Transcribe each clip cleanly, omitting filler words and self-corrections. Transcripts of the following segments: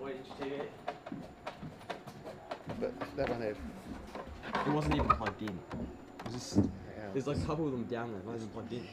Why didn't you take it? But that one there. It wasn't even plugged in. It was just, Yeah. there's like a couple of them down there, not even plugged in.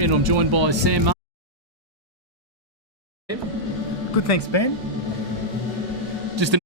And I'm joined by Sam. Good, thanks, Ben. Just an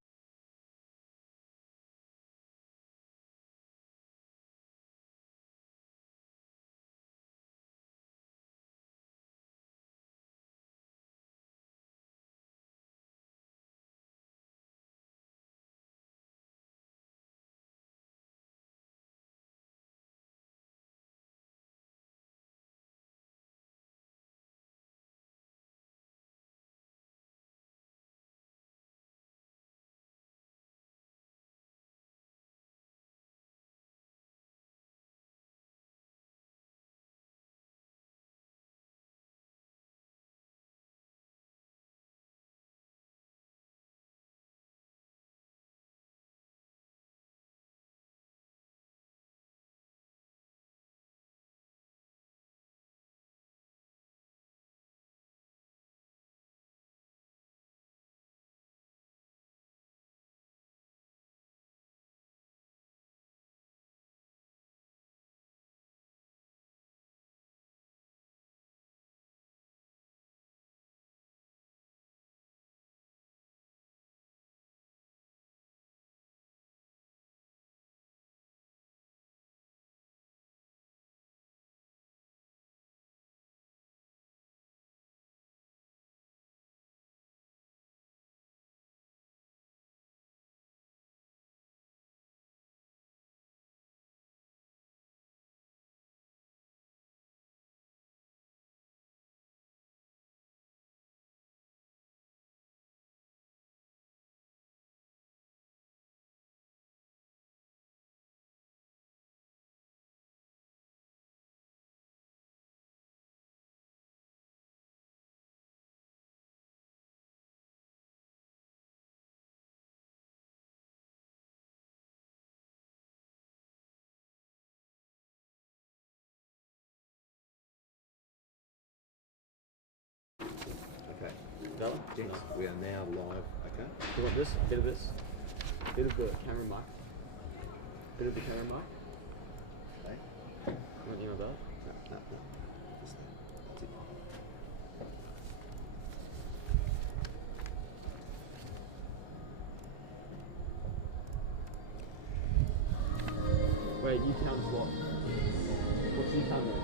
Okay. Bella, Jinx, we are now live. Okay. You want this? Bit of this? Bit of the camera mic. Bit of the camera mic. Okay. You want any of that? No. Just that. That's it. Wait, you count as what? What's your time there?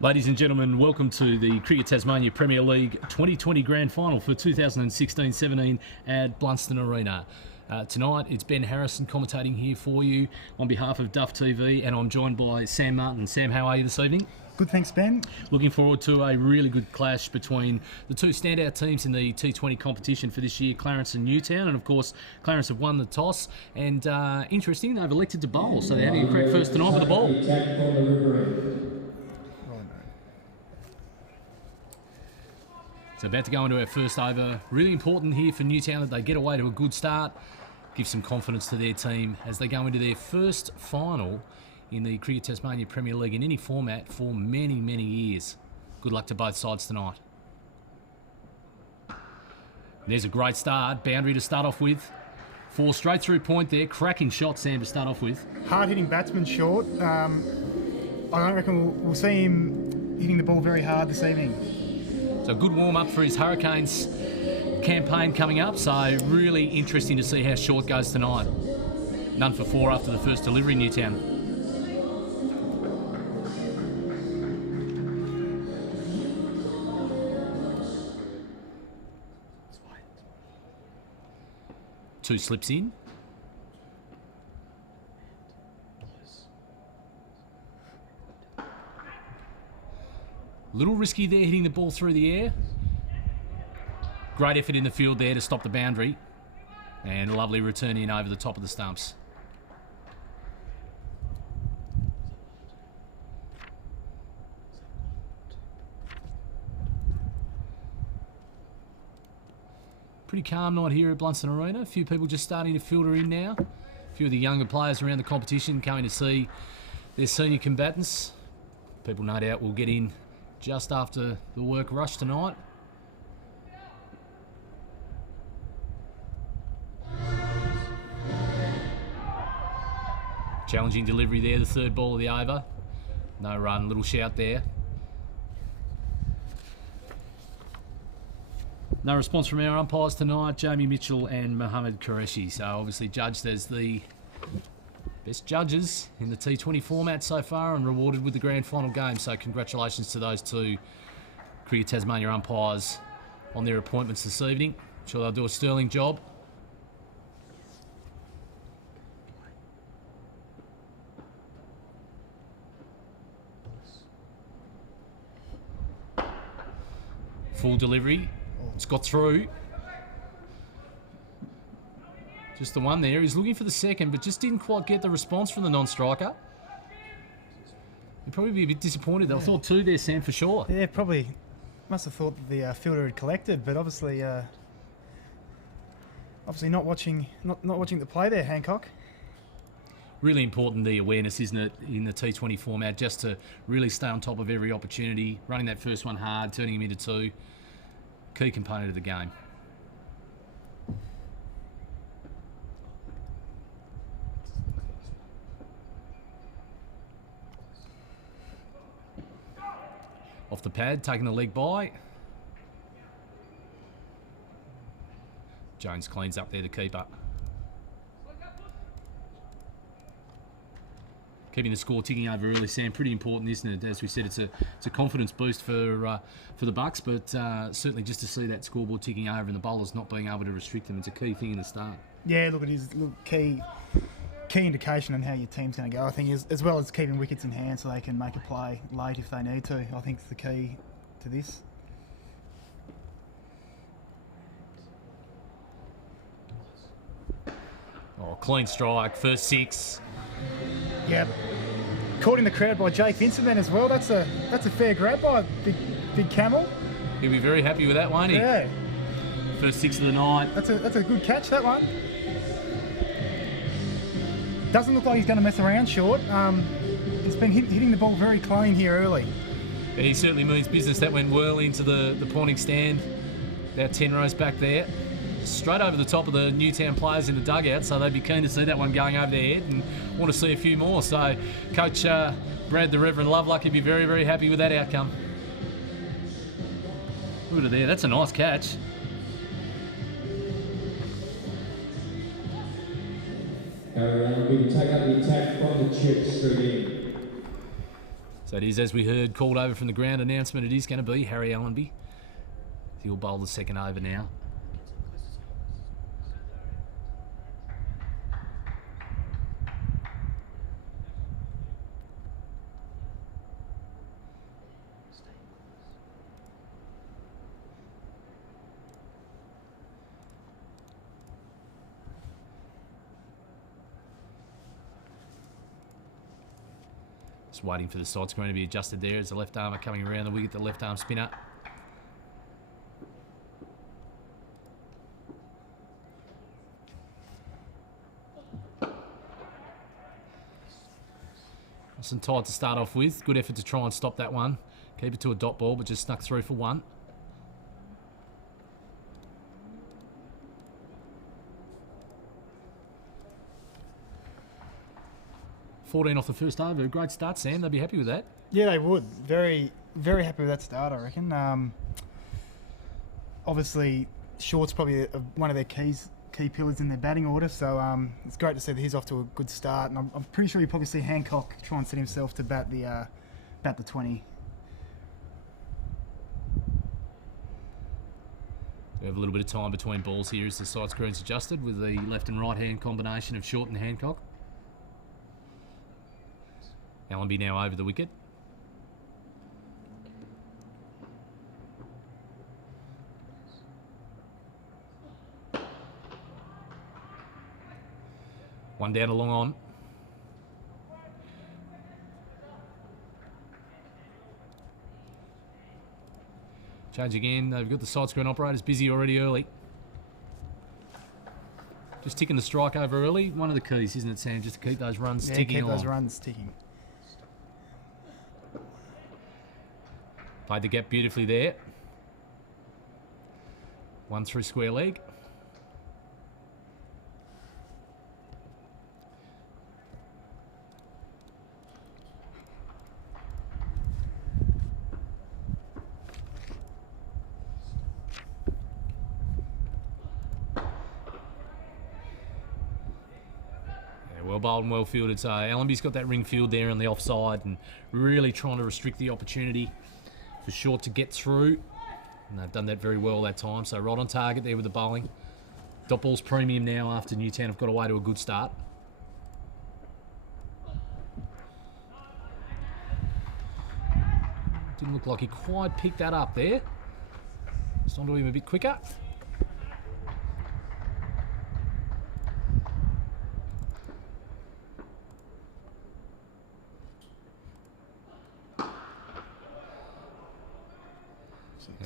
Ladies and gentlemen, welcome to the Cricket Tasmania Premier League 2020 Grand Final for 2016-17 at Blunston Arena. Tonight, it's Ben Harrison commentating here for you on behalf of Duff TV, and I'm joined by Sam Martin. Sam, how are you this evening? Good, thanks, Ben. Looking forward to a really good clash between the two standout teams in the T20 competition for this year, Clarence and Newtown. And of course, Clarence have won the toss. And interesting, they've elected to bowl, so they're having a crack first tonight with the ball. So about to go into our first over. Really important here for Newtown that they get away to a good start, give some confidence to their team as they go into their first final in the Cricket Tasmania Premier League in any format for many, many years. Good luck to both sides tonight. There's a great start. Boundary to start off with. 4 straight through point there. Cracking shot, Sam, to start off with. Hard-hitting batsman short. I don't reckon we'll see him hitting the ball very hard this evening. So a good warm-up for his Hurricanes campaign coming up. So really interesting to see how short goes tonight. None for 4 after the first delivery, Newtown. Two slips in. Little risky there, hitting the ball through the air. Great effort in the field there to stop the boundary. And a lovely return in over the top of the stumps. Pretty calm night here at Blunston Arena. A few people just starting to filter in now. A few of the younger players around the competition coming to see their senior combatants. People no doubt will get in just after the work rush tonight. Challenging delivery there, the third ball of the over. No run, little shout there. No response from our umpires tonight, Jamie Mitchell and Mohammed Qureshi. So obviously judged as the best judges in the T20 format so far and rewarded with the grand final game. So congratulations to those two Cricket Tasmania umpires on their appointments this evening. I'm sure they'll do a sterling job. Full delivery. It's got through. Just the one there. He's looking for the second, but just didn't quite get the response from the non-striker. He'd probably be a bit disappointed. I thought two there, Sam, for sure. Yeah, probably. Must have thought that the fielder had collected, but obviously not watching the play there, Hancock. Really important, the awareness, isn't it, in the T20 format, just to really stay on top of every opportunity, running that first one hard, turning him into two. Key component of the game. Off the pad, taking the leg by. Jones cleans up there, the keeper. Keeping the score ticking over early, Sam, pretty important, isn't it? As we said, it's a confidence boost for the Bucks, but certainly just to see that scoreboard ticking over and the bowlers not being able to restrict them, it's a key thing in the start. Yeah, look, it is key indication on how your team's going to go. I think as well as keeping wickets in hand so they can make a play late if they need to. I think it's the key to this. Oh, clean strike, first six. Yep. Caught in the crowd by Jake Vincent then as well. That's a fair grab by big Camel. He'll be very happy with that, won't he? Yeah. First six of the night. That's a good catch, that one. Doesn't look like he's going to mess around short. He's been hitting the ball very clean here early. Yeah, he certainly means business. That went well into the pointing stand. About 10 rows back there. Straight over the top of the Newtown players in the dugout, so they'd be keen to see that one going over their head and want to see a few more. So Coach Brad the Reverend Loveluck would be very, very happy with that outcome. Look at it there, that's a nice catch. We can take up the attack from the chip straight in. So it is, as we heard, called over from the ground announcement. It is going to be Harry Allenby. He'll bowl the second over now. Just waiting for the side screen to be adjusted there as the left armer coming around the wicket, the left arm spinner. Nice and tight to start off with. Good effort to try and stop that one. Keep it to a dot ball, but just snuck through for one. $14 off the first over. Great start, Sam. They'd be happy with that. Yeah, they would. Very, very happy with that start, I reckon. Obviously, short's probably one of their key pillars in their batting order, so it's great to see that he's off to a good start. And I'm pretty sure you probably see Hancock try and set himself to bat the 20. We have a little bit of time between balls here as the side screen's adjusted with the left and right hand combination of Short and Hancock. Allenby now over the wicket. One down, along on. Change again. They've got the side screen operators busy already early. Just ticking the strike over early. One of the keys, isn't it, Sam? Just to keep those runs ticking on. Keep those runs ticking. Played the gap beautifully there. One through square leg. well bowled and well fielded. So Allenby's got that ring field there on the offside and really trying to restrict the opportunity for Short to get through. And they've done that very well that time. So right on target there with the bowling. Dot ball's premium now after Newtown have got away to a good start. Didn't look like he quite picked that up there. Just onto him a bit quicker.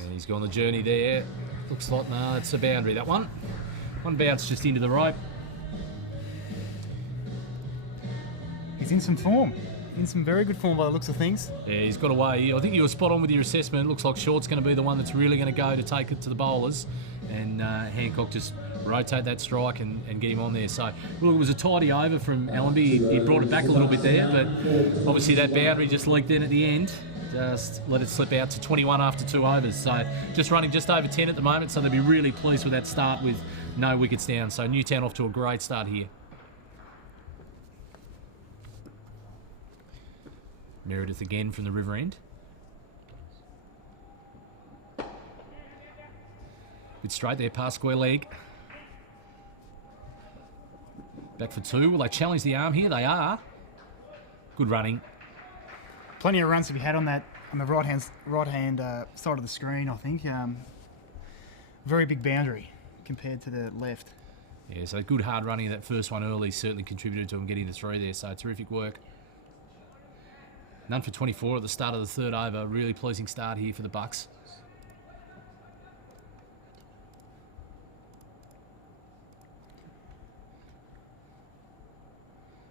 And he's gone the journey there. Looks like, no, it's a boundary, that one. One bounce just into the rope. He's in some form. In some very good form by the looks of things. Yeah, he's got away. I think you were spot on with your assessment. It looks like Short's going to be the one that's really going to go to take it to the bowlers. And Hancock just rotate that strike and get him on there. So, well, it was a tidy over from Allenby. He brought it back a little bit there, but obviously that boundary just leaked in at the end. Just let it slip out to 21 after 2 overs. So just running just over 10 at the moment. So they'll be really pleased with that start with no wickets down. So Newtown off to a great start here. Meredith again from the river end. Bit straight there, past square leg. Back for 2. Will they challenge the arm here? They are. Good running. Plenty of runs to be had on that on the right hand side of the screen, I think. Very big boundary compared to the left. Yeah, so good hard running in that first one early certainly contributed to him getting the 3 there. So terrific work. None for 24 at the start of the 3rd over. Really pleasing start here for the Bucks.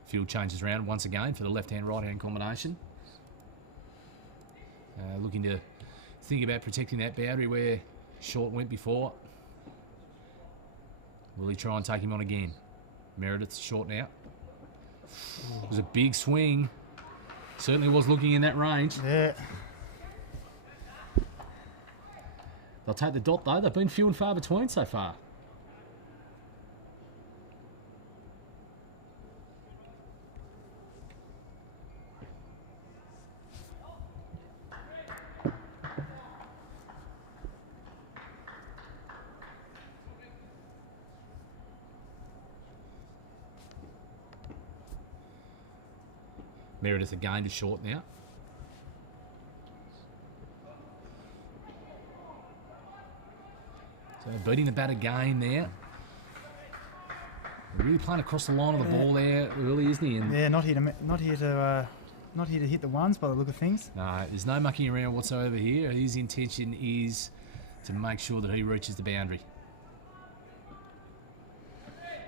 Field changes around once again for the left-hand, right-hand combination. Looking to think about protecting that boundary where Short went before. Will he try and take him on again? Meredith's Short now. It was a big swing. Certainly was looking in that range. Yeah. They'll take the dot though. They've been few and far between so far. Meredith again to Short now. So beating the bat again there. Really playing across the line of the ball there early, isn't he? And Yeah, not here to hit the ones by the look of things. no, there's no mucking around whatsoever here. His intention is to make sure that he reaches the boundary.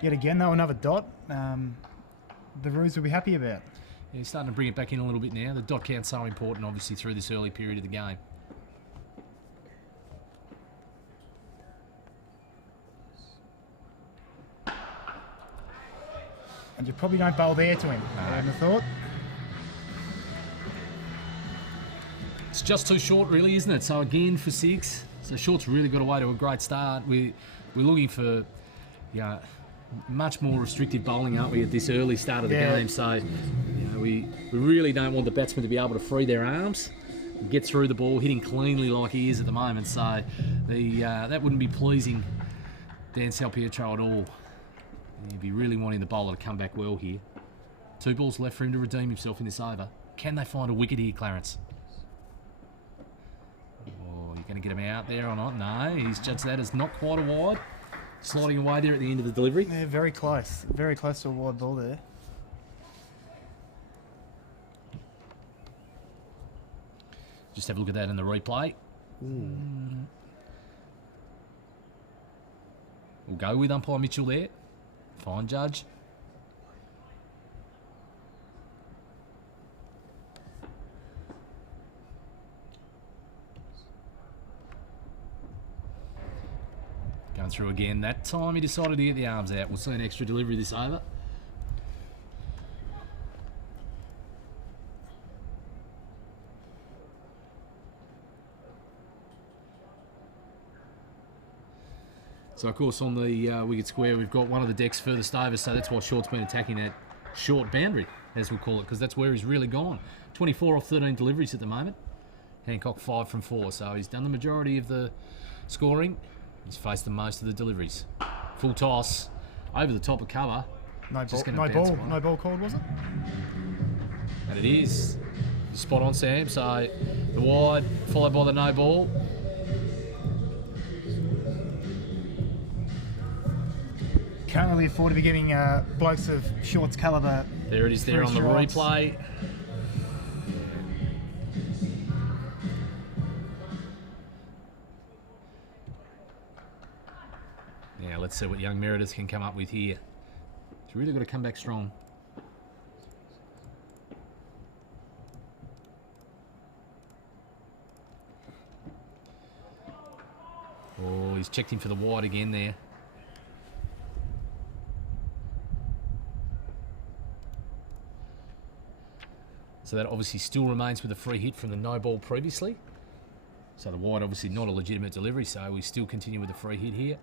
Yet again, though, another dot. The Roos will be happy about. Yeah, he's starting to bring it back in a little bit now. The dot count's so important, obviously, through this early period of the game. And you probably don't bowl there to him, I would have thought. It's just too short, really, isn't it? So again for 6. So Short's really got away to a great start. We're looking for, much more restrictive bowling, aren't we, at this early start of the game? So, we really don't want the batsmen to be able to free their arms, get through the ball, hitting cleanly like he is at the moment. So that wouldn't be pleasing Dan Salpietro at all. He'd be really wanting the bowler to come back well here. 2 balls left for him to redeem himself in this over. Can they find a wicket here, Clarence? Oh, you're going to get him out there or not? No, he's judged that as not quite a wide. Sliding away there at the end of the delivery. Yeah, very close. Very close to a wide ball there. Just have a look at that in the replay. We'll go with umpire Mitchell there. Fine judge. Going through again. That time he decided to get the arms out. We'll see an extra delivery this over. So, of course, on the wicket square, we've got one of the decks furthest over, so that's why Short's been attacking that short boundary, as we'll call it, because that's where he's really gone. 24 off 13 deliveries at the moment. Hancock 5 from 4, so he's done the majority of the scoring. He's faced the most of the deliveries. Full toss over the top of cover. No Just ball, gonna no bounce ball, away. no ball called, was it? And it is spot on, Sam. So the wide followed by the no ball. Can't really afford to be giving blokes of shorts calibre. There it is there on the shots. replay. Now let's see what young Meredith can come up with here. He's really got to come back strong. Oh, he's checked him for the wide again there. So that obviously still remains with a free hit from the no ball previously. So the wide obviously not a legitimate delivery, so we still continue with the free hit here.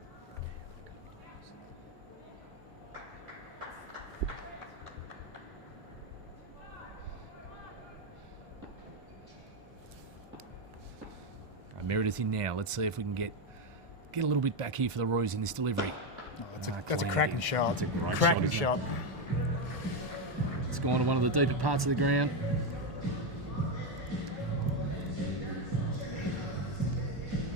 Meredith in now. Let's see if we can get a little bit back here for the Roos in this delivery. Oh, that's a cracking shot. It's a Great cracking shot, shot. It's gone to one of the deeper parts of the ground.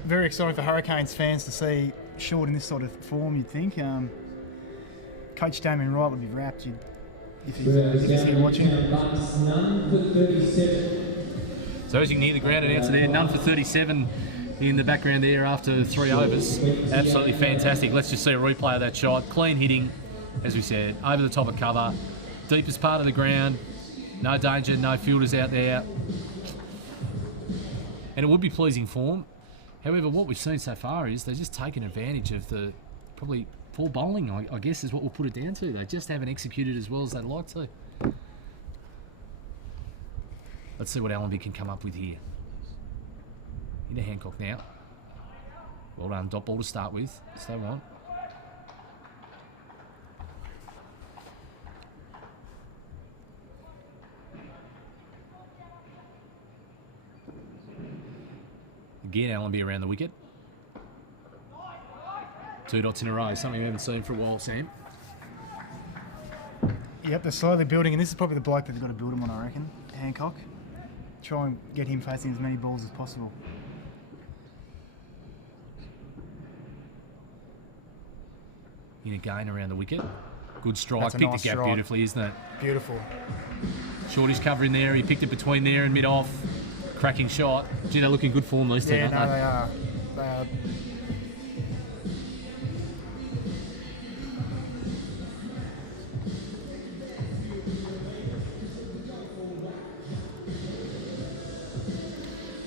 Very exciting for Hurricanes fans to see Short in this sort of form, you'd think. Coach Damien Wright would be rapt if he's here watching. None for 37. So as you can hear the ground announcer there, none for 37 in the background there after 3 overs. Absolutely fantastic. Let's just see a replay of that shot. Clean hitting, as we said, over the top of cover. Deepest part of the ground. No danger, no fielders out there. And it would be pleasing form. However, what we've seen so far is they're just taking advantage of the probably poor bowling, I guess is what we'll put it down to. They just haven't executed as well as they'd like to. Let's see what Allenby can come up with here. Into Hancock now. Well done, dot ball to start with. Stay on. Again, Allenby around the wicket. 2 dots in a row, something we haven't seen for a while, Sam. Yep, they're slowly building, and this is probably the bloke that they've got to build him on, I reckon. Hancock. Try and get him facing as many balls as possible. In again around the wicket. Good strike. That's a Picked nice the gap strike. beautifully, isn't it? Beautiful. Shorty's covering there. He picked it between there and mid-off. Cracking shot. Gee, they're looking good form, these two, Yeah, aren't no, they? they are. They are.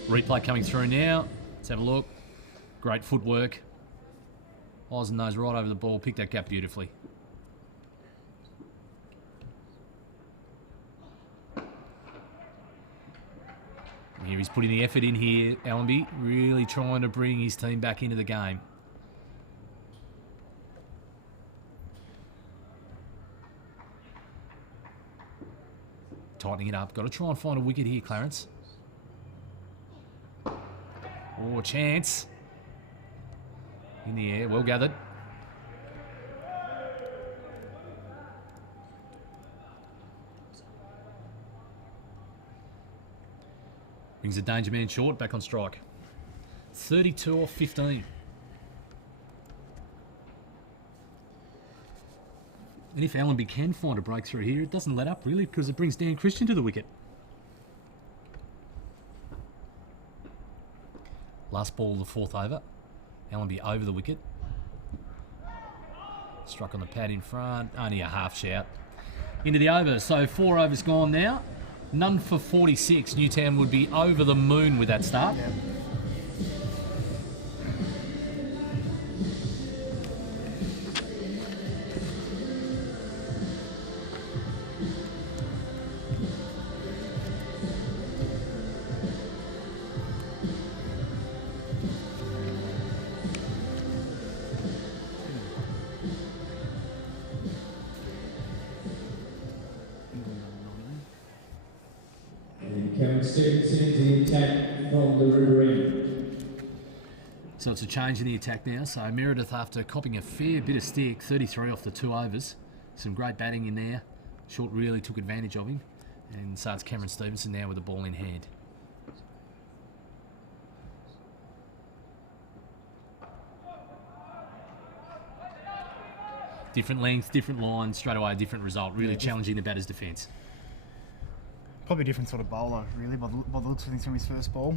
Replay coming through now. Let's have a look. Great footwork. Eyes and nose right over the ball. Picked that gap beautifully. And here he's putting the effort in here, Allenby. Really trying to bring his team back into the game. Tightening it up. Got to try and find a wicket here, Clarence. Oh, chance. In the air, well gathered. Brings the danger man short, back on strike. 32 off 15. And if Allenby can find a breakthrough here, it doesn't let up really because it brings Dan Christian to the wicket. Last ball of the 4th over. Allenby over the wicket. Struck on the pad in front. Only a half shout. Into the over. So 4 overs gone now. None for 46. Newtown would be over the moon with that start. Yeah. Aaron Stevenson into the attack from the river end. So it's a change in the attack now. So Meredith, after copping a fair bit of stick, 33 off the 2 overs. Some great batting in there. Short really took advantage of him. And so it's Cameron Stevenson now with the ball in hand. Different length, different line, straight away a different result. Really challenging the batter's defence. Probably a different sort of bowler, really, by the looks of things from his first ball.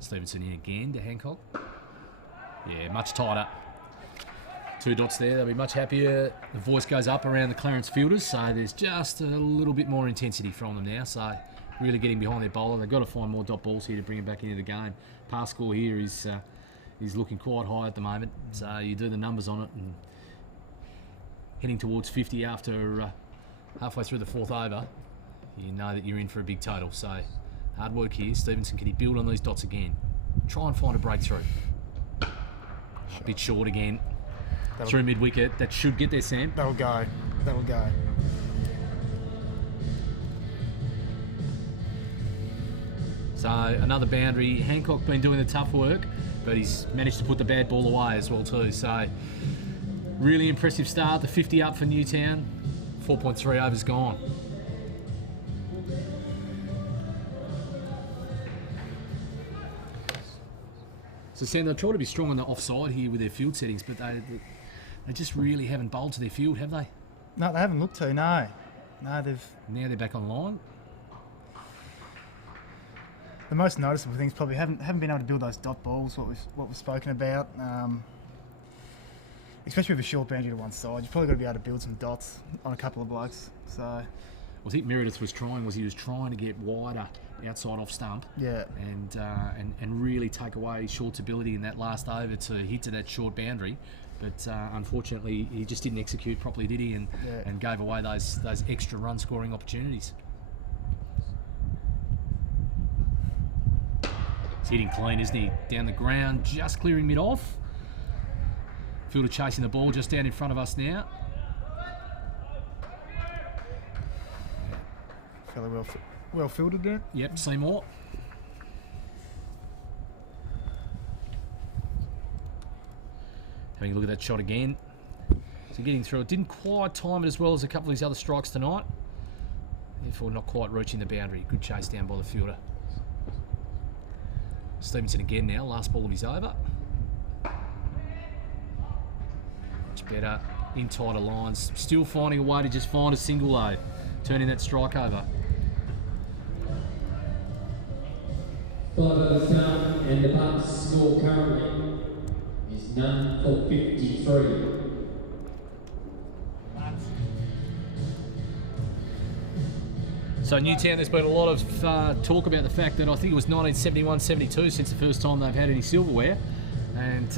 Stevenson in again to Hancock. Yeah, much tighter. 2 dots there, they'll be much happier. The voice goes up around the Clarence fielders, so there's just a little bit more intensity from them now. So really getting behind their bowler. They've got to find more dot balls here to bring him back into the game. Pass score here is looking quite high at the moment. So you do the numbers on it and heading towards 50 after halfway through the 4th over, you know that you're in for a big total. So hard work here. Stevenson, can he build on these dots again? Try and find a breakthrough. A bit short again. Through mid-wicket. That should get there, Sam. That'll go. That'll go. So another boundary. Hancock been doing the tough work, but he's managed to put the bad ball away as well too. So really impressive start. The 50 up for Newtown. 4.3 overs gone. So Sam, they'll try to be strong on the offside here with their field settings, but they just really haven't bowled to their field, have they? No, they haven't looked to. No, they've. Now they're back online. The most noticeable things probably haven't been able to build those dot balls. What we've spoken about, especially with a short boundary to one side, you've probably got to be able to build some dots on a couple of blokes. So I think Meredith was trying to get wider outside off stump, yeah, and really take away Short's ability in that last over to hit to that short boundary. But unfortunately, he just didn't execute properly, did he? And gave away those extra run scoring opportunities. He's hitting clean, isn't he? Down the ground, just clearing mid off. Fielder chasing the ball just down in front of us now. Fairly well fielded there. Yep, Seymour. Having a look at that shot again. So getting through it. Didn't quite time it as well as a couple of his other strikes tonight. Therefore not quite reaching the boundary. Good chase down by the fielder. Stevenson again now. Last ball of his over. Much better. In tighter lines. Still finding a way to just find a single though. Turning that strike over. 5 overs done, and the Bucks score currently is none for 53. So Newtown, there's been a lot of talk about the fact that I think it was 1971-72 since the first time they've had any silverware, and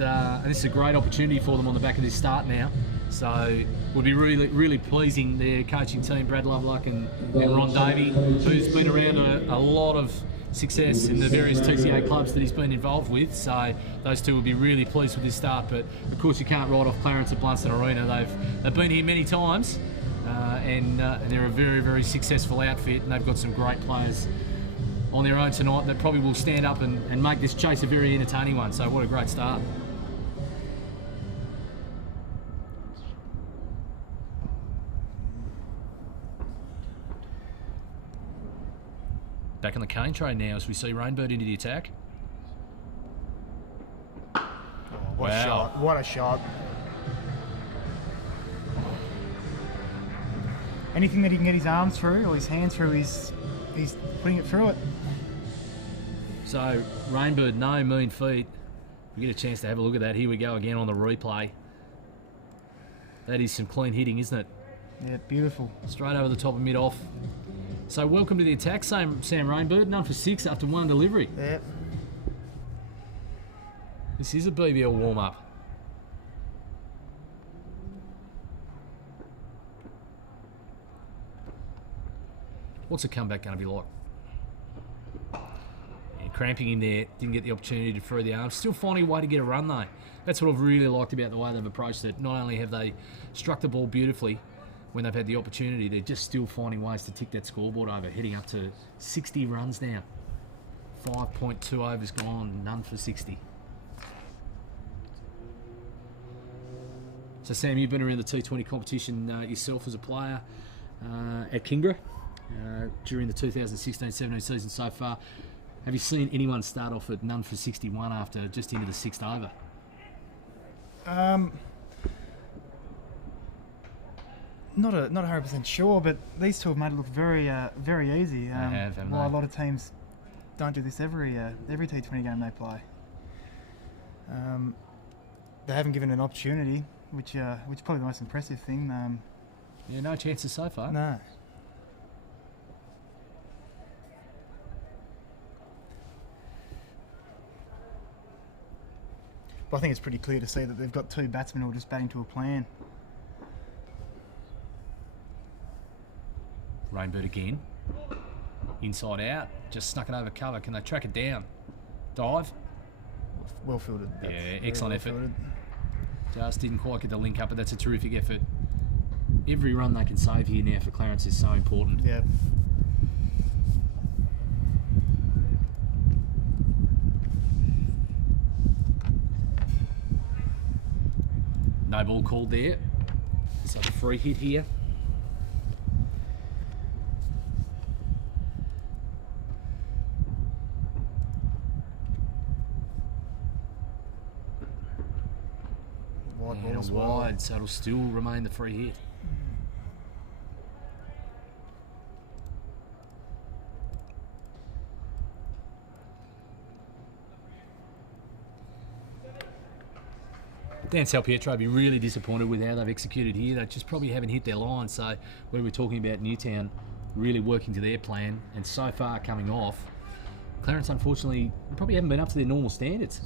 this is a great opportunity for them on the back of this start now. So would be really pleasing their coaching team, Brad Lovelock and Ron Davey, who's been around a lot of success in the various TCA clubs that he's been involved with. So those two will be really pleased with this start. But of course you can't write off Clarence at Blunston Arena. They've been here many times, and they're a very successful outfit, and they've got some great players on their own tonight that probably will stand up and make this chase a very entertaining one. So what a great start. Back on the cane tray now as we see Rainbird into the attack. Oh, what a shot. What a shot. Anything that he can get his arms through or his hands through, he's putting it through it. So Rainbird, no mean feat. We get a chance to have a look at that. Here we go again on the replay. That is some clean hitting, isn't it? Yeah, beautiful. Straight over the top of mid-off. So welcome to the attack, Sam Rainbird. None for 6 after 1 delivery. Yep. This is a BBL warm-up. What's the comeback going to be like? Yeah, cramping in there, didn't get the opportunity to free the arms. Still finding a way to get a run though. That's what I've really liked about the way they've approached it. Not only have they struck the ball beautifully when they've had the opportunity, they're just still finding ways to tick that scoreboard over, heading up to 60 runs now. 5.2 overs gone, none for 60. So Sam, you've been around the T20 competition yourself as a player at Kingra during the 2016-17 season so far. Have you seen anyone start off at none for 61 after just into the 6th over? Not 100% sure, but these two have made it look very easy. They have, haven't while they? a lot of teams don't do this every T20 game they play. They haven't given an opportunity, which is probably the most impressive thing. Yeah, no chances so far. No. But I think it's pretty clear to see that they've got two batsmen who are just batting to a plan. Rainbird again. Inside out. Just snuck it over cover. Can they track it down? Dive. Well fielded. Yeah, Very excellent well effort. fielded. Just didn't quite get the link up, but that's a terrific effort. Every run they can save here now for Clarence is so important. Yeah. No ball called there. So the free hit here. Wide ball And as a well. wide, so it'll still remain the free hit. Dan Salpietro will be really disappointed with how they've executed here. They just probably haven't hit their line. So when we're talking about Newtown really working to their plan and so far coming off, Clarence unfortunately probably haven't been up to their normal standards.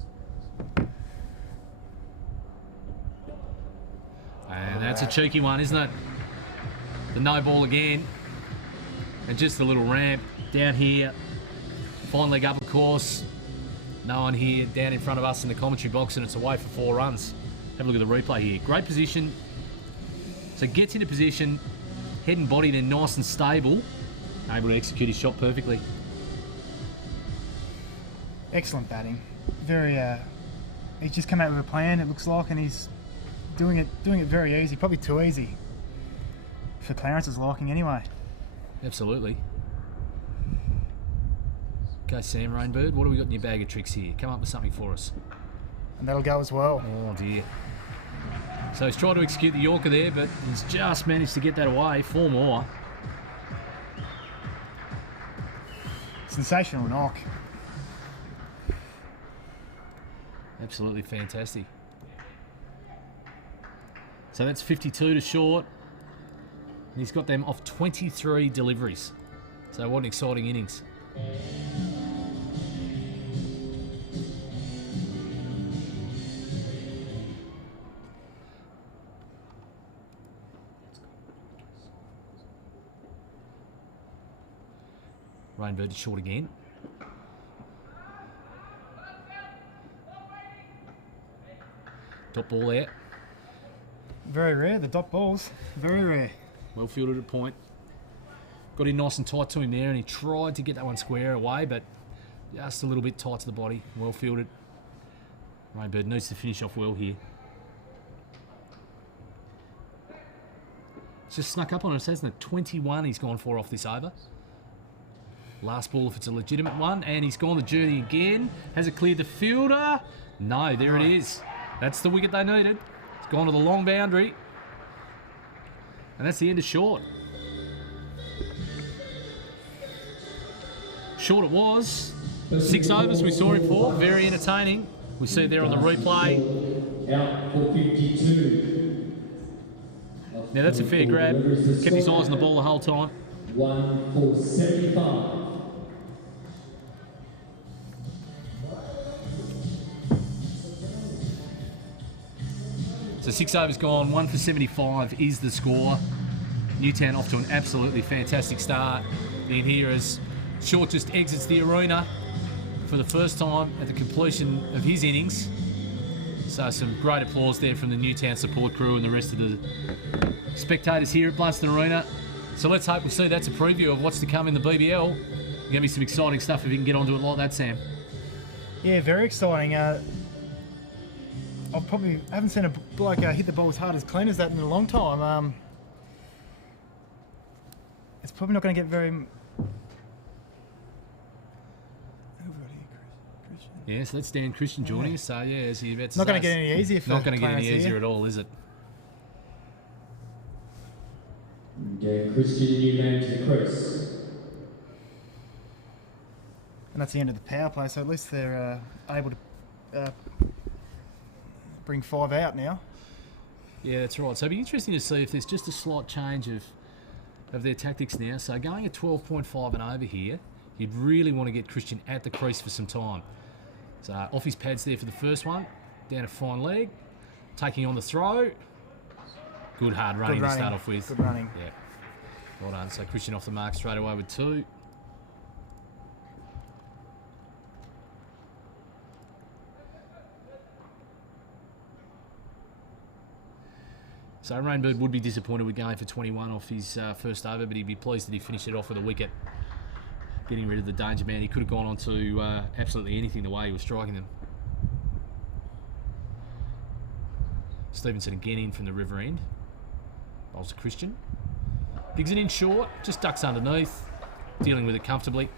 And that's a cheeky one, isn't it? The no ball again. And just a little ramp down here. Fine leg up, of course. No one here down in front of us in the commentary box, and it's away for 4 runs. Have a look at the replay here. Great position. So gets into position, head and body then nice and stable. Able to execute his shot perfectly. Excellent batting. Very. He's just come out with a plan. It looks like, and he's doing it very easy. Probably too easy for Clarence's liking, anyway. Absolutely. Okay, Sam Rainbird, what have we got in your bag of tricks here? Come up with something for us. And that'll go as well. Oh dear. So he's tried to execute the Yorker there, but he's just managed to get that away. 4 more. Sensational knock. Absolutely fantastic. So that's 52 to short. And he's got them off 23 deliveries. So what an exciting innings. Rainbird is short again. Top ball there. Very rare, the dot balls. Very rare. Well fielded at point. Got in nice and tight to him there, and he tried to get that one square away, but just a little bit tight to the body. Well fielded. Rainbird needs to finish off well here. It's just snuck up on us, hasn't it? 21 he's gone for off this over. Last ball if it's a legitimate one, and he's gone the journey again. Has it cleared the fielder? No, there it is. That's the wicket they needed. It's gone to the long boundary. And that's the end of short. Short it was. 6 overs we saw him for. Very entertaining. We see it there on the replay. Out for 52. Now that's a fair grab. Kept his eyes on the ball the whole time. 1 for 75. So 6 overs gone, 1 for 75 is the score. Newtown off to an absolutely fantastic start. in here as Short just exits the arena for the first time at the completion of his innings. So some great applause there from the Newtown support crew and the rest of the spectators here at Blunston Arena. So let's hope we see that's a preview of what's to come in the BBL. Going to be some exciting stuff if you can get onto it like that, Sam. Yeah, very exciting. I haven't seen a bloke hit the ball as hard as clean as that in a long time. It's probably not going to get very... Yeah, so that's Dan Christian joining us. So yeah, as you're about to Not say, going to get any easier for not going to get any Clarence easier here. at all, is it? Christian, new man to the crease. And that's the end of the power play, so at least they're able to bring 5 out now. Yeah, that's right. So it'll be interesting to see if there's just a slight change of their tactics now. So going at 12.5 and over here, you'd really want to get Christian at the crease for some time. So off his pads there for the first one, down a fine leg, taking on the throw. Good hard running to start off with. Good running. Yeah, well done. So Christian off the mark straight away with 2. So Rainbird would be disappointed with going for 21 off his first over, but he'd be pleased that he finished it off with a wicket, getting rid of the danger man. He could have gone on to absolutely anything the way he was striking them. Stevenson again in from the river end. Bowls to Christian. Digs it in short, just ducks underneath, dealing with it comfortably.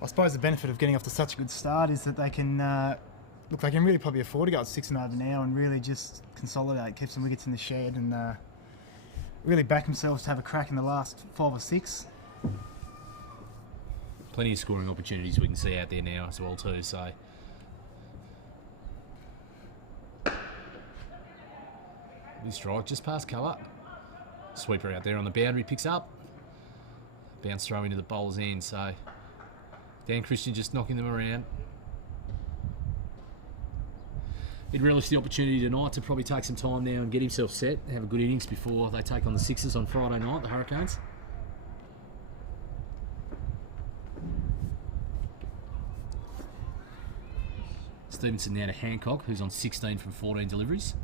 I suppose the benefit of getting off to such a good start is that they can look. They can really probably afford to go at 6 and over now and really just consolidate, keep some wickets in the shed, and really back themselves to have a crack in the last 5 or 6. Plenty of scoring opportunities we can see out there now as well too. So this strike just past cover. Sweeper out there on the boundary picks up. Bounce throw into the bowler's end. So Dan Christian just knocking them around. He'd relish the opportunity tonight to probably take some time now and get himself set, have a good innings before they take on the Sixers on Friday night, the Hurricanes. Stevenson now to Hancock, who's on 16 from 14 deliveries.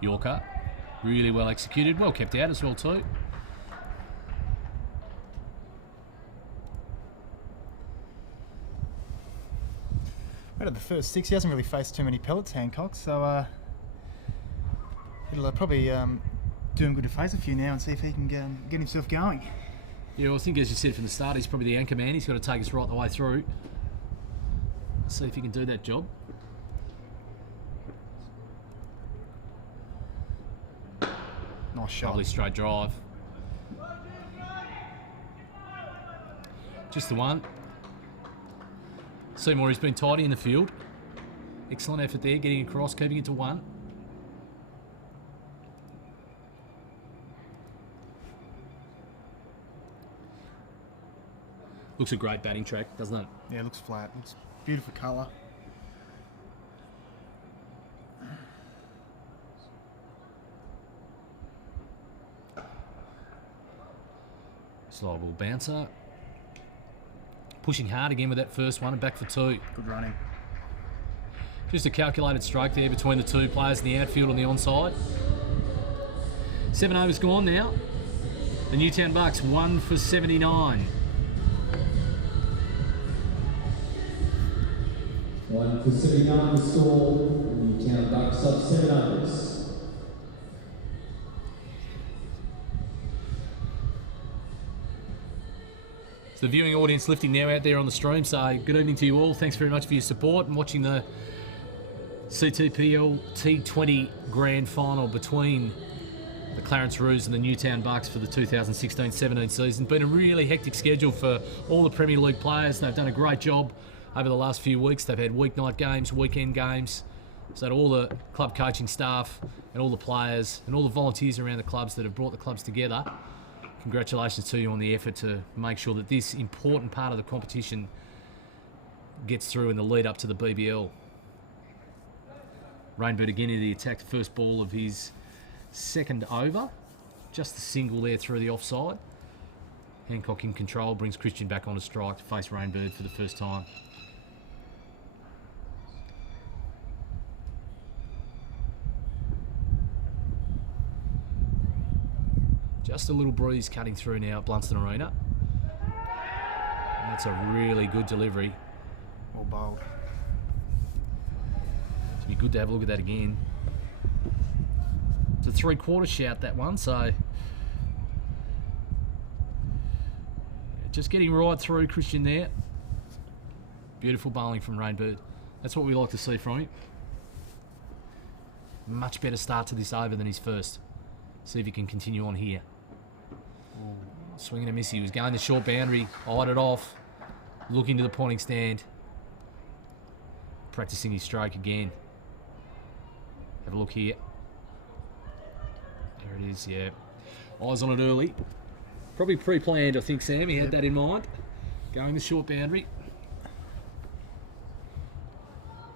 Yorker, really well executed, well kept out as well too. Out of the first 6, he hasn't really faced too many pellets, Hancock, so it'll probably do him good to face a few now and see if he can get himself going. Yeah, well, I think as you said from the start, he's probably the anchor man. He's got to take us right the way through. See if he can do that job. Nice shot. Lovely straight drive. Just the one. Seymour has been tidy in the field. Excellent effort there, getting across, keeping it to 1. Looks a great batting track, doesn't it? Yeah, it looks flat. It's beautiful colour. Slow ball bouncer. Pushing hard again with that first one and back for 2. Good running. Just a calculated stroke there between the 2 players in the outfield on the onside. 7 overs gone now. The Newtown Bucks 1 for 79. 1 for 79 the score. Newtown Bucks up 7 overs. So the viewing audience lifting now out there on the stream. So good evening to you all. Thanks very much for your support and watching the CTPL T20 Grand Final between the Clarence Roos and the Newtown Bucks for the 2016-17 season. Been a really hectic schedule for all the Premier League players. They've done a great job over the last few weeks. They've had weeknight games, weekend games. So to all the club coaching staff and all the players and all the volunteers around the clubs that have brought the clubs together, congratulations to you on the effort to make sure that this important part of the competition gets through in the lead up to the BBL. Rainbird again in the attack, the first ball of his second over. Just the single there through the offside. Hancock in control, brings Christian back on a strike to face Rainbird for the first time. Just a little breeze cutting through now at Blunston Arena. That's a really good delivery. Well bowled. It'd be good to have a look at that again. It's a 3/4 shout, that one, so just getting right through Christian there. Beautiful bowling from Rainbird. That's what we like to see from him. Much better start to this over than his first. See if he can continue on here. Swinging a miss. He was going the short boundary, eyed it off, looking to the pointing stand, practicing his stroke again. Have a look here. There it is, yeah. Eyes on it early. Probably pre-planned, I think, Sam. He had that in mind. Going the short boundary.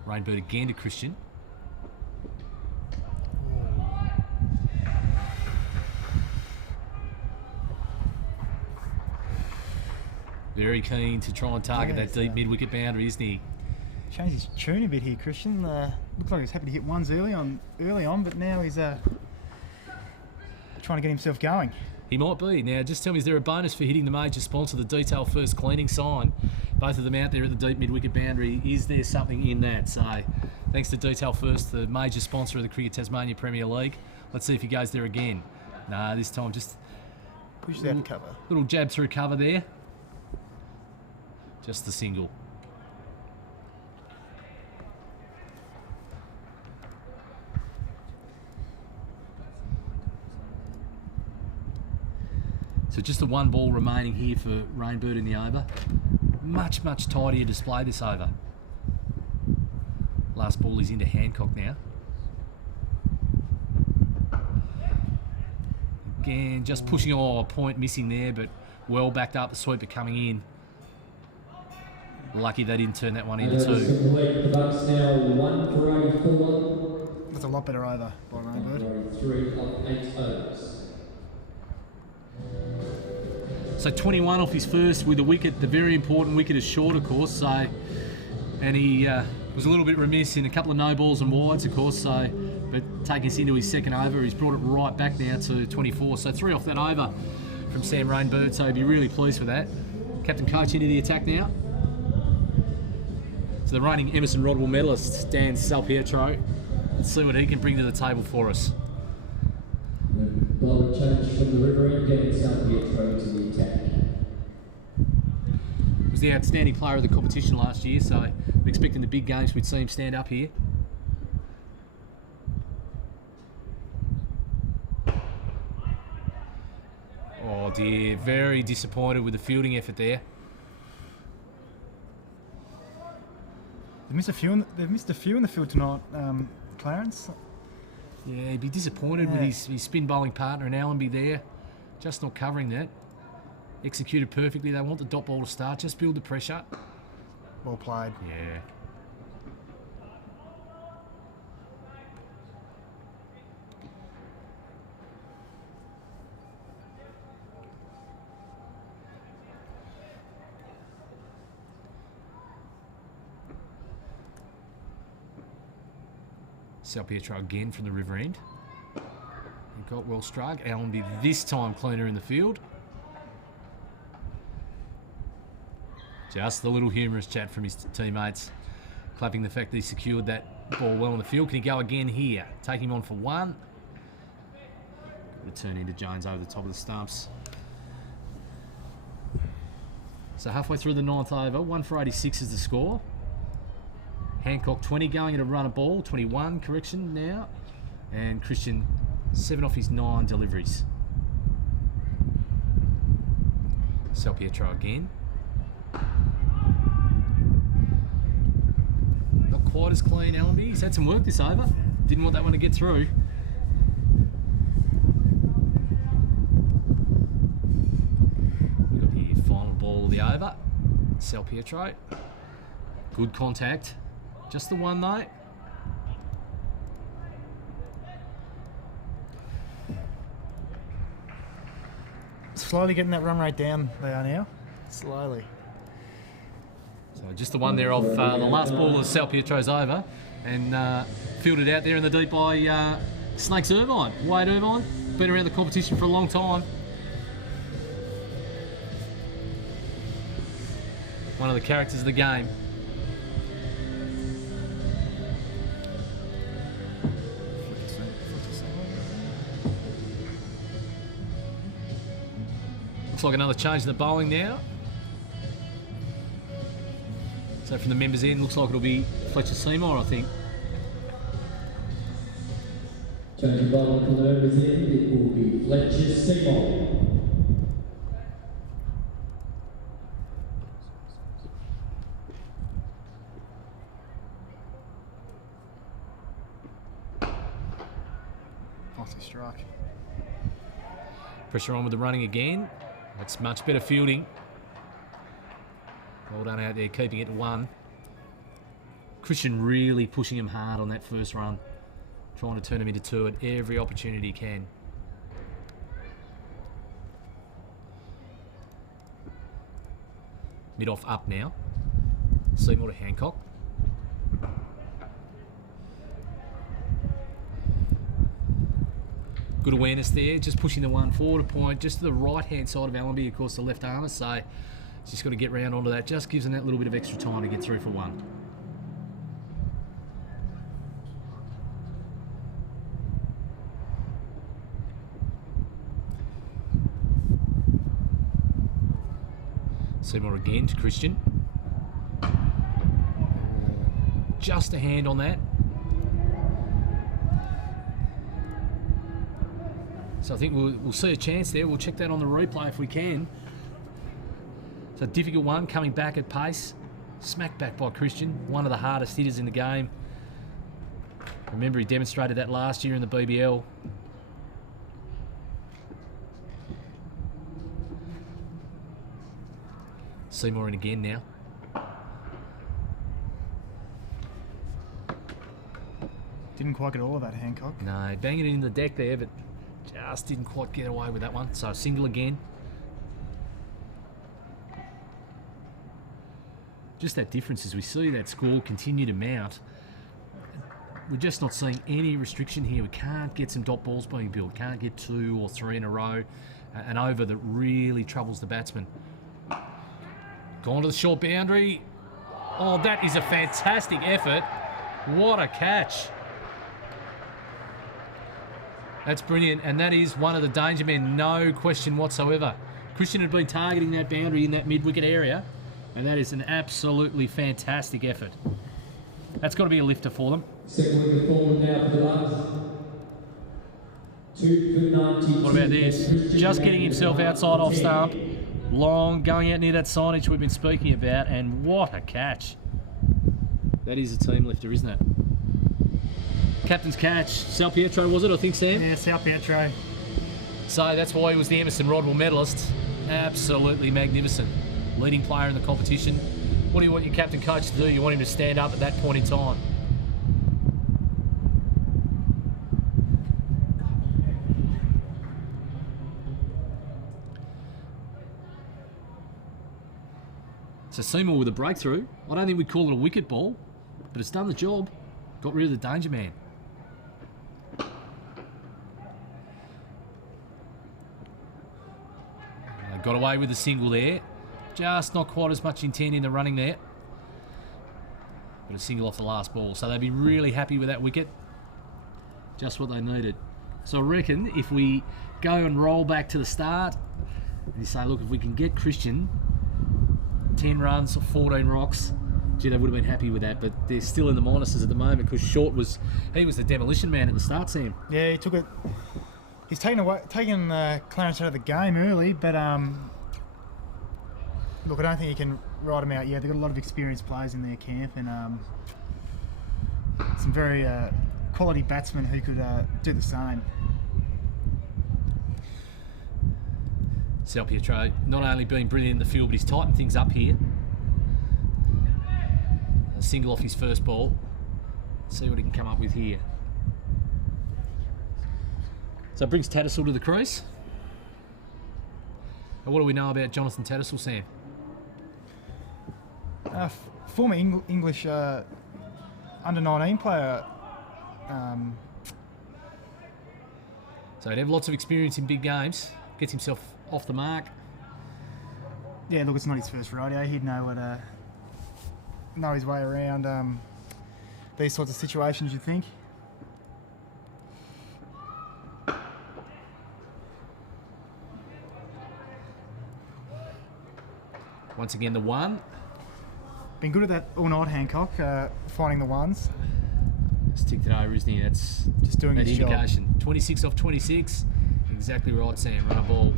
Rainbird again to Christian. Very keen to try and target that deep mid-wicket boundary, isn't he? Changed his tune a bit here, Christian. Looks like he's happy to hit ones early on, but now he's trying to get himself going. He might be. Now, just tell me, is there a bonus for hitting the major sponsor, the Detail First cleaning sign? Both of them out there at the deep mid-wicket boundary. Is there something in that? So, thanks to Detail First, the major sponsor of the Cricket Tasmania Premier League. Let's see if he goes there again. Nah, this time just pushes out the cover. Little jab through cover there. Just the single. So just the one ball remaining here for Rainbird in the over. Much, much tidier display this over. Last ball is into Hancock now. Again, just pushing, a point missing there, but well backed up, the sweeper coming in. Lucky they didn't turn that one into two. The Bucks now 1 for 84. That's a lot better over by Rainbird. 3 of 8 overs. So 21 off his first with a wicket, the very important wicket is short, of course. So, and he was a little bit remiss in a couple of no balls and wides, of course. So, but taking us into his second over, he's brought it right back now to 24. So 3 off that over from Sam Rainbird. So he'd be really pleased with that. Captain coach into the attack now. So the reigning Emerson Rodwell medalist, Dan Salpietro. Let's see what he can bring to the table for us. Bowler change from the river end, getting Salpietro to the attack. Was the outstanding player of the competition last year, so we're expecting the big games we'd see him stand up here. Oh dear, very disappointed with the fielding effort there. They've missed a few in the field tonight, Clarence. Yeah, he'd be disappointed with his spin bowling partner and Allenby there. Just not covering that. Executed perfectly. They want the dot ball to start. Just build the pressure. Well played. Yeah. Salpietro again from the river end. He got well struck. Allenby this time cleaner in the field. Just a little humorous chat from his teammates, clapping the fact that he secured that ball well on the field. Can he go again here? Take him on for one. Return into Jones over the top of the stumps. So halfway through the 9th over, 1 for 86 is the score. Hancock 20 going at a run of ball, 21 correction now, and Christian 7 off his 9 deliveries. Salpietro again. Not quite as clean, Allenby. He's had some work this over. Didn't want that one to get through. We got here final ball of the over. Salpietro. Good contact. Just the one though. slowly getting that run rate down. They are now. Slowly. So just the one there off the last ball as Sal Pietro's over and fielded out there in the deep by Snakes Irvine. Wade Irvine, been around the competition for a long time. One of the characters of the game. Looks like another change in the bowling now. So from the members' end, looks like it'll be Fletcher Seymour, I think. Changing bowling from the members' end, it will be Fletcher Seymour. Off the strike. Pressure on with the running again. That's much better fielding. Well done out there, keeping it to 1. Christian really pushing him hard on that first run. Trying to turn him into 2 at every opportunity he can. Mid-off up now. Seymour to Hancock. Good awareness there, just pushing the one forward a point, just to the right-hand side of Allenby, of course, the left armer, so just got to get round onto that, just gives him that little bit of extra time to get through for 1. Seymour again to Christian. Just a hand on that. So I think we'll see a chance there. We'll check that on the replay if we can. It's a difficult one, coming back at pace. Smacked back by Christian, one of the hardest hitters in the game. Remember, he demonstrated that last year in the BBL. Seymour in again now. Didn't quite get all of that, Hancock. No, banging it in the deck there, but just didn't quite get away with that one. So single again. Just that difference as we see that score continue to mount. We're just not seeing any restriction here. We can't get some dot balls being built. Can't get 2 or 3 in a row. An over that really troubles the batsman. Gone to the short boundary. Oh, that is a fantastic effort. What a catch. That's brilliant, and that is one of the danger men, no question whatsoever. Christian had been targeting that boundary in that mid-wicket area, and that is an absolutely fantastic effort. That's got to be a lifter for them. Second wicket forward now for the Bucks. 2 for 92. What about this? Just getting himself outside off stump. Long, going out near that signage we've been speaking about, and what a catch. That is a team lifter, isn't it? Captain's catch. Sal Pietro, was it, I think, Sam? Yeah, Sal Pietro. So that's why he was the Emerson Rodwell medalist. Absolutely magnificent. Leading player in the competition. What do you want your captain coach to do? You want him to stand up at that point in time. So Seymour with a breakthrough. I don't think we'd call it a wicket ball, but it's done the job. Got rid of the danger man. Got away with the single there. Just not quite as much intent in the running there. But a single off the last ball. So they'd be really happy with that wicket. Just what they needed. So I reckon if we go and roll back to the start, and you say, look, if we can get Christian 10 runs or 14 rocks, gee, they would have been happy with that. But they're still in the minuses at the moment because Short was the demolition man at the start, Sam. Yeah, he took it. He's taken Clarence out of the game early, but look, I don't think you can ride him out yet. They've got a lot of experienced players in their camp and some very quality batsmen who could do the same. Sal Pietro not only being brilliant in the field, but he's tightened things up here. A single off his first ball. See what he can come up with here. So it brings Tattersall to the crease. And what do we know about Jonathan Tattersall, Sam? Former English under-19 player. So he'd have lots of experience in big games. Gets himself off the mark. Yeah, look, it's not his first rodeo. He'd know his way around these sorts of situations, you'd think. Once again, the 1. Been good at that all night, Hancock, finding the ones. Sticked it over, isn't he? That's just doing that his indication. job. 26 off 26. Exactly right, Sam. Run a ball.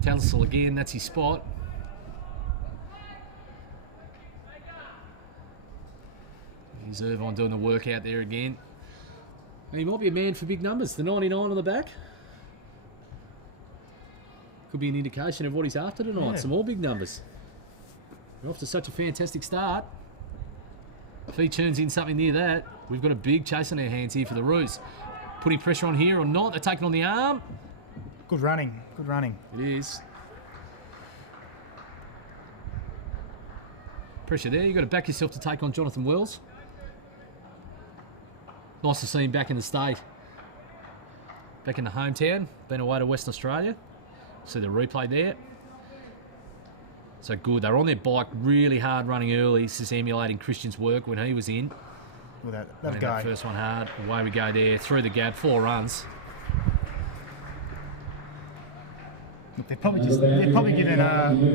Tattersall again, that's his spot. Here's Irvine doing the work out there again. And he might be a man for big numbers. The 99 on the back. Could be an indication of what he's after tonight. Yeah. Some more big numbers. We're off to such a fantastic start. If he turns in something near that, we've got a big chase on our hands here for the Roos. Putting pressure on here or not. They're taking on the arm. Good running. Good running. It is. Pressure there. You've got to back yourself to take on Jonathan Wells. Nice to see him back in the state. Back in the hometown. Been away to Western Australia. See the replay there. So good. They were on their bike really hard running early. This is emulating Christian's work when he was in. With that Running guy. that first one hard. Away we go there. Through the gap. 4 runs. Look, they're probably giving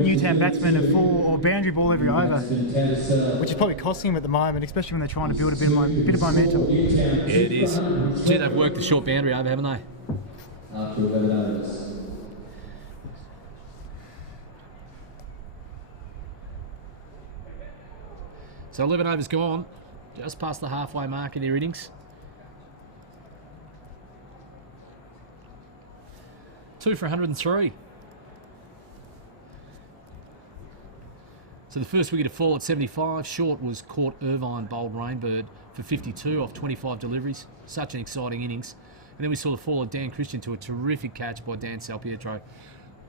Newtown batsmen a full or boundary ball every over, which is probably costing them at the moment, especially when they're trying to build a bit of momentum. Yeah, it is. Gee, they've worked the short boundary over, haven't they? After 11 overs. So 11 overs gone. Just past the halfway mark in their innings. 2 for 103. So the first wicket to fall at 75. Short was caught Irvine, bowled Rainbird for 52 off 25 deliveries. Such an exciting innings. And then we saw the fall of Dan Christian to a terrific catch by Dan Salpietro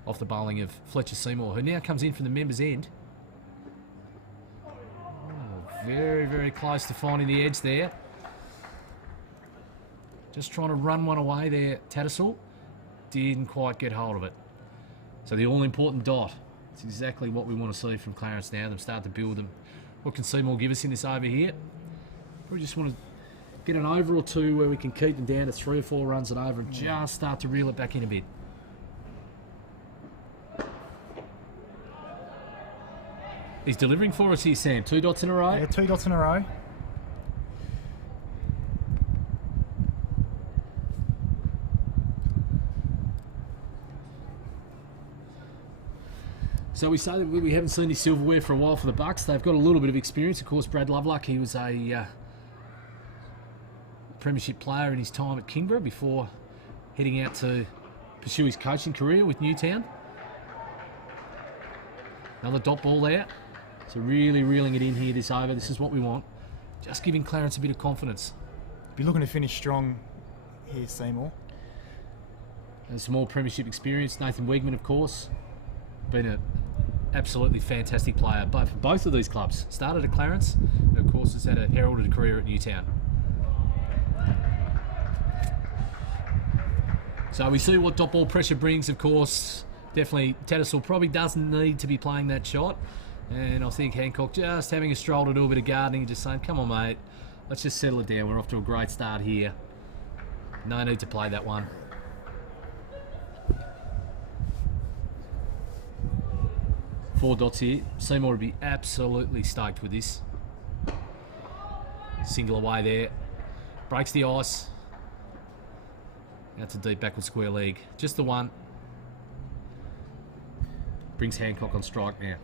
off the bowling of Fletcher Seymour, who now comes in from the members' end. Oh, very, very close to finding the edge there. Just trying to run one away there, Tattersall. Didn't quite get hold of it. So the all-important dot. It's exactly what we want to see from Clarence now. Them start to build them. What can Seymour give us in this over here? We just want to get an over or two where we can keep them down to 3 or 4 runs and over and just start to reel it back in a bit. He's delivering for us here, Sam. 2 dots in a row. Yeah, 2 dots in a row. So we say that we haven't seen his silverware for a while for the Bucks. They've got a little bit of experience. Of course, Brad Lovelock, he was a premiership player in his time at Kingborough before heading out to pursue his coaching career with Newtown. Another dot ball there. So really reeling it in here this over. This is what we want. Just giving Clarence a bit of confidence. Be looking to finish strong here, Seymour. And some more premiership experience. Nathan Wiegman, of course, been an absolutely fantastic player. But for both of these clubs, started at Clarence, and of course has had a heralded career at Newtown. So we see what dot ball pressure brings, of course. Definitely Tattersall probably doesn't need to be playing that shot. And I think Hancock just having a stroll to do a bit of gardening, just saying, come on mate, let's just settle it down. We're off to a great start here. No need to play that one. Four dots here. Seymour would be absolutely stoked with this. Single away there. Breaks the ice. Out to deep backward square leg. Just the one. Brings Hancock on strike now.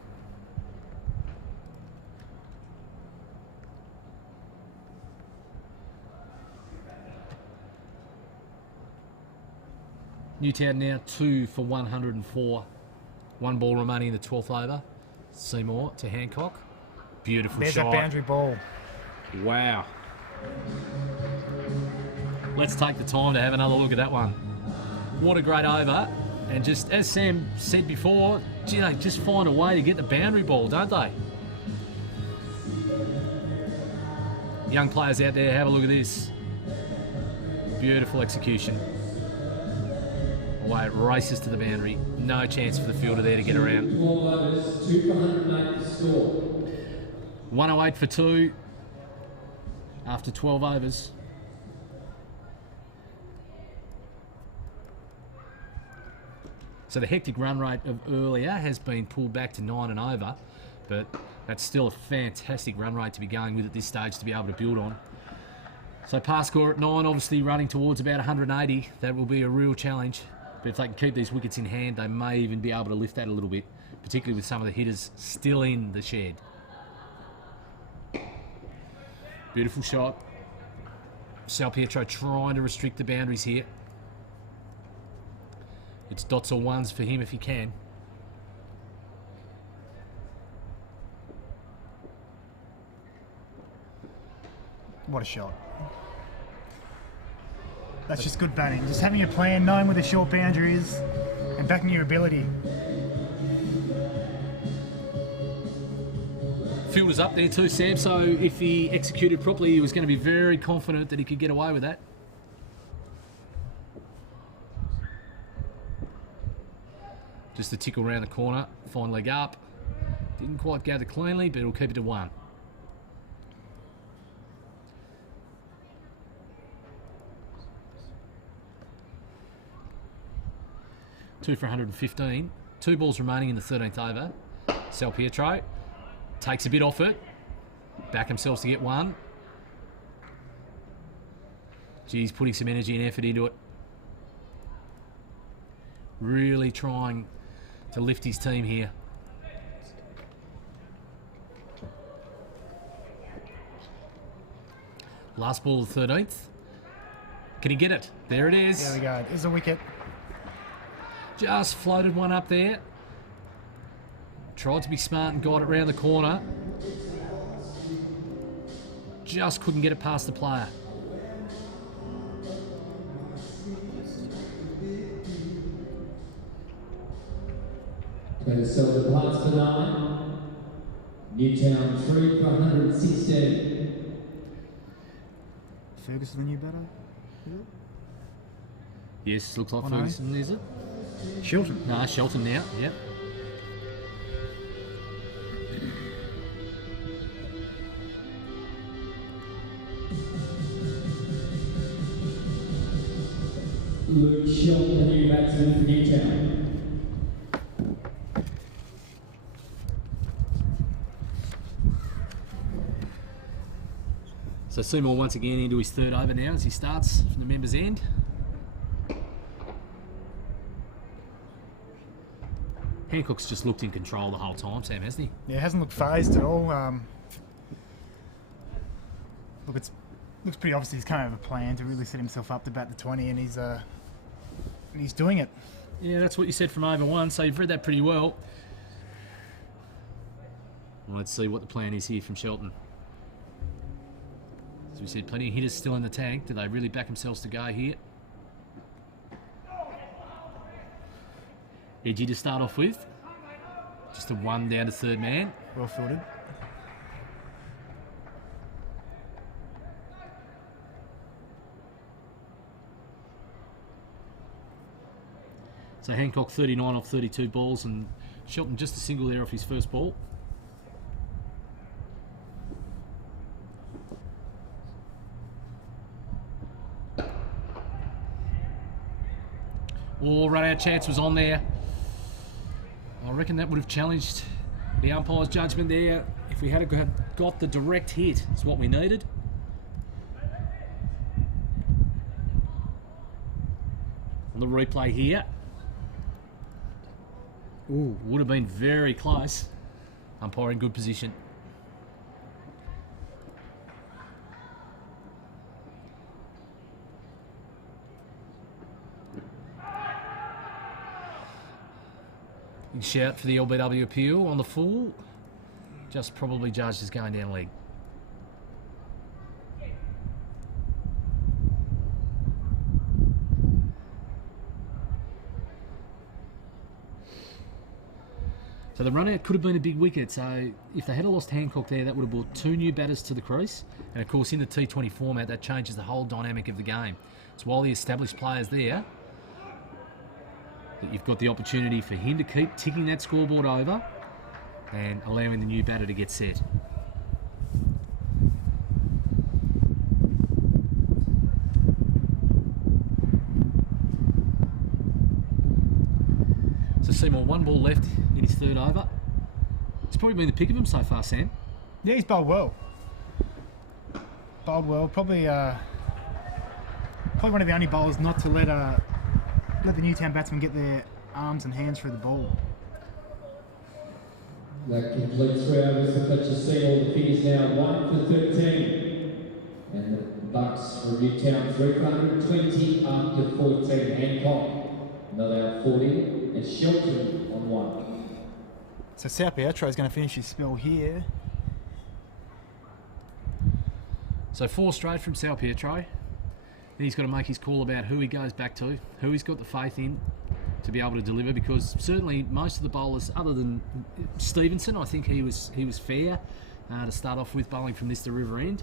Newtown now 2 for 104. 1 ball remaining in the 12th over. Seymour to Hancock. Beautiful There's shot. that boundary ball. Wow. Let's take the time to have another look at that one. What a great over. And just as Sam said before, gee, they just find a way to get the boundary ball, don't they? Young players out there, have a look at this. Beautiful execution. Away it races to the boundary. No chance for the fielder there to get around. 12 overs, 2 for 108 to score. 108 for 2 after 12 overs. So the hectic run rate of earlier has been pulled back to 9 and over, but that's still a fantastic run rate to be going with at this stage to be able to build on. So pass score at 9, obviously running towards about 180. That will be a real challenge. But if they can keep these wickets in hand, they may even be able to lift that a little bit, particularly with some of the hitters still in the shed. Beautiful shot. Sal Pietro trying to restrict the boundaries here. It's dots or ones for him if he can. What a shot. That's just good batting. Just having a plan, knowing where the short boundary is, and backing your ability. Fielder's up there too, Sam, so if he executed properly, he was going to be very confident that he could get away with that. Just a tickle around the corner, fine leg up. Didn't quite gather cleanly, but it'll keep it to 1. Two for 115. 2 balls remaining in the 13th over. Sal Pietro takes a bit off it. Back themselves to get 1. Geez, putting some energy and effort into it. Really trying to lift his team here. Last ball of the 13th. Can he get it? There it is. There we go. There's a wicket. Just floated one up there. Tried to be smart and got it round the corner. Just couldn't get it past the player. So the parts for 9. Newtown 3 for 116. Ferguson the new batter? Is it? Yes, looks like Oh, no. Ferguson, is it? Shilton. No, Shelton now, yep. Luke Shelton, the new batsman for Newtown. So Seymour once again into his 3rd over now as he starts from the members' end. Hancock's just looked in control the whole time, Sam, hasn't he? Yeah, hasn't looked phased at all. Look, looks pretty obvious he's come out with a plan to really set himself up to bat the 20, and he's doing it. Yeah, that's what you said from over 1, so you've read that pretty well. Well, let's see what the plan is here from Shelton. As we said, plenty of hitters still in the tank. Do they really back themselves to go here? Edgy to start off with. Just a 1 down to 3rd man. Well fielded. So Hancock 39 off 32 balls and Shelton just a single there off his first ball. Oh, run out chance was on there. I reckon that would have challenged the umpire's judgment there. If we had got the direct hit, is what we needed. On the replay here. Ooh, would have been very close. Umpire in good position. Big shout for the LBW appeal on the full. Just probably judged as going down leg. So the run out could have been a big wicket. So if they had lost Hancock there, that would have brought 2 new batters to the crease. And of course, in the T20 format, that changes the whole dynamic of the game. It's while the established player's there that you've got the opportunity for him to keep ticking that scoreboard over and allowing the new batter to get set. So Seymour, 1 ball left in his 3rd over. It's probably been the pick of him so far, Sam. Yeah, he's bowled well. Bowled well. Probably one of the only bowlers not to let the Newtown batsmen get their arms and hands through the ball. That completes 3 overs for Fletcher Seymour. The figures now 1 for 13. And the Bucks for Newtown 320 after 14. Hancock another out 40. And Shelton on 1. So South Pietro is going to finish his spell here. So 4 straight from Sal Pietro. Then he's got to make his call about who he goes back to, who he's got the faith in to be able to deliver, because certainly most of the bowlers, other than Stevenson, I think he was fair to start off with, bowling from this to River End.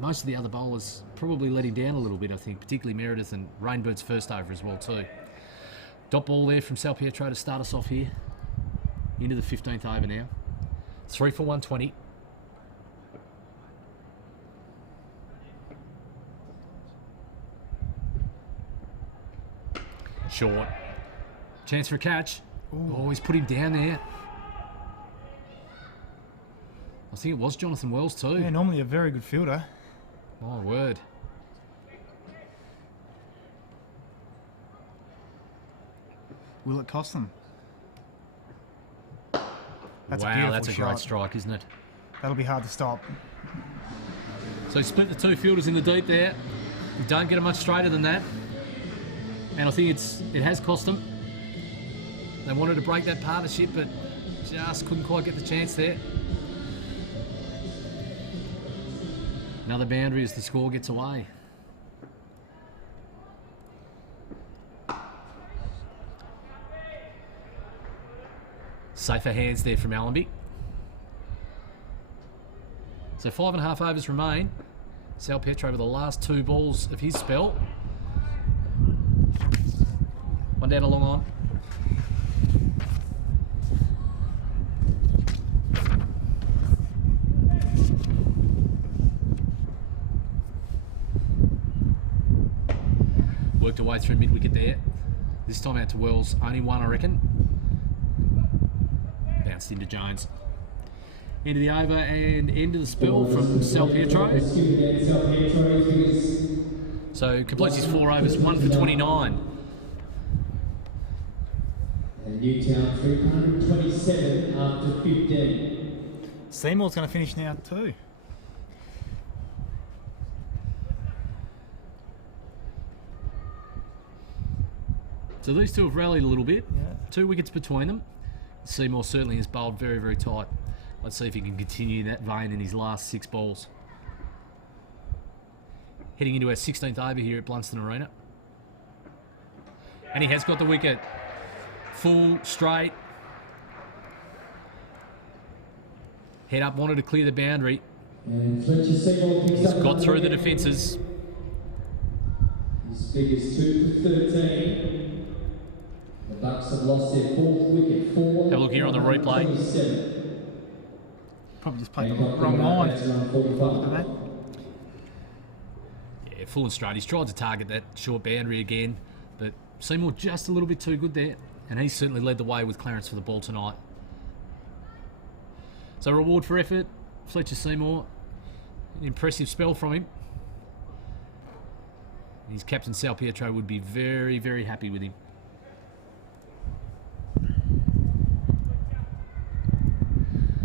Most of the other bowlers probably let him down a little bit, I think, particularly Meredith and Rainbird's first over as well too. Dot ball there from Sal Pietro to start us off here. Into the 15th over now. 3 for 120. Short. Chance for a catch. Ooh. Oh, he's put him down there. I think it was Jonathan Wells too. Yeah, normally a very good fielder. My word. Will it cost them? Wow, that's a great strike, isn't it? That'll be hard to stop. So split the 2 fielders in the deep there. Don't get it much straighter than that. And I think it has cost them. They wanted to break that partnership, but just couldn't quite get the chance there. Another boundary as the score gets away. Safer hands there from Allenby. So 5.5 overs remain. Sal Pietro with the last 2 balls of his spell. 1 down, a long on. Worked away through mid-wicket there. This time out to Wells. Only 1, I reckon. Bounced into Jones. End of the over and end of the spell from Sal Pietro. So completes his 4 overs, 1 for 29. And Newtown 327 after 15. Seymour's going to finish now too. So these two have rallied a little bit. Yeah. 2 wickets between them. Seymour certainly has bowled very, very tight. Let's see if he can continue that vein in his last 6 balls. Heading into our 16th over here at Blunston Arena. And he has got the wicket. Full, straight. Head up, wanted to clear the boundary. And Fletcher Seymour picks He's up got through the defences. His figures 2 for 13. The Bucks have lost their 4th wicket. 4. Have a look here on the replay. 27. Probably just played the wrong line. Yeah, full and straight. He's tried to target that short boundary again, but Seymour just a little bit too good there, and he's certainly led the way with Clarence for the ball tonight. So reward for effort, Fletcher Seymour. An impressive spell from him. His captain Sal Pietro would be very, very happy with him.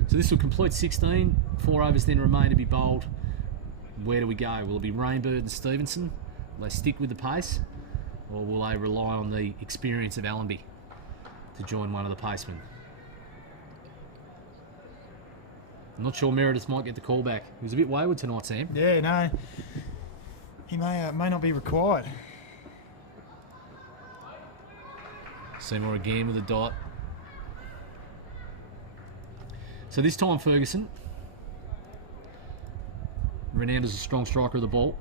So this will complete 16. 4 overs then remain to be bowled. Where do we go? Will it be Rainbird and Stevenson? Will they stick with the pace? Or will they rely on the experience of Allenby to join one of the pacemen? I'm not sure Meredith might get the call back. He was a bit wayward tonight, Sam. Yeah, no. He may not be required. Seymour again with a dot. So this time Ferguson. Renowned as a strong striker of the ball.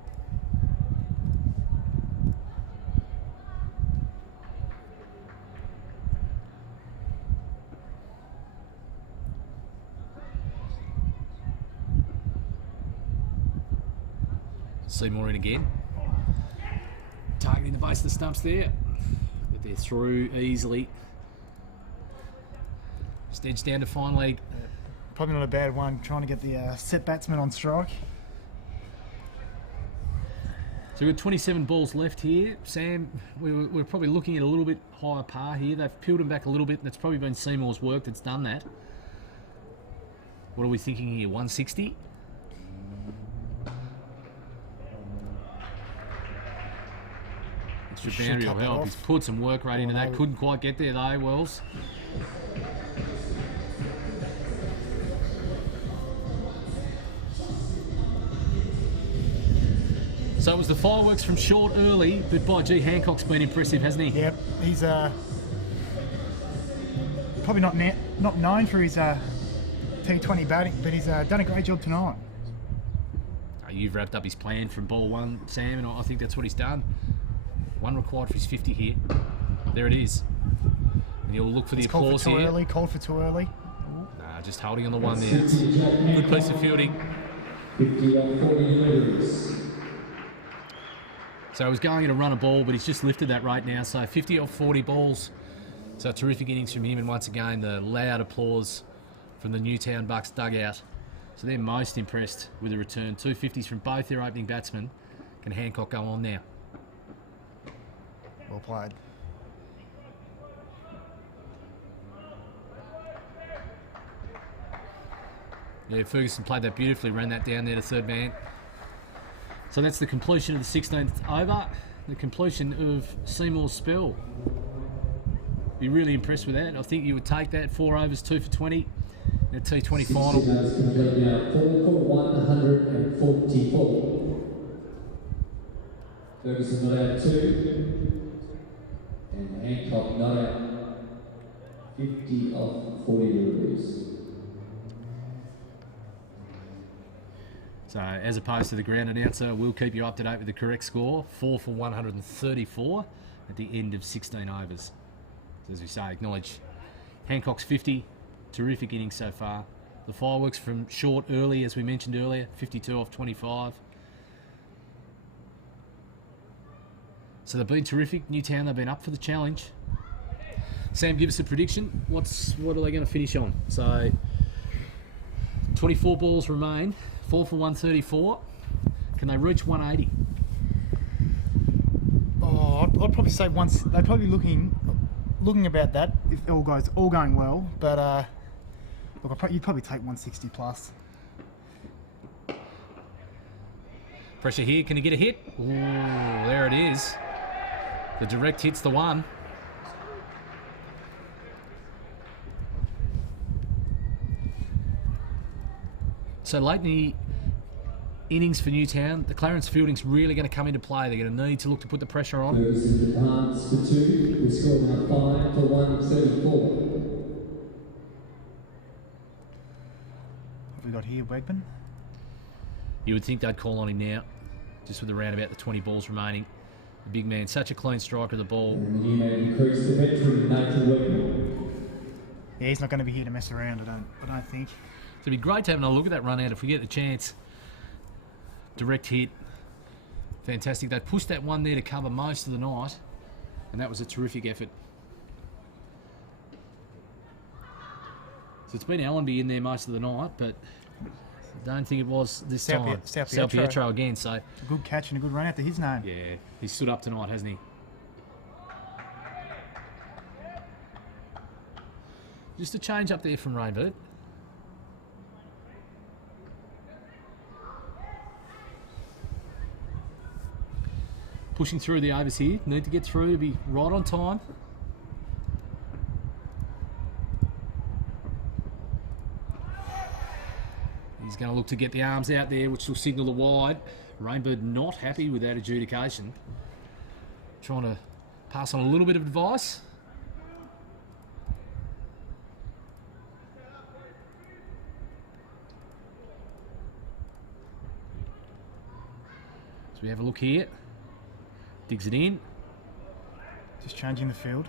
Seymour in again. Targeting the base of the stumps there. But they're through easily. Edge down to fine leg. Probably not a bad one, trying to get the set batsman on strike. So we've got 27 balls left here. Sam, we're probably looking at a little bit higher par here. They've peeled him back a little bit, and it's probably been Seymour's work that's done that. What are we thinking here, 160? Extra boundary will help. He's put some work rate into that. Couldn't quite get there though, Wells. So it was the fireworks from short early, but by gee, Hancock's been impressive, hasn't he? Yep, he's probably not known for his T20 batting, but he's done a great job tonight. You've wrapped up his plan from ball one, Sam, and I think that's what he's done. One required for his 50 here. There it is. And you'll look for the applause here. Called for too early. Nah, just holding on the one there. It's a good piece of fielding. 50 off 40 metres. So he was going to run a ball, but he's just lifted that rate now. So 50 off 40 balls. So terrific innings from him. And once again, the loud applause from the Newtown Bucks dugout. So they're most impressed with the return. 250s from both their opening batsmen. Can Hancock go on now? Well played. Yeah, Ferguson played that beautifully. Ran that down there to third man. So that's the completion of the 16th over, the completion of Seymour's spell. Be really impressed with that. I think you would take that. 4 overs, 2 for 20. The T20 final. 4 for 144. Ferguson not out 2. And Hancock not out 50 off 40 deliveries. So as opposed to the ground announcer, we'll keep you up to date with the correct score. 4 for 134 at the end of 16 overs. So as we say, acknowledge Hancock's 50. Terrific innings so far. The fireworks from short early, as we mentioned earlier, 52 off 25. So they've been terrific. Newtown, they've been up for the challenge. Sam, give us a prediction. What are they going to finish on? So 24 balls remain. 4 for 134. Can they reach 180? Oh, I'd probably say once. They're probably looking about that if all going well. But look, you'd probably take 160 plus. Pressure here. Can he get a hit? Ooh, there it is. The direct hit's the one. So late in the innings for Newtown, the Clarence fielding's really going to come into play. They're going to need to look to put the pressure on. Ferguson departs for 2. We score now 5 for 134. What have we got here, Wegman? You would think they'd call on him now, just with around about the 20 balls remaining. The big man, such a clean striker of the ball. And the new man increased the veteran Nathan Wegman. Yeah, he's not going to be here to mess around. I don't think. It'd be great to have a look at that run out if we get the chance. Direct hit. Fantastic. They pushed that one there to cover most of the night, and that was a terrific effort. So it's been Allenby in there most of the night, but I don't think it was this time. Sal Pietro again. So a good catch and a good run out to his name. yeah, he stood up tonight, hasn't he? Just a change up there from Rainbird. Pushing through the overs here. Need to get through to be right on time. He's going to look to get the arms out there, which will signal the wide. Rainbird not happy with that adjudication. Trying to pass on a little bit of advice. So we have a look here. Digs it in. Just changing the field.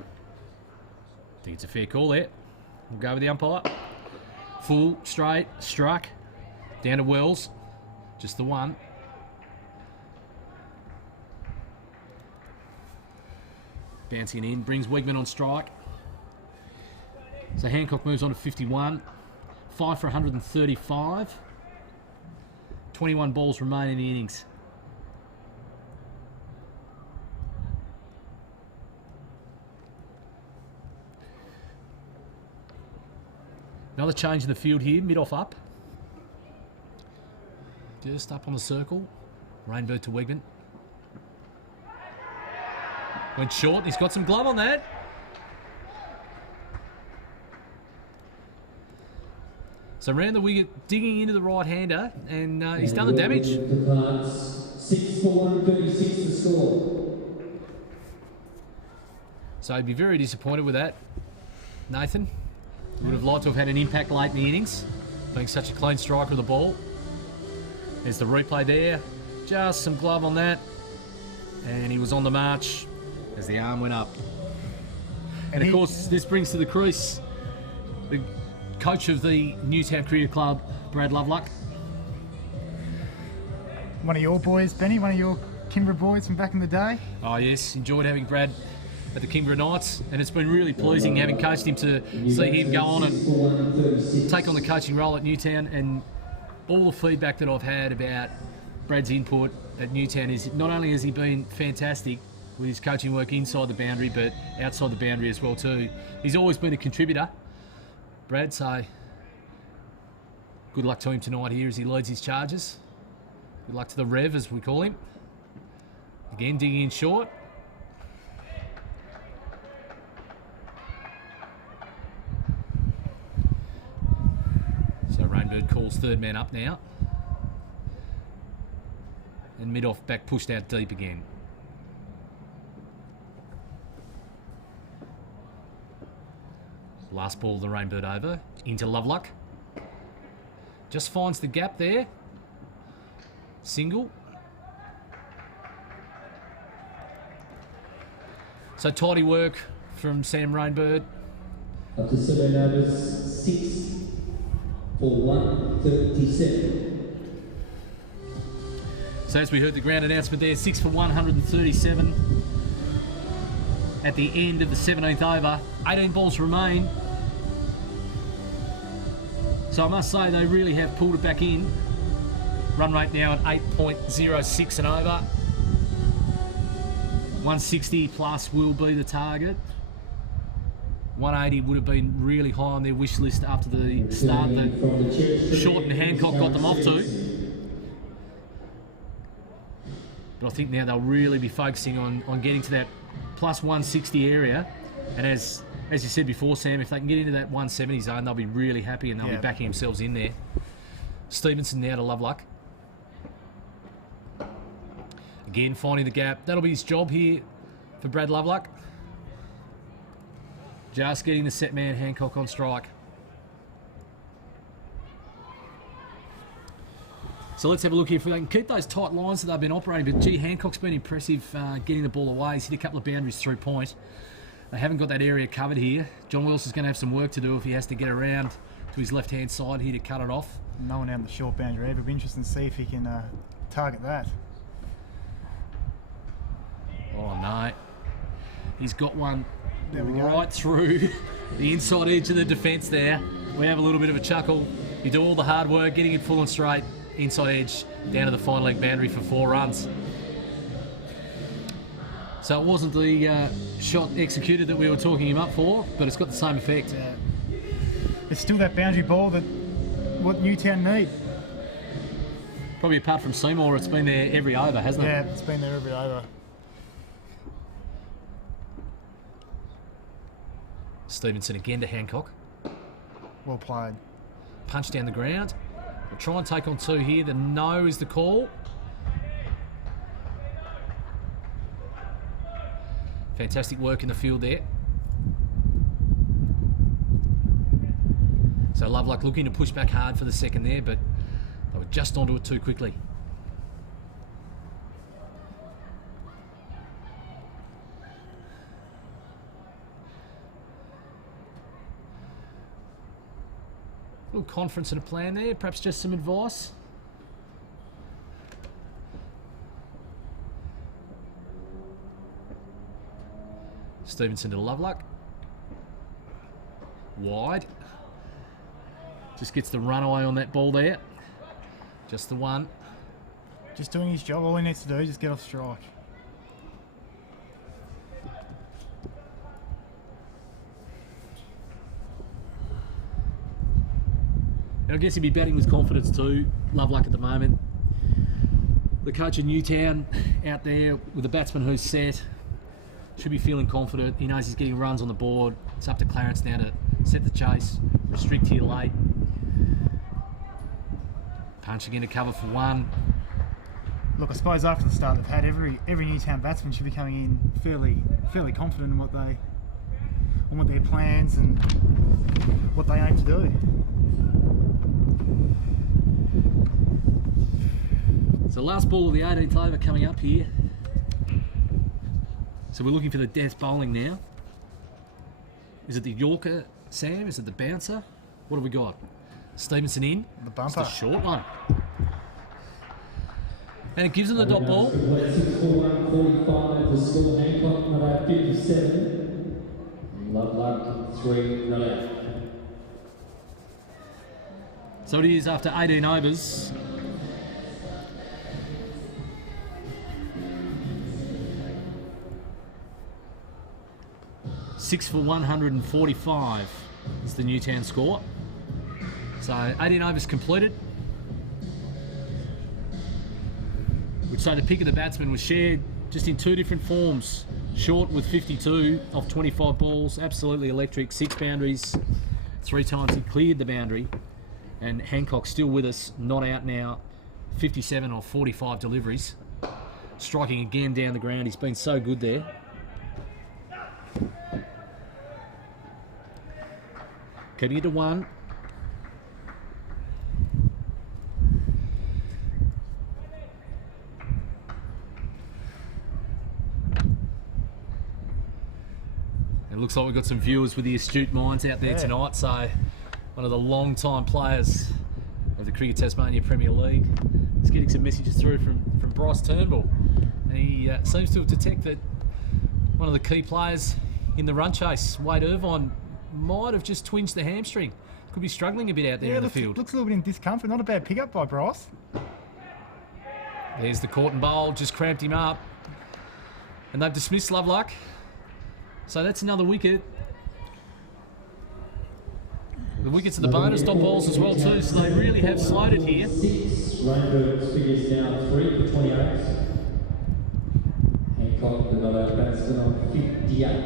I think it's a fair call there. We'll go with the umpire. Full, straight, struck. Down to Wells. Just the one. Bouncing in, brings Wegman on strike. So Hancock moves on to 51. 5 for 135. 21 balls remain in the innings. Another change in the field here, mid-off up. Just up on the circle. Rainbird to Wegman. Went short, he's got some glove on that. So round the wicket, digging into the right-hander, and he's done the damage. 6 for 136 the score. So he'd be very disappointed with that. Nathan would have liked to have had an impact late in the innings, being such a clean striker of the ball. There's the replay there. Just some glove on that. And he was on the march as the arm went up. And of course, this brings to the crease the coach of the Newtown Cricket Club, Brad Lovelock. One of your boys, Benny, one of your Kimbra boys from back in the day. Oh yes, enjoyed having Brad at the Kimbra Knights, and it's been really pleasing having coached him to see him go on and take on the coaching role at Newtown. And all the feedback that I've had about Brad's input at Newtown is not only has he been fantastic with his coaching work inside the boundary, but outside the boundary as well too. He's always been a contributor, Brad, so good luck to him tonight here as he leads his charges. Good luck to the Rev, as we call him. Again, digging in short. So Rainbird calls third man up now. And mid-off back pushed out deep again. Last ball of the Rainbird over. Into Lovelock. Just finds the gap there. Single. So tidy work from Sam Rainbird. Up to 7 overs, 6 for 137. So as we heard the ground announcement there, 6 for 137 at the end of the 17th over. 18 balls remain. So I must say they really have pulled it back in. Run rate now at 8.06 and over. 160 plus will be the target. 180 would have been really high on their wish list after the start that Short and Hancock got them off to. But I think now they'll really be focusing on getting to that plus 160 area. And as you said before, Sam, if they can get into that 170 zone, they'll be really happy and they'll be backing themselves in there. Stevenson now to Lovelock. Again, finding the gap. That'll be his job here for Brad Lovelock. Just getting the set man Hancock on strike. So let's have a look here if they can keep those tight lines that they've been operating. But gee, Hancock's been impressive getting the ball away. He's hit a couple of boundaries through point. They haven't got that area covered here. John Wilson's going to have some work to do if he has to get around to his left-hand side here to cut it off. No one out in the short boundary. It'll be interesting to see if he can target that. Oh no. He's got one right through the inside edge of the defence there. We have a little bit of a chuckle. You do all the hard work, getting it full and straight, inside edge, down to the final leg boundary for 4 runs. So it wasn't the shot executed that we were talking him up for, but it's got the same effect. Yeah. It's still that boundary ball that what Newtown need. Probably apart from Seymour, it's been there every over, hasn't it? Yeah, it's been there every over. Stevenson again to Hancock. Well played. Punch down the ground. We'll try and take on 2 here. The no is the call. Fantastic work in the field there. So Lovelock looking to push back hard for the second there, but they were just onto it too quickly. A little conference and a plan there, perhaps just some advice. Stevenson to Lovelock. Wide. Just gets the runaway on that ball there. Just the one. Just doing his job. All he needs to do is just get off strike. And I guess he'd be batting with confidence too. Lovelock at the moment. The coach of Newtown out there with a batsman who's set. Should be feeling confident. He knows he's getting runs on the board. It's up to Clarence now to set the chase. Restrict here late. Punching in to cover for one. Look, I suppose after the start they've had, every Newtown batsman should be coming in fairly confident in what their plans and what they aim to do. So last ball of the 18th over coming up here. So we're looking for the death bowling now. Is it the Yorker, Sam? Is it the bouncer? What have we got? Stevenson in. The bumper. It's the short one. And it gives him the dot ball. 6-4-1-45 to score Hancock, number 57. Lovelock, 3 not out. So it is after 18 overs. Six for 145 is the Newtown score. So 18 overs completed. Which so the pick of the batsman was shared just in two different forms. Short with 52 off 25 balls, absolutely electric, 6 boundaries. 3 times he cleared the boundary. And Hancock still with us, not out now. 57 off 45 deliveries. Striking again down the ground, he's been so good there. Keeping it to 1. It looks like we've got some viewers with the astute minds out there tonight. So one of the long-time players of the Cricket Tasmania Premier League is getting some messages through from Bryce Turnbull. And he seems to have detected that one of the key players in the run chase, Wade Irvine, might have just twinged the hamstring. Could be struggling a bit out there in the field. Looks a little bit in discomfort. Not a bad pickup by Bryce. There's the caught and bowl, just cramped him up. And they've dismissed Lovelock. So that's another wicket. The wickets are the bonus dot balls as well too, so they really have slowed it here. 6, Rainbirds figures now 3 for 28. Hancock, the not out batsman on 58.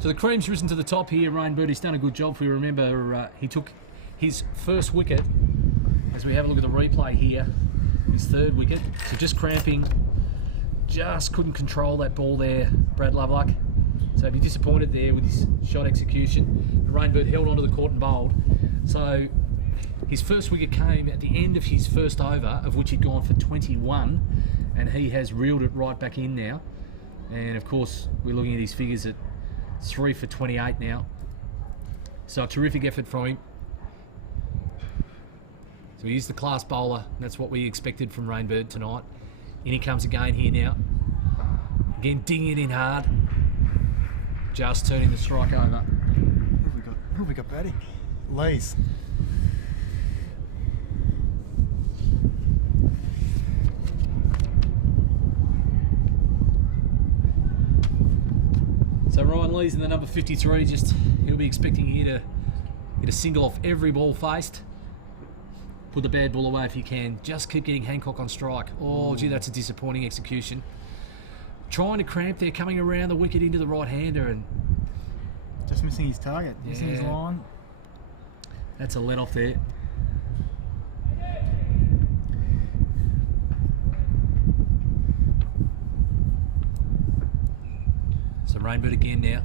So the cream's risen to the top here. Rainbird, he's done a good job for you. Remember, he took his first wicket, as we have a look at the replay here, his 3rd wicket. So just cramping, just couldn't control that ball there, Brad Lovelock. So he'd be disappointed there with his shot execution. Rainbird held onto the court and bowled. So his first wicket came at the end of his first over, of which he'd gone for 21, and he has reeled it right back in now. And of course, we're looking at his figures at 3 for 28 now. So a terrific effort from him. So he's the class bowler. That's what we expected from Rainbird tonight. In he comes again here now. Again, dinging it in hard. Just turning the strike over. Who have we got batting? Lees. So Ryan Lee's in the number 53, he'll be expecting here to get a single off every ball faced. Put the bad ball away if he can. Just keep getting Hancock on strike. Oh, gee, that's a disappointing execution. Trying to cramp there, coming around the wicket into the right-hander and... Just missing his target, missing his line. That's a let-off there. So Rainbird again now.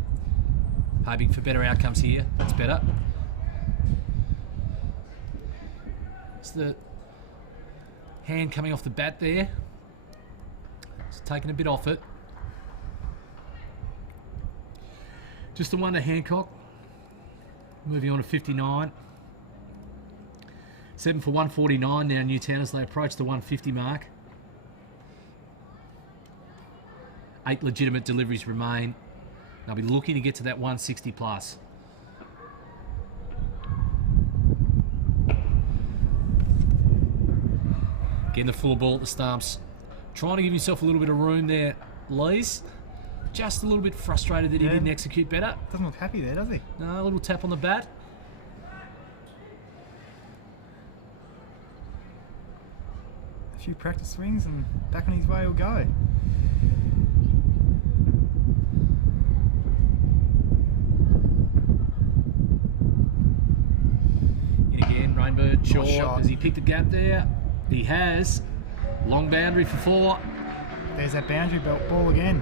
Hoping for better outcomes here. That's better. It's the hand coming off the bat there. It's taking a bit off it. Just the one to Hancock. Moving on to 59. 7 for 149 now, Newtown, as they approach the 150 mark. 8 legitimate deliveries remain. They'll be looking to get to that 160 plus. Getting the full ball at the stumps. Trying to give himself a little bit of room there, Lees. Just a little bit frustrated that he didn't execute better. Doesn't look happy there, does he? No, a little tap on the bat. A few practice swings and back on his way he'll go. In again, Rainbird Nice short. shot. Has he picked the gap there? He has. Long boundary for 4. There's that boundary belt ball again.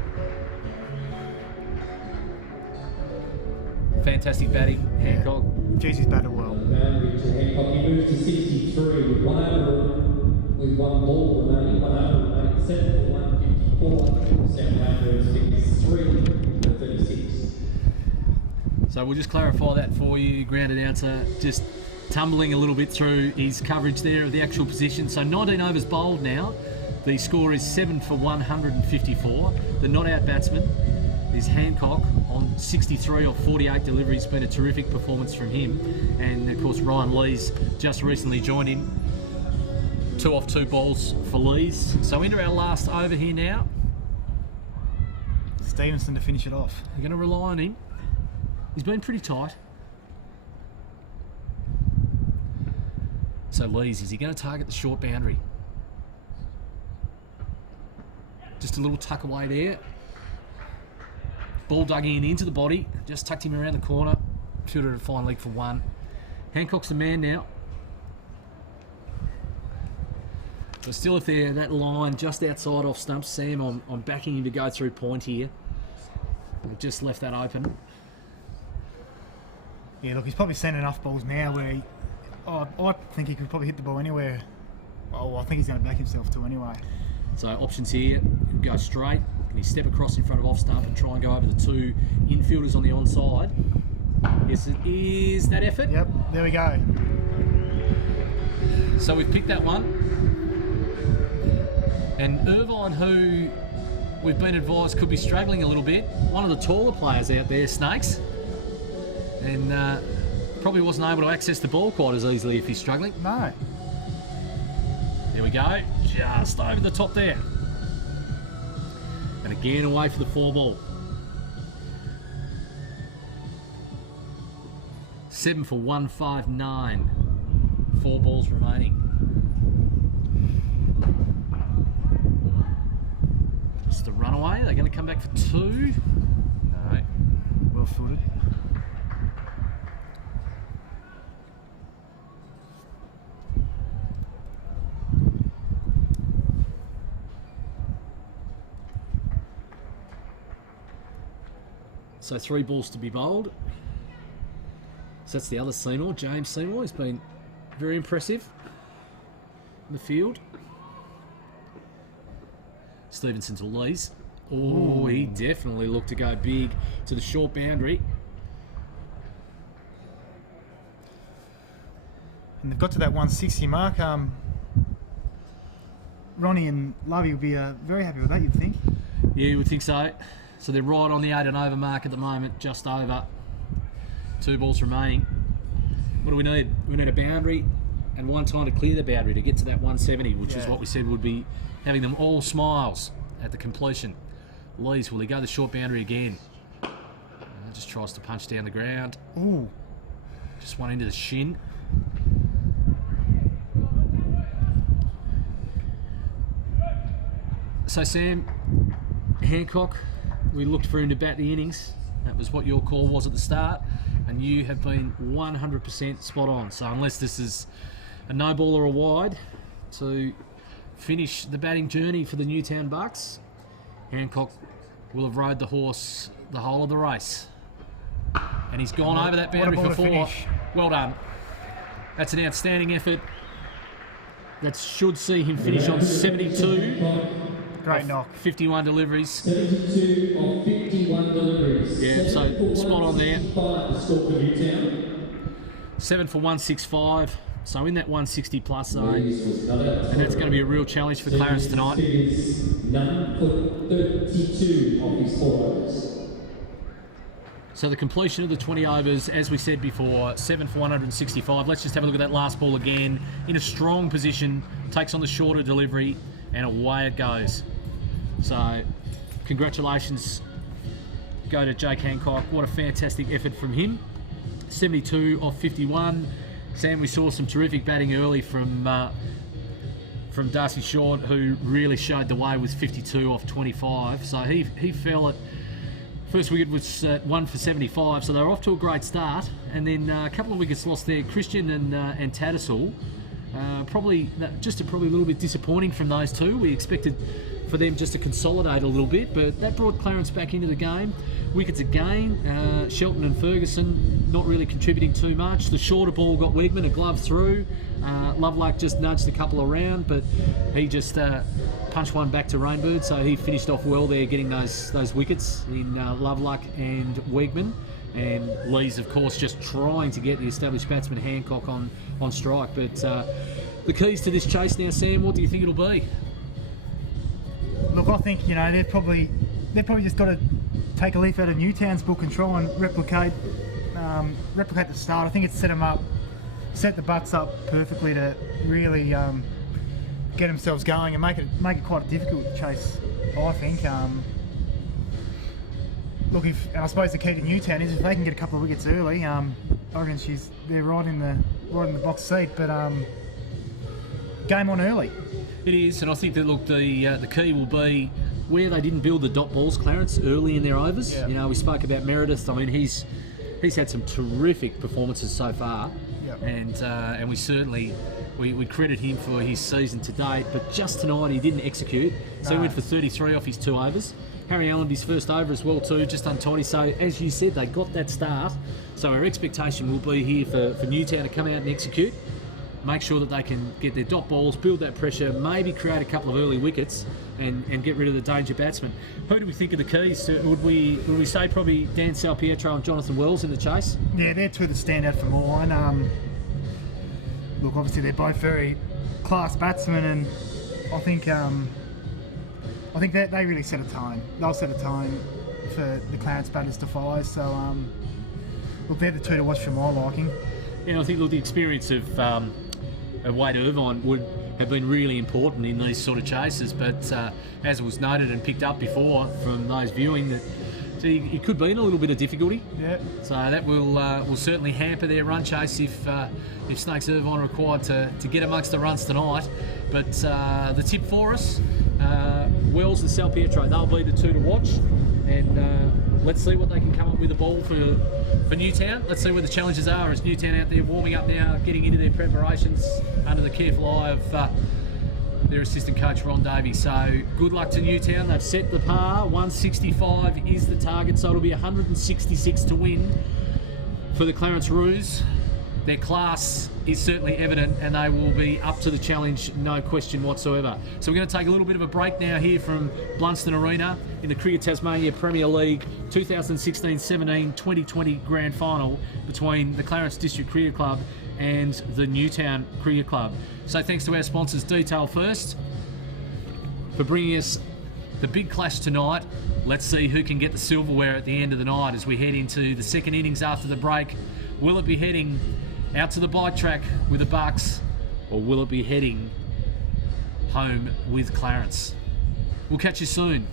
Fantastic batting, Hancock. Jeez, he's batted well. Boundary to Hancock. He moves to 63 with 1 over, with 1 ball remaining. 1 over remaining. 7 for 154. Sam Rainbird's 53 for 36. So we'll just clarify that for you. Ground announcer just tumbling a little bit through his coverage there of the actual position. So 19 overs bowled now. The score is 7 for 154. The not out batsman is Hancock on 63 or 48 deliveries. Been a terrific performance from him. And of course Ryan Lees just recently joined him. 2 off 2 balls for Lees. So into our last over here now. Stevenson to finish it off. You're going to rely on him. He's been pretty tight. So Lees, is he going to target the short boundary? Just a little tuck away there. Ball dug in into the body. Just tucked him around the corner. Fielded a fine leg for 1. Hancock's the man now. But still, if they're that line just outside off stumps, Sam, I'm backing him to go through point here. I've just left that open. Yeah, look, he's probably seen enough balls now where he... Oh, I think he could probably hit the ball anywhere. Oh, I think he's going to back himself too anyway. So options here, go straight. Can he step across in front of off stump and try and go over the 2 infielders on the onside? Yes, it is that effort. Yep, there we go. So we've picked that one. And Irvine, who we've been advised could be struggling a little bit, one of the taller players out there, Snakes, and probably wasn't able to access the ball quite as easily if he's struggling. No. There we go, just over the top there. And again away for the 4 ball. 7 for 159. 4 balls remaining. Just a runaway. They're going to come back for 2. No. Well footed. So 3 balls to be bowled. So that's the other Seymour, James Seymour. He's been very impressive in the field. Stevenson to Lees. Oh, he definitely looked to go big to the short boundary. And they've got to that 160 mark. Ronnie and Lovey will be very happy with that, you'd think. Yeah, you would think so. So they're right on the 8 and over mark at the moment, just over. 2 balls remaining. What do we need? We need a boundary and 1 time to clear the boundary to get to that 170, which is what we said would be having them all smiles at the completion. Lees, will he go the short boundary again? Just tries to punch down the ground. Ooh. Just one into the shin. So Sam, Hancock, we looked for him to bat the innings. That was what your call was at the start, and you have been 100% spot on. So unless this is a no ball or a wide to finish the batting journey for the Newtown Bucks, Hancock will have rode the horse the whole of the race. And he's gone over that boundary for 4. Well done. That's an outstanding effort. That should see him finish on 72. Great knock. 51 deliveries. 72 of 51 deliveries. Yeah, so spot on there. 7 for 165 the score for Newtown. 7 for 165. So in that 160 plus zone, Ladies was not out. and that's going to be a real challenge for Clarence tonight. Figures 9 foot 32 of his 4 overs. So the completion of the 20 overs, as we said before, 7 for 165. Let's just have a look at that last ball again. In a strong position, takes on the shorter delivery, and away it goes. So congratulations go to Jake Hancock. What a fantastic effort from him. 72 off 51. Sam, we saw some terrific batting early from Darcy Short, who really showed the way with 52 off 25. So he fell at first wicket was 1 for 75, so they were off to a great start. And then a couple of wickets lost there. Christian and Tattersall, probably a little bit disappointing from those two. We expected for them just to consolidate a little bit, but that brought Clarence back into the game. Wickets again, Shelton and Ferguson not really contributing too much. The shorter ball got Wegman a glove through. Loveluck just nudged a couple around, but he just punched one back to Rainbird, so he finished off well there, getting those wickets in Loveluck and Wegman. And Lee's, of course, just trying to get the established batsman Hancock on strike. But the keys to this chase now, Sam, what do you think it'll be? Look, I think they've probably just got to take a leaf out of Newtown's book and try and replicate the start. I think it's set the Bucks up perfectly to really get themselves going and make it quite a difficult chase, I think. Look, and I suppose the key to Newtown is if they can get a couple of wickets early. I reckon they're right in the box seat, but game on early. It is, and I think that the key will be where they didn't build the dot balls, Clarence, early in their overs. Yeah. We spoke about Meredith. I mean, he's had some terrific performances so far, and we certainly we credit him for his season to date. But just tonight he didn't execute, so he went for 33 off his 2 overs. Harry Allen, his first over as well too, just untidy. So as you said, they got that start. So our expectation will be here for Newtown to come out and execute. Make sure that they can get their dot balls, build that pressure, maybe create a couple of early wickets and get rid of the danger batsmen. Who do we think are the keys? Would we say probably Dan Salpietro and Jonathan Wells in the chase? Yeah, they're two that stand out for mine. Look, obviously they're both very class batsmen, and I think that they really set a tone. They'll set a tone for the Clarence batters to follow. So look, they're the two to watch for my liking. Yeah, I think the experience of Wade Irvine would have been really important in these sort of chases, but as was noted and picked up before from those viewing, that it could be in a little bit of difficulty. Yeah. So that will certainly hamper their run chase if Snakes Irvine are required to get amongst the runs tonight. But the tip for us, Wells and Salpietro, they'll be the two to watch, and let's see what they can come up with the ball for Newtown. Let's see where the challenges are as Newtown out there warming up now, getting into their preparations under the careful eye of their assistant coach Ron Davies. So good luck to Newtown. They've set the par. 165 is the target, so it'll be 166 to win for the Clarence Roos. Their class is certainly evident, and they will be up to the challenge, no question whatsoever. So we're going to take a little bit of a break now here from Blunston Arena in the Cricket Tasmania Premier League 2016-17 2020 Grand Final between the Clarence District Cricket Club and the Newtown Cricket Club. So thanks to our sponsors, Detail First, for bringing us the big clash tonight. Let's see who can get the silverware at the end of the night as we head into the second innings after the break. Will it be heading out to the bike track with the Bucks, or will it be heading home with Clarence? We'll catch you soon.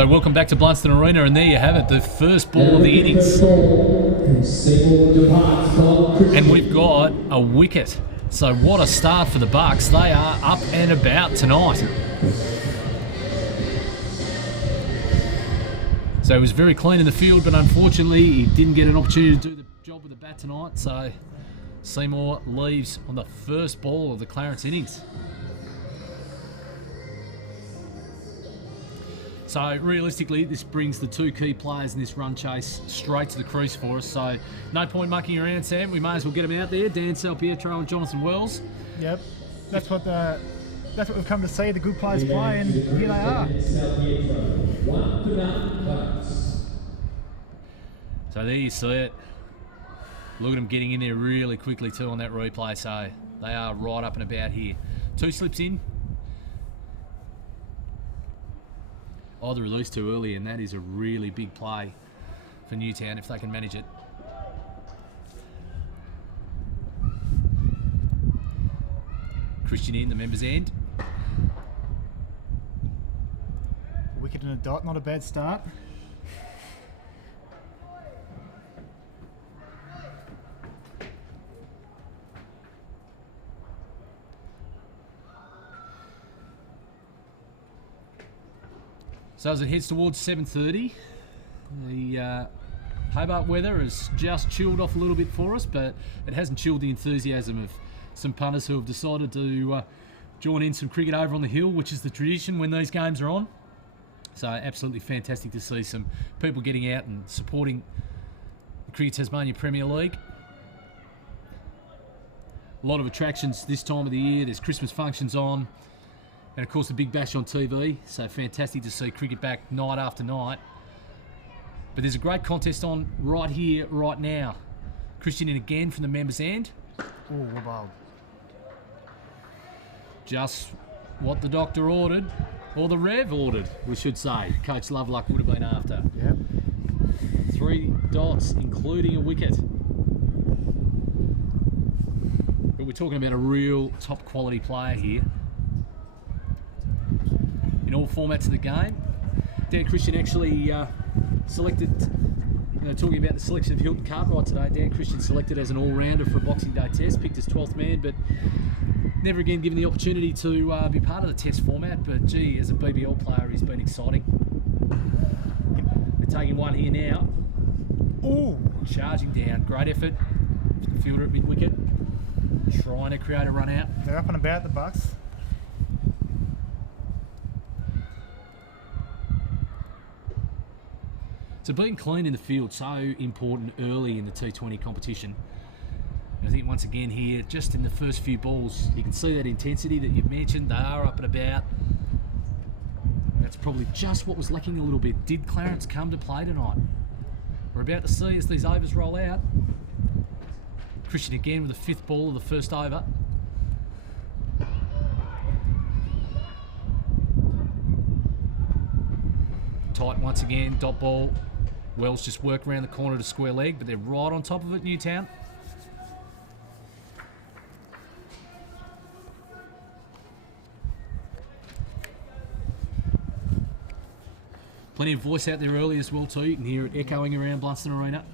So welcome back to Blunston Arena, and there you have it, the first ball of the innings. And we've got a wicket. So what a start for the Bucks. They are up and about tonight. So he was very clean in the field, but unfortunately he didn't get an opportunity to do the job with the bat tonight. So Seymour leaves on the first ball of the Clarence innings. So realistically, this brings the two key players in this run chase straight to the crease for us. So no point mucking around, Sam. We may as well get them out there. Dan Salpietro and Jonathan Wells. Yep, that's what we've come to see. The good players play, and here they are. So there you see it. Look at them getting in there really quickly too on that replay. So they are right up and about here. Two slips in. Either released too early, and that is a really big play for Newtown if they can manage it. Christian in the members' end. Wicket and a dot, not a bad start. So as it heads towards 7:30, the Hobart weather has just chilled off a little bit for us, but it hasn't chilled the enthusiasm of some punters who have decided to join in some cricket over on the hill, which is the tradition when these games are on. So absolutely fantastic to see some people getting out and supporting the Cricket Tasmania Premier League. A lot of attractions this time of the year. There's Christmas functions on. And of course the Big Bash on TV, so fantastic to see cricket back night after night. But there's a great contest on right here, right now. Christian in again from the members' end. Oh, wow. Just what the doctor ordered, or the Rev ordered, we should say. Coach Loveluck would have been after. Yep. 3 dots, including a wicket. But we're talking about a real top quality player here. In all formats of the game. Dan Christian actually selected, talking about the selection of Hilton Cartwright today, Dan Christian selected as an all-rounder for a Boxing Day test, picked as 12th man, but never again given the opportunity to be part of the test format. But gee, as a BBL player, he's been exciting. They're taking one here now. Ooh. Charging down, great effort. The fielder at mid-wicket, trying to create a run out. They're up and about, the Bucks. So being clean in the field, so important early in the T20 competition. And I think once again here, just in the first few balls, you can see that intensity that you've mentioned. They are up and about. That's probably just what was lacking a little bit. Did Clarence come to play tonight? We're about to see as these overs roll out. Christian again with the 5th ball of the first over. Tight once again, dot ball. Wells just work around the corner to square leg, but they're right on top of it, Newtown. Plenty of voice out there early as well too. You can hear it echoing around Blunston Arena.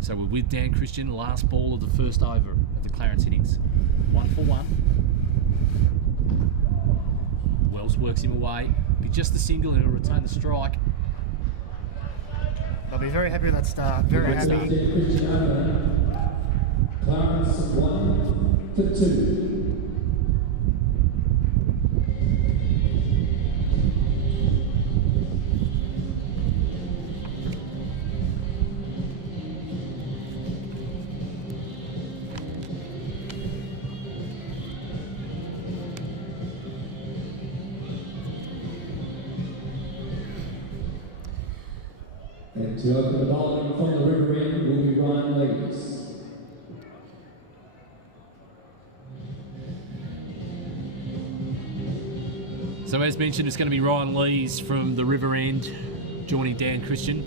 So we're with Dan Christian, last ball of the first over of the Clarence innings. 1 for 1. Wells works him away. Be just the single and he'll retain the strike. They'll be very happy with that start. Very happy. Clarence 1 for 2. And to open the bowling from the river end will be Ryan Leeds. So as mentioned, it's going to be Ryan Lees from the river end joining Dan Christian.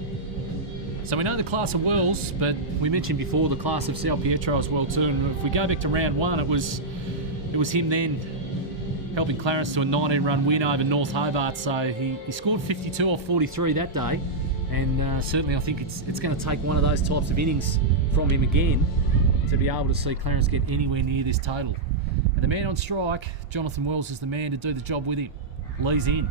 So we know the class of Wells, but we mentioned before the class of Sal Pietro as well too. And if we go back to round one, it was him then helping Clarence to a 19-run win over North Hobart. So he scored 52 off 43 that day, and certainly I think it's going to take one of those types of innings from him again to be able to see Clarence get anywhere near this total. And the man on strike, Jonathan Wells, is the man to do the job with him. Lee's in.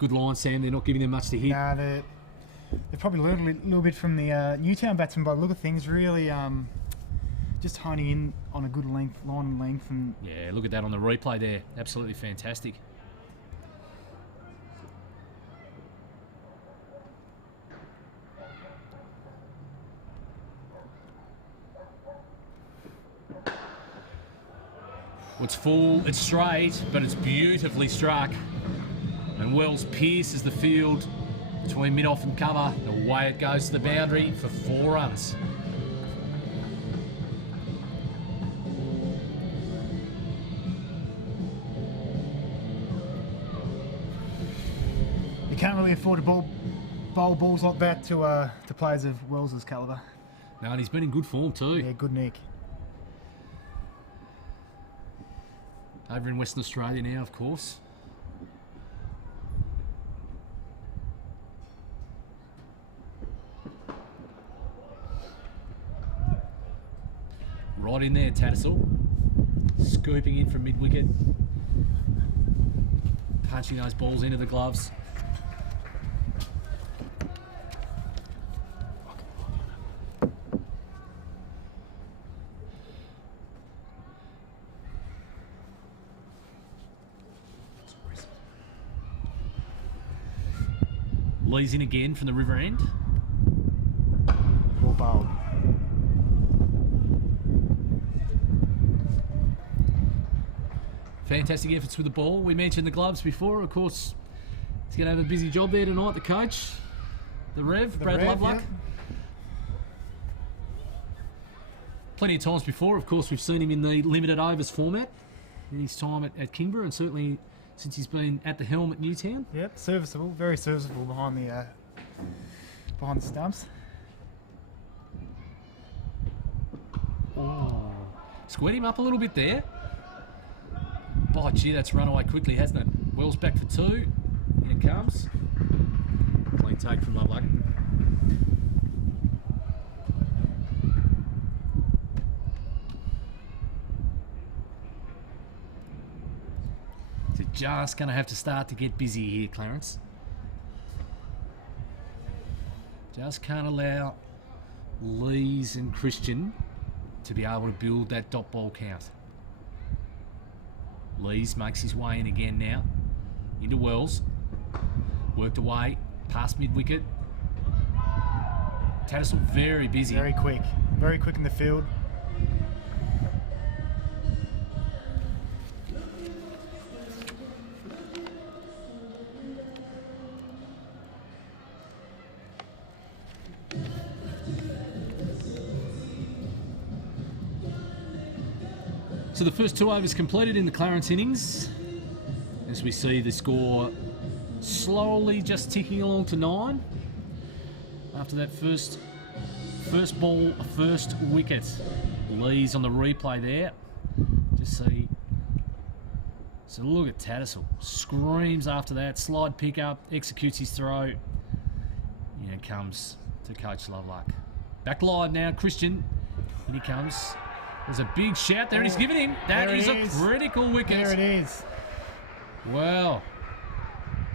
Good line, Sam. They're not giving them much to hit. Nah, they've probably learned a little bit from the Newtown batsmen by the look of things. Really, just honing in on a good line and length. And yeah, look at that on the replay there. Absolutely fantastic. It's full, it's straight, but it's beautifully struck. And Wells pierces the field between mid-off and cover. Away it goes to the boundary for 4 runs. you can't really afford to bowl balls like that to players of Wells's calibre. No, and he's been in good form too. Yeah, good nick. Over in Western Australia now, of course. Right in there, Tattersall. Scooping in from mid-wicket. Punching those balls into the gloves. Lee's in again from the river end. Ball bowled. Fantastic efforts with the ball. We mentioned the gloves before. Of course, he's going to have a busy job there tonight, the coach. The Rev, Brad Lovelock. Yeah. Plenty of times before, of course, we've seen him in the limited overs format in his time at Kingborough, and certainly since he's been at the helm at Newtown. Yep, serviceable, very serviceable behind the stumps. Oh, squared him up a little bit there. Oh, gee, that's run away quickly, hasn't it? Wells back for 2. Here it comes. Clean take from Lovelock. So just going to have to start to get busy here, Clarence. Just can't allow Lees and Christian to be able to build that dot ball count. Lees makes his way in again now. Into Wells. Worked away. Past mid-wicket. Tattersall very busy. Very quick in the field. So the first 2 overs completed in the Clarence innings, as we see the score slowly just ticking along to 9 after that first ball, first wicket. Lee's on the replay there. Just see. So look at Tattersall. Screams after that. Slide pick up, executes his throw. In it comes to Coach Lovelock. Back line now, Christian. In he comes. There's a big shout there, and he's given him. That is a critical wicket. There it is. Well,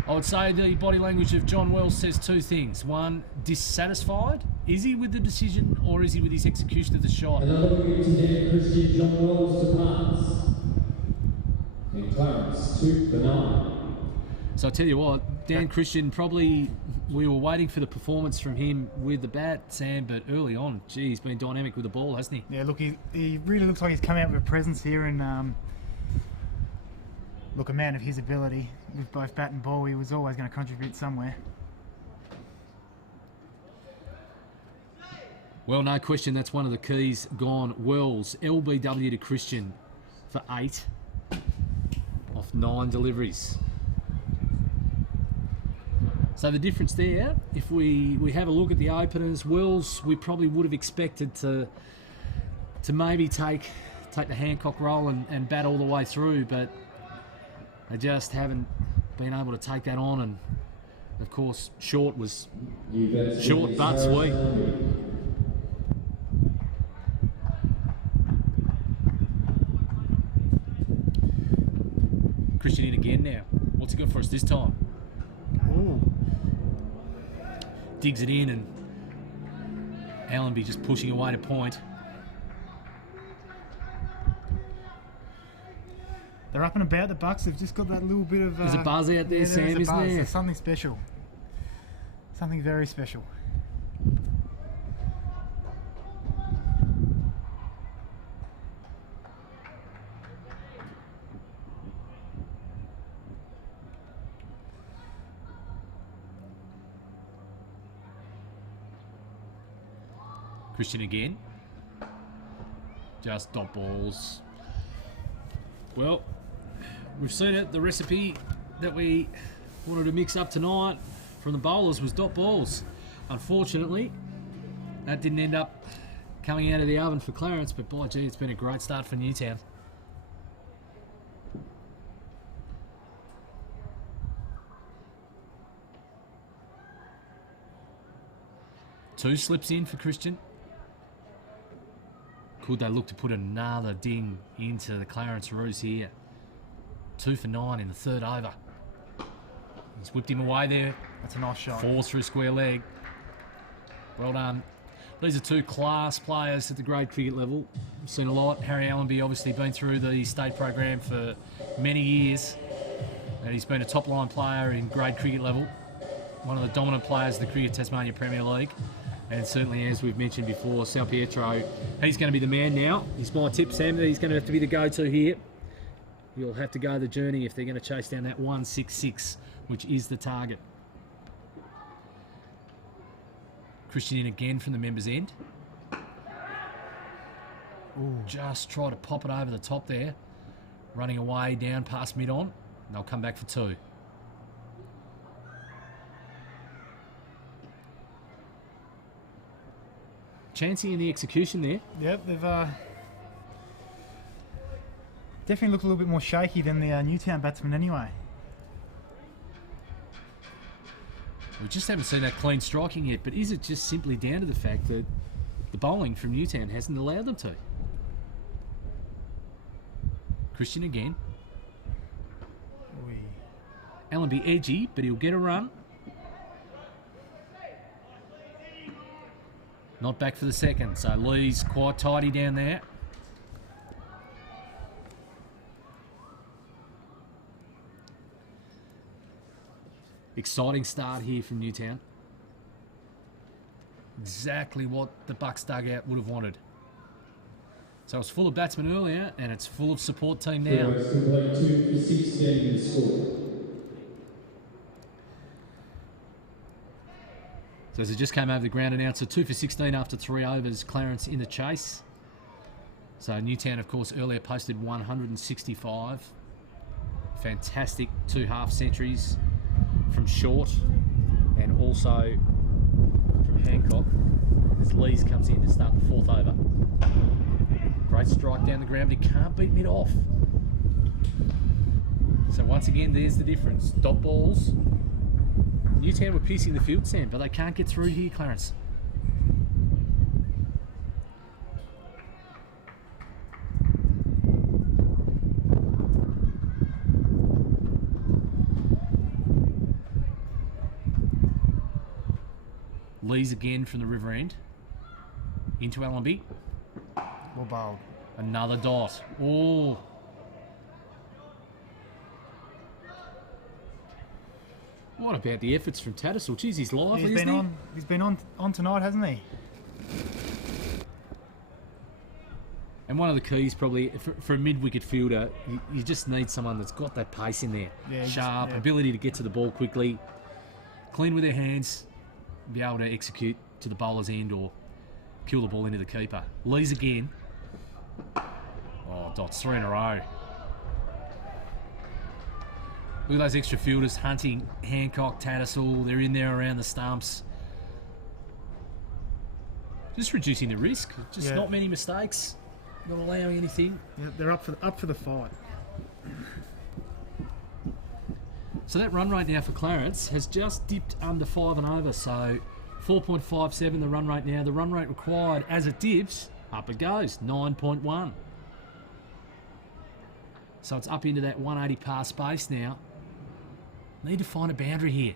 I would say the body language of John Wells says 2 things. 1, dissatisfied. Is he with the decision, or is he with his execution of the shot? Another wicket to Dan Christian, John Wells to pass. And Clarence 2 for 9. So I tell you what, Dan Christian, probably we were waiting for the performance from him with the bat, Sam, but early on, gee, he's been dynamic with the ball, hasn't he? Yeah, look, he really looks like he's come out with a presence here, and look, a man of his ability with both bat and ball, he was always going to contribute somewhere. Well, no question, that's one of the keys gone. Wells, LBW to Christian for 8 off 9 deliveries. So the difference there, if we have a look at the openers, Wells, we probably would have expected to maybe take the Hancock role and bat all the way through, but they just haven't been able to take that on. And of course, short was short but sweet. Christian in again now. What's he got for us this time? Ooh. Digs it in, and Allenby just pushing away to point. They're up and about, the Bucks. They've just got that little bit of... There's a buzz out there, Sam, isn't there? There's something special. Something very special. Christian again. Just dot balls. Well, we've seen it. The recipe that we wanted to mix up tonight from the bowlers was dot balls. Unfortunately, that didn't end up coming out of the oven for Clarence, but by gee, it's been a great start for Newtown. Two slips in for Christian. Could they look to put another ding into the Clarence Roos here? 2 for 9 in the third over. He's whipped him away there. That's a nice shot. 4 through square leg. Well done. These are two class players at the grade cricket level. We've seen a lot. Harry Allenby obviously been through the state program for many years. And he's been a top line player in grade cricket level. One of the dominant players of the Cricket Tasmania Premier League. And certainly, as we've mentioned before, Sal Pietro, he's going to be the man now. He's my tip, Sam, that he's going to have to be the go-to here. He'll have to go the journey if they're going to chase down that 166, which is the target. Christian in again from the members' end. Ooh. Just try to pop it over the top there. Running away down past mid-on. They'll come back for 2. Chancey in the execution there. Yep, they've definitely looked a little bit more shaky than the Newtown batsmen anyway. We just haven't seen that clean striking yet, but is it just simply down to the fact that the bowling from Newtown hasn't allowed them to? Christian again. Oi. Allenby edgy, but he'll get a run. Not back for the second, so Lee's quite tidy down there. Exciting start here from Newtown. Exactly what the Bucks dugout would have wanted. So it's full of batsmen earlier, and it's full of support team now. 2 for 16 the score. So as it just came over the ground, announcer 2 for 16 after 3 overs. Clarence in the chase. So Newtown, of course, earlier posted 165. Fantastic 2 half centuries from short, and also from Hancock as Lees comes in to start the 4th over. Great strike down the ground, but he can't beat mid off. So once again, there's the difference. Dot balls. Newtown were piercing the field, Sam, but they can't get through here, Clarence. Lees again from the river end. Into Allenby. Well bowled. Another dot. Oh. What about the efforts from Tattersall? Jeez, he's lively, isn't he? He's been on tonight, hasn't he? And one of the keys probably for a mid-wicket fielder, you just need someone that's got that pace in there. Yeah, sharp, yeah. ability to get to the ball quickly, clean with their hands, be able to execute to the bowler's end or kill the ball into the keeper. Lees again. Oh, dots 3 in a row. Look at those extra fielders hunting Hancock, Tattersall. They're in there around the stumps. Just reducing the risk. Just not many mistakes. Not allowing anything. Yeah, they're up for the fight. So that run rate now for Clarence has just dipped under 5 and over. So 4.57 the run rate now. The run rate required as it dips, up it goes, 9.1. So it's up into that 180 par space now. Need to find a boundary here.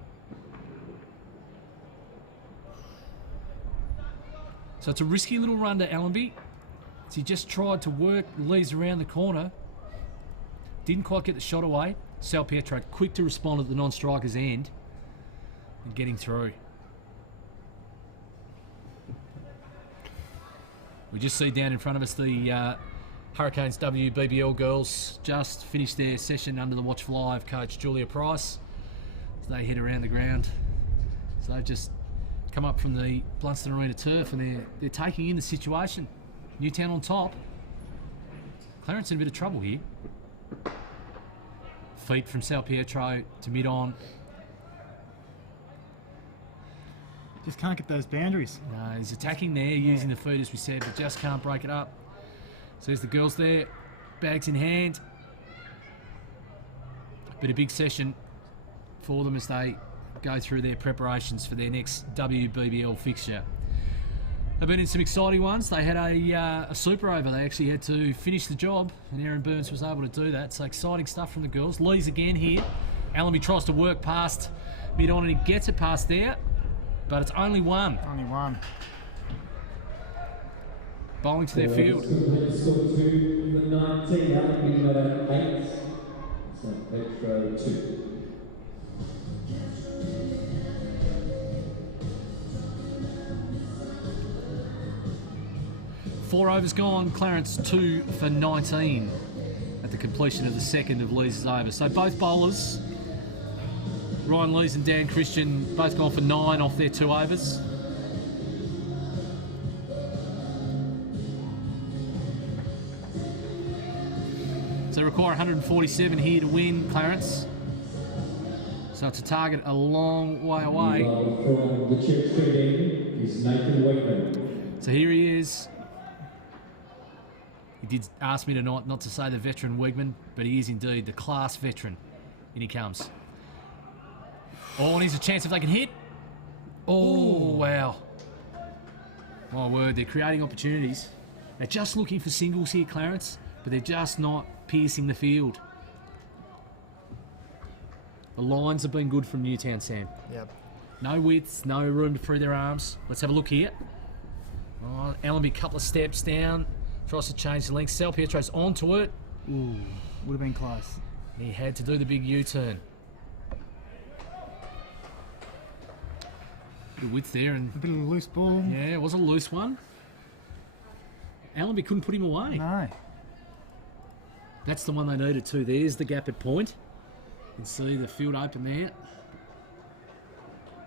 So it's a risky little run to Allenby. So he just tried to work Lee's around the corner. Didn't quite get the shot away. Sal Pietro quick to respond at the non-striker's end and getting through. We just see down in front of us the Hurricanes WBBL girls just finished their session under the watchful eye of Coach Julia Price as they head around the ground. So they've just come up from the Blunston Arena turf and they're taking in the situation. Newtown on top. Clarence in a bit of trouble here. Feet from Sal Pietro to mid-on. Just can't get those boundaries. No, he's attacking there using the feet as we said, but just can't break it up. So there's the girls there, bags in hand. Bit of big session for them as they go through their preparations for their next WBBL fixture. They've been in some exciting ones. They had a super over. They actually had to finish the job, and Erin Burns was able to do that. So exciting stuff from the girls. Lee's again here. Allenby tries to work past mid-on, and he gets it past there, but it's only one. Only one. Bowling to their field. Score 2 for 19, Allenby number 8. So Metro 2. Four overs gone, Clarence 2 for 19 at the completion of the second of Lees' over. So both bowlers, Ryan Lees and Dan Christian, both gone for 9 off their 2 overs. So they require 147 here to win, Clarence. So it's a target a long way away. From the Church Street end is Nathan Wakeman. So here he is. He did ask me tonight not to say the veteran Wegman, but he is indeed the class veteran. In he comes. Oh, and here's a chance if they can hit. Oh, wow. My word, they're creating opportunities. They're just looking for singles here, Clarence, but they're just not piercing the field. The lines have been good from Newtown, Sam. Yep. No widths, no room to free their arms. Let's have a look here. Oh, Allenby, couple of steps down. Tries to change the length. Sal Pietro's onto it. Ooh, would have been close. He had to do the big U-turn. Good width there, and A bit of a loose ball. yeah, it was a loose one. Allenby couldn't put him away. No. That's the one they needed too. There's the gap at point. You can see the field open there.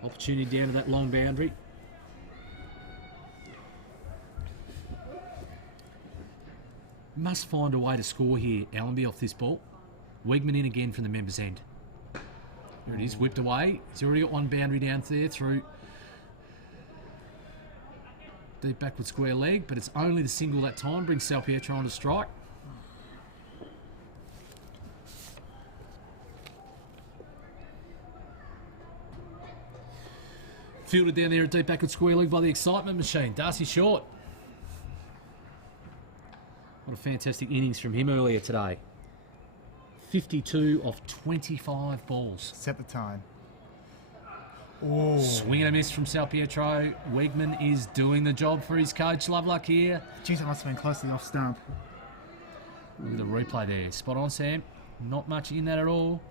Opportunity down to that long boundary. Must find a way to score here, Allenby, off this ball. Wegman in again from the members' end. There it is, whipped away. He's already got one boundary down there through deep backward square leg, but it's only the single that time. Brings Sal Pietro on to strike. Fielded down there at deep backward square leg by the excitement machine, Darcy Short. What a fantastic innings from him earlier today. 52 of 25 balls. Set the time. Oh. Swing and a miss from Sal Pietro. Wegman is doing the job for his coach, Loveluck here. Jeez, that must have been close to the off stump. Look at the replay there. Spot on, Sam. Not much in that at all.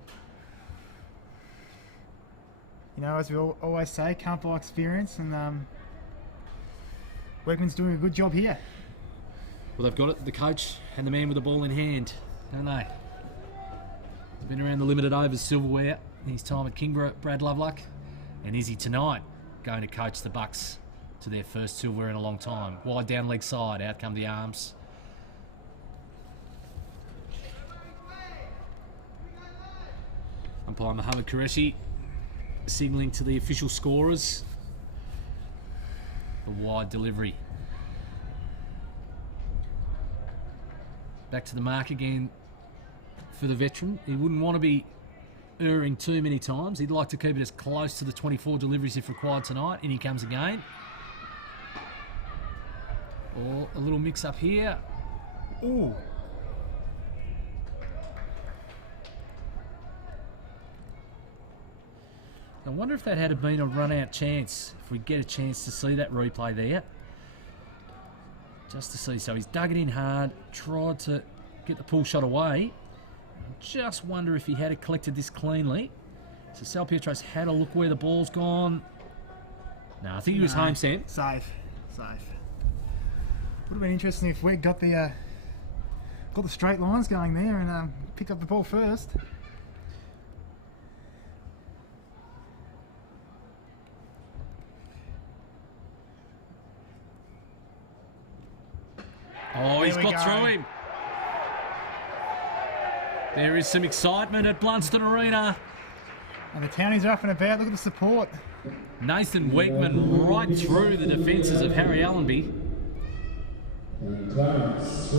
You know, as we always say, can't buy experience, and Wegman's doing a good job here. Well, they've got it, the coach and the man with the ball in hand, don't they? He's been around the limited overs silverware in his time at Kingborough, Brad Loveluck. And is he tonight going to coach the Bucks to their first silverware in a long time? Wide down leg side, out come the arms. Umpire Mohammed Qureshi signalling to the official scorers. The wide delivery. Back to the mark again for the veteran. He wouldn't want to be erring too many times. He'd like to keep it as close to the 24 deliveries if required tonight. In he comes again. Or a little mix up here. Ooh. I wonder if that had been a run-out chance, if we get a chance to see that replay there. Just to see. So he's dug it in hard, tried to get the pull shot away. I just wonder if he had collected this cleanly. So Salpietro's had a look where the ball's gone. No, I think he was home, Sam. Safe. Would have been interesting if we got the straight lines going there and picked up the ball first. Oh, he's There we got go. through him. There is some excitement at Blunston Arena. And the townies are up and about. Look at the support. Nathan Wegman right through the defences of Harry Allenby. And Clarence 3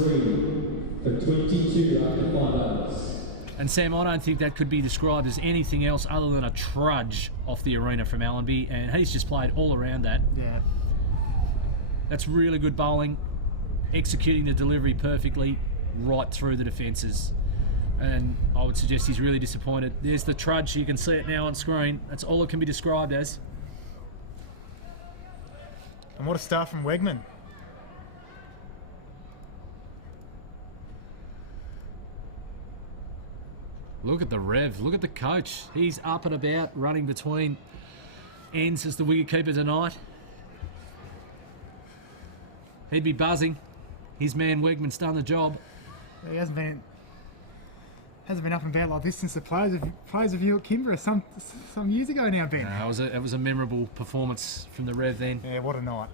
for 22 after 5 hours. And Sam, I don't think that could be described as anything else other than a trudge off the arena from Allenby, and he's just played all around that. Yeah. That's really good bowling, executing the delivery perfectly right through the defences. And I would suggest he's really disappointed. There's the trudge, you can see it now on screen. That's all it can be described as. And what a start from Wegman. Look at the rev, look at the coach. He's up and about, running between ends as the wicketkeeper tonight. He'd be buzzing. His man Wegman's done the job. He hasn't been up and about like this since the players of you at Kimbra some years ago now, Ben. It was a memorable performance from the rev then. Yeah, what a night.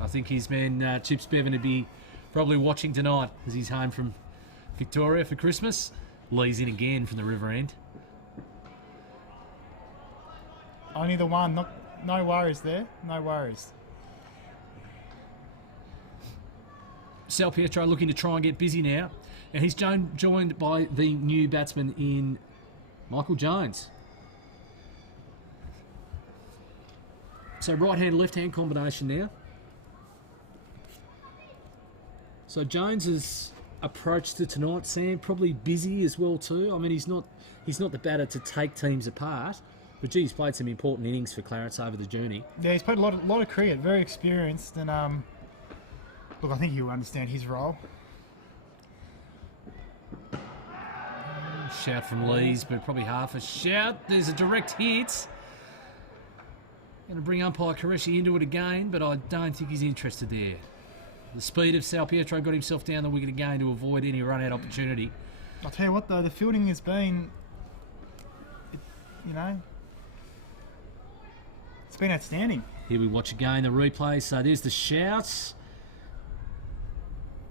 I think his man Chips Bevan would be probably watching tonight as he's home from Victoria for Christmas. Lee's in again from the river end. Only the one, no worries there, no worries. Salpietro looking to try and get busy now. And he's joined by the new batsman in Michael Jones. So right-hand, left-hand combination now. So Jones's approach to tonight, Sam, probably busy as well too. I mean, he's not the batter to take teams apart, but gee, he's played some important innings for Clarence over the journey. Yeah, he's played a lot of cricket, very experienced, and look, I think he'll understand his role. Shout from Lees, but probably half a shout. There's a direct hit. Going to bring umpire Qureshi into it again, but I don't think he's interested there. The speed of Salpietro got himself down the wicket again to avoid any run-out opportunity. I'll tell you what though, the fielding has been, it's been outstanding. Here we watch again the replay. So there's the shouts.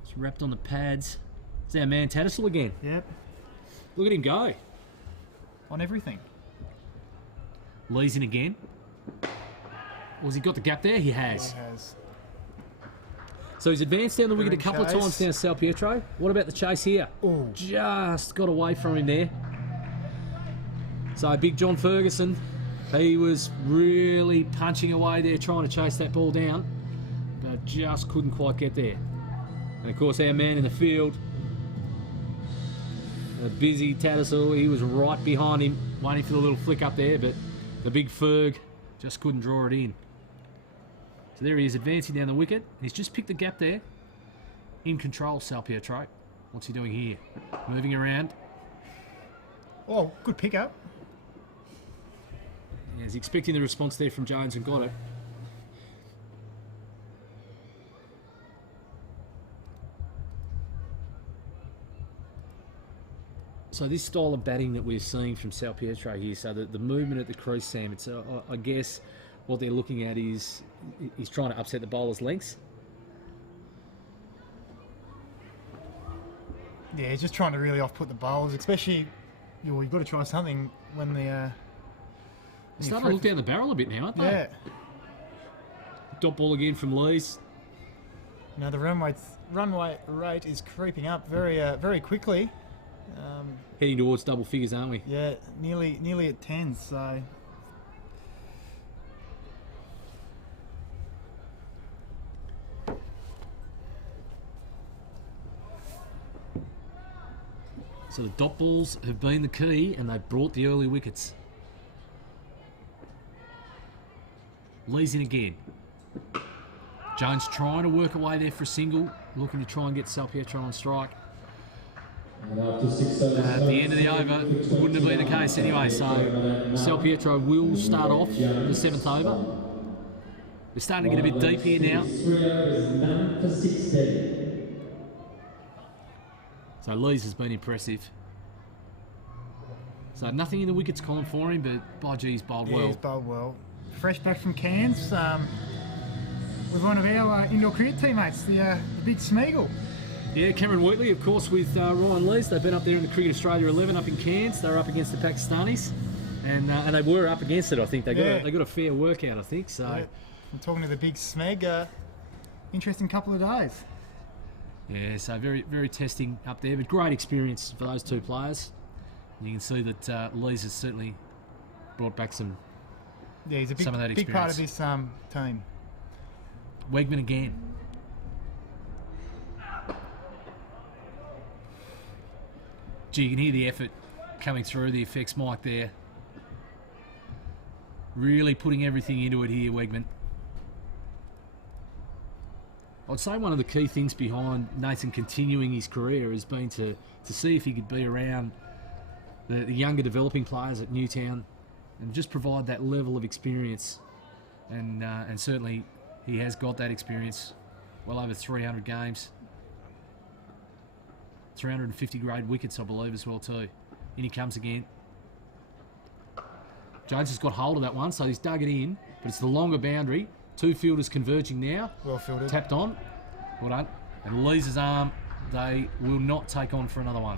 It's wrapped on the pads. It's our man Tattersall again. Yep, Look at him go. on everything. Lee's in again. Was he got the gap there? He has. He has. So he's advanced down the wicket a Good couple of chase. times now, Salpietro. What about the chase here? Ooh. Just got away from him there. So big John Ferguson, he was really punching away there trying to chase that ball down, but just couldn't quite get there. And of course our man in the field, a busy Tattersall, he was right behind him, waiting for the little flick up there, but the big Ferg just couldn't draw it in. So there he is, advancing down the wicket. He's just picked the gap there. In control, Salpietro. What's he doing here? Moving around. Oh, good pickup. Yeah, he's expecting the response there from Jones and got it. So this style of batting that we're seeing from Salpietro here, so the movement at the crease, Sam, it's I guess what they're looking at is he's trying to upset the bowler's lengths. Yeah, he's just trying to really off-put the bowlers, especially You've got to try something when the. They're starting to look down the barrel a bit now, aren't they? Yeah. Dot ball again from Lees. Now the runway rate is creeping up very quickly. Heading towards double figures, aren't we? Yeah, nearly at 10. So the dot balls have been the key, and they've brought the early wickets. Lees in again. Jones trying to work away there for a single, looking to try and get Salpietro on strike. And after 6 overs, At the end of the over, wouldn't have been the case anyway, so Salpietro will start off the 7th over. We're starting to get a bit deep here now. 3 overs, none for 16. So Lees has been impressive. So nothing in the wickets column for him, but by gee, he's bowled Yeah, well. he's bowled well. Fresh back from Cairns with one of our indoor cricket teammates, the big Smeagol. Yeah, Cameron Wheatley, of course, with Ryan Lees. They've been up there in the Cricket Australia 11 up in Cairns. They were up against the Pakistanis, and they were up against it. I think they got a fair workout. I think so. Yeah. I'm talking to the big Smeg. Interesting couple of days. Yeah, so very, very testing up there, but great experience for those two players. You can see that Lees has certainly brought back some. Yeah, he's a Some of that big part of experience. this team. Wegman again. Gee, you can hear the effort coming through the effects mic there. Really putting everything into it here, Wegman. I'd say one of the key things behind Nathan continuing his career has been to see if he could be around the younger developing players at Newtown and just provide that level of experience. And certainly he has got that experience. Well over 300 games. 350 grade wickets, I believe, as well too. In he comes again. Jones has got hold of that one, so he's dug it in, but it's the longer boundary. Two fielders converging now. Well fielded. Tapped on. Well done. And Lees' arm, they will not take on for another one.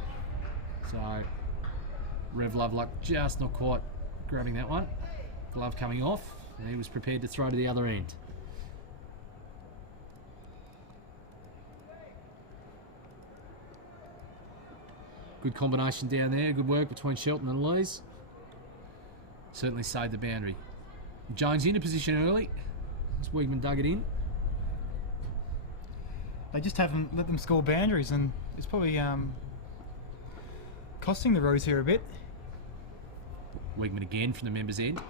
So, Rev Lovelock just not quite grabbing that one. Glove coming off, and he was prepared to throw to the other end. Good combination down there. Good work between Shelton and Lees. Certainly saved the boundary. Jones in a position early. As Wegman dug it in. They just haven't let them score boundaries, and it's probably costing the Roos here a bit. Wegman again from the members' end.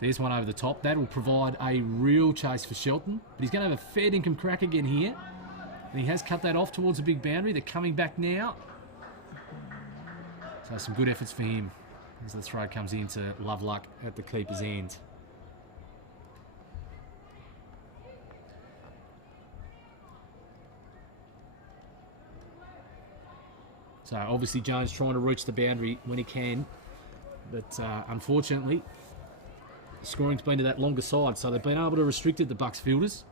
There's one over the top. That will provide a real chase for Shelton. But he's going to have a fair dinkum crack again here. And he has cut that off towards a big boundary. They're coming back now. So some good efforts for him as the throw comes into Loveluck at the keeper's end. So obviously Jones trying to reach the boundary when he can, but unfortunately the scoring's been to that longer side, so they've been able to restrict it, the Bucks fielders.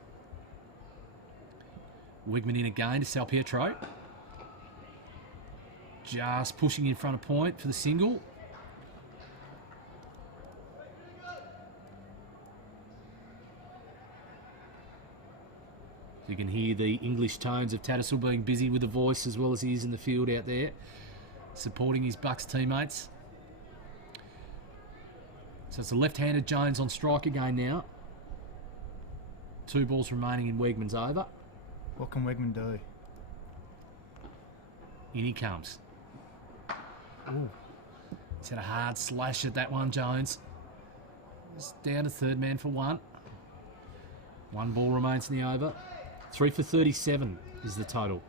Wegman in again to Salpietro. Just pushing in front of point for the single. You can hear the English tones of Tattersall being busy with the voice as well as he is in the field out there, supporting his Bucks teammates. So it's a left-handed Jones on strike again now. 2 balls remaining in Wegman's over. What can Wegman do? In he comes. Ooh. He's had a hard slash at that one, Jones. It's down to third man for 1. 1 ball remains in the over. 3 for 37 is the total.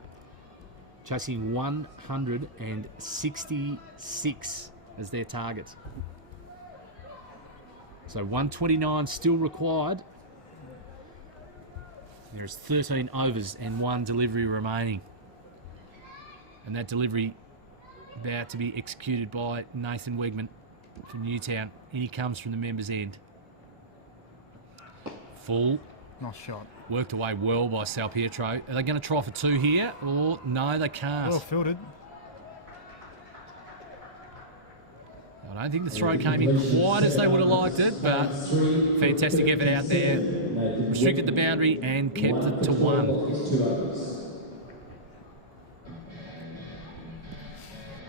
Chasing 166 as their target. So 129 still required. There's 13 overs and 1 delivery remaining. And that delivery about to be executed by Nathan Wegman from Newtown. In he comes from the members' end. Full. Nice shot. Worked away well by Salpietro. Are they going to try for 2 here? Or no, they can't. Well fielded. I don't think the throw came in quite as they would have liked it, but fantastic effort out there. Restricted the boundary and kept it to 1.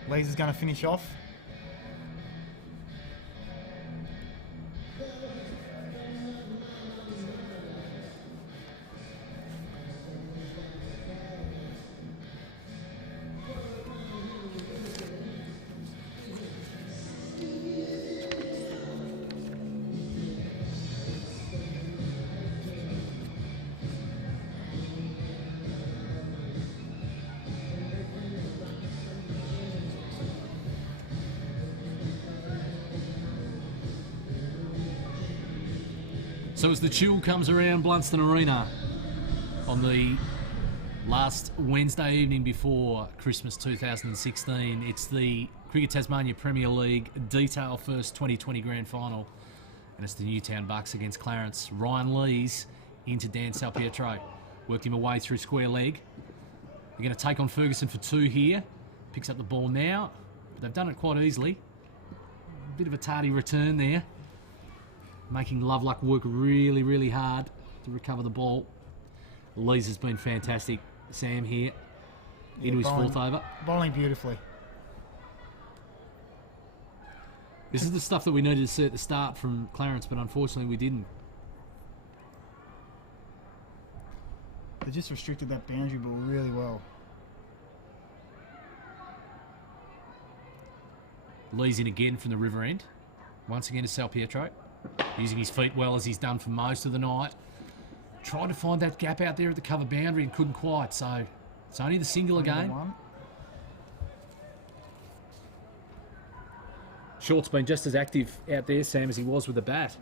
Lees is going to finish off. So as the chill comes around Blunston Arena on the last Wednesday evening before Christmas 2016, it's the Cricket Tasmania Premier League Detail First 2020 Grand Final, and it's the Newtown Bucks against Clarence. Ryan Lees into Dan Salpietro, worked him away through square leg. They're going to take on Ferguson for 2 here. Picks up the ball now, but they've done it quite easily. A bit of a tardy return there, making Lovelock work really, really hard to recover the ball. Lees has been fantastic. Sam here, into his 4th over. Bowling beautifully. This is the stuff that we needed to see at the start from Clarence, but unfortunately we didn't. They just restricted that boundary ball really well. Lees in again from the river end. Once again to Salpietro. Using his feet well as he's done for most of the night. Tried to find that gap out there at the cover boundary and couldn't quite, so it's only the single again. Short's been just as active out there, Sam, as he was with the bat.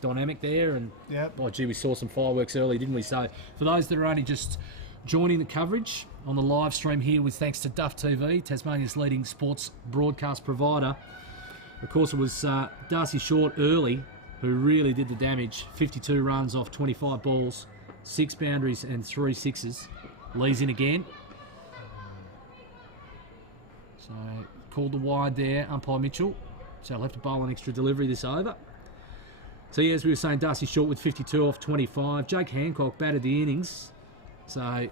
Dynamic there, and oh gee, we saw some fireworks early, didn't we? So for those that are only just joining the coverage on the live stream here, with thanks to Duff TV, Tasmania's leading sports broadcast provider. Of course, it was Darcy Short early who really did the damage. 52 runs off 25 balls, 6 boundaries and 3 sixes. Lees in again. So called the wide there, umpire Mitchell. So he'll have to bowl an extra delivery this over. So yeah, as we were saying, Darcy Short with 52 off 25. Jake Hancock batted the innings. So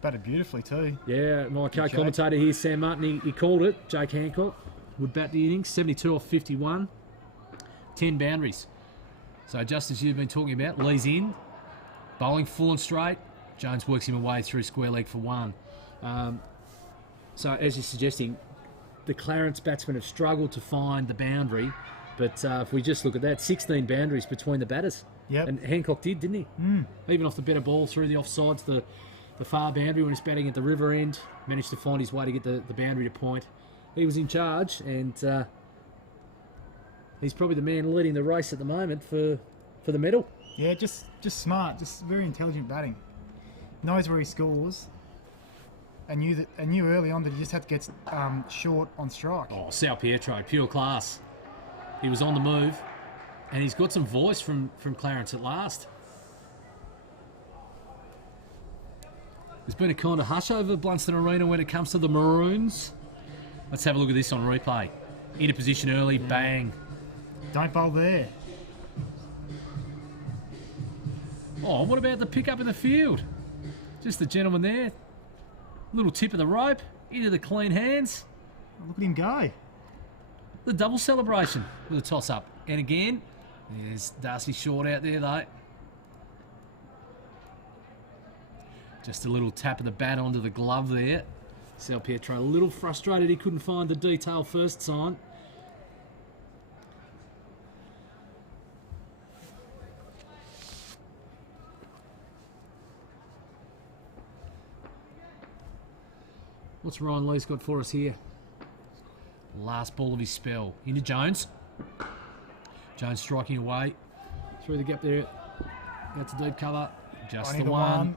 batted beautifully too. Yeah, my co-commentator here, Sam Martin, he called it. Jake Hancock would bat the innings. 72 off 51. 10 boundaries. So just as you've been talking about, Lee's in. Bowling full and straight. Jones works him away through square leg for 1. So as you're suggesting, the Clarence batsmen have struggled to find the boundary. But if we just look at that, 16 boundaries between the batters. Yep. And Hancock did, didn't he? Even off the better ball through the offsides, the far boundary when he's batting at the river end, managed to find his way to get the boundary to point. He was in charge, and he's probably the man leading the race at the moment for the medal. Yeah, just smart, just very intelligent batting. Knows where he scores, and knew early on that he just had to get short on strike. Oh, Salpietro, pure class. He was on the move, and he's got some voice from Clarence at last. There's been a kind of hush over Blunston Arena when it comes to the Maroons. Let's have a look at this on replay. Into position early, bang. Don't bowl there. Oh, what about the pick up in the field? Just the gentleman there. Little tip of the rope, into the clean hands. Look at him go. The double celebration with a toss-up. And again, there's Darcy Short out there, though. Just a little tap of the bat onto the glove there. Salpietro a little frustrated he couldn't find the detail first sign. What's Ryan Lee's got for us here? Last ball of his spell. Into Jones. Jones striking away. Through the gap there. That's a deep cover. Just the one.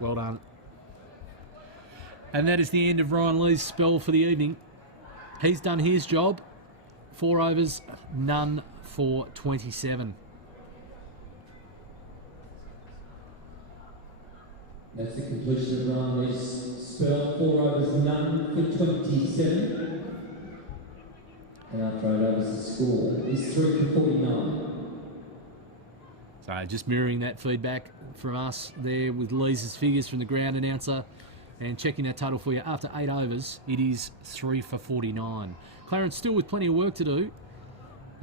Well done. And that is the end of Ryan Lee's spell for the evening. He's done his job. 4 overs, none for 27. That's the completion of Ryan Lee's spell. 4 overs, none for 27. And after it overs, the score is 3 for 49. So just mirroring that feedback from us there with Lee's figures from the ground announcer and checking that total for you. After 8 overs, it is 3 for 49. Clarence still with plenty of work to do.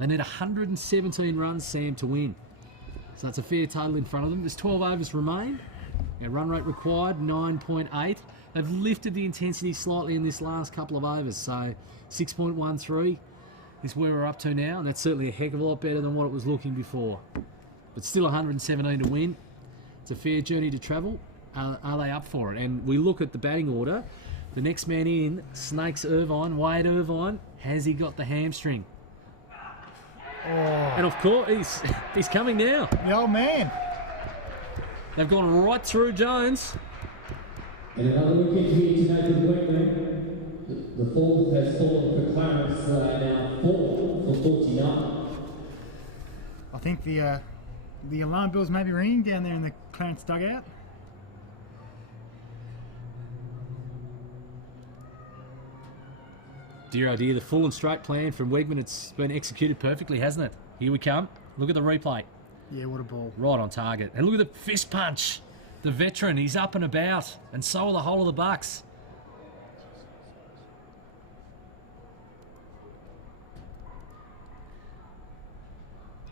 They need 117 runs, Sam, to win. So that's a fair total in front of them. There's 12 overs remain. Now, run rate required, 9.8. They've lifted the intensity slightly in this last couple of overs. So 6.13 is where we're up to now. And that's certainly a heck of a lot better than what it was looking before. But still 117 to win. It's a fair journey to travel. Are they up for it? And we look at the batting order. The next man in, Snakes Irvine, Wade Irvine. Has he got the hamstring? Oh, And of course, he's coming now. the old man. They've gone right through Jones. And another wicket here to Nathan Wakeman. The fourth has fallen for Clarence, now 4 for 49. I think the alarm bells may be ringing down there in the Clarence dugout. Dear oh dear, the full and straight plan from Wegman, it's been executed perfectly, hasn't it? Here we come. Look at the replay. Yeah, what a ball. Right on target. And look at the fist punch. The veteran, he's up and about. And so are the whole of the Bucks.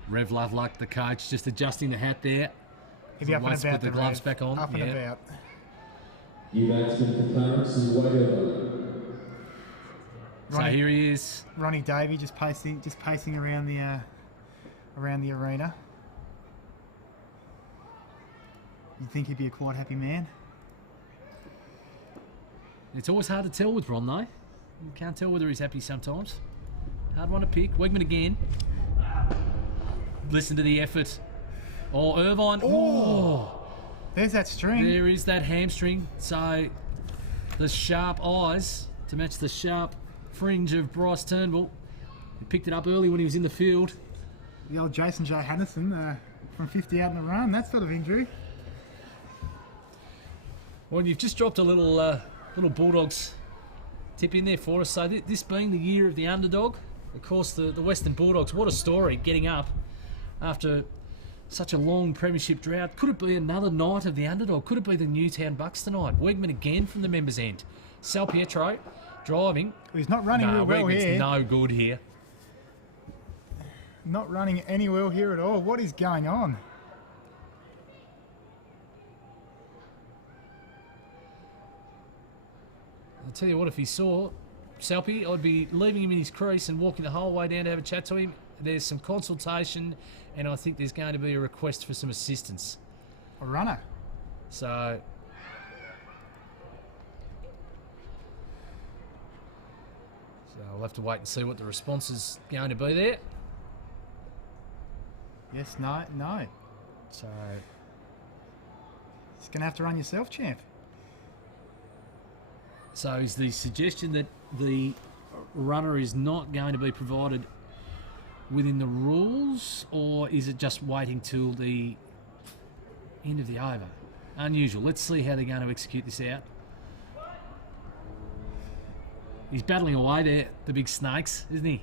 Rev Loveluck, the coach, just adjusting the hat there. He'll be up and Waits to about. put the gloves back on. Up and Yeah. about. New batsman for Clarence is Wade Irvine. So here he is. Ronnie Davey just pacing around the arena. You'd think he'd be a quite happy man. It's always hard to tell with Ron, though. You can't tell whether he's happy sometimes. Hard one to pick. Wegman again. Listen to the effort. Oh, Irvine. Oh. There's that string. There is that hamstring. So the sharp eyes to match the sharp fringe of Bryce Turnbull. He picked it up early when he was in the field. The old Jason J. Hannison from 50 out in the run. That sort of injury. Well, you've just dropped a little Bulldogs tip in there for us. So this being the year of the underdog, of course, the Western Bulldogs, what a story getting up after such a long premiership drought. Could it be another night of the underdog? Could it be the Newtown Bucks tonight? Wegman again from the members' end. Sal Pietro driving. He's not running real well Wegman's here. no good here. Not running any well here at all. What is going on? I'll tell you what, if he saw Salpy, I'd be leaving him in his crease and walking the whole way down to have a chat to him. There's some consultation, and I think there's going to be a request for some assistance. A runner. So I'll have to wait and see what the response is going to be there. Yes, no. So Just going to have to run yourself, champ. So is the suggestion that the runner is not going to be provided within the rules, or is it just waiting till the end of the over? Unusual. Let's see how they're going to execute this out. He's battling away there, the big snakes, isn't he?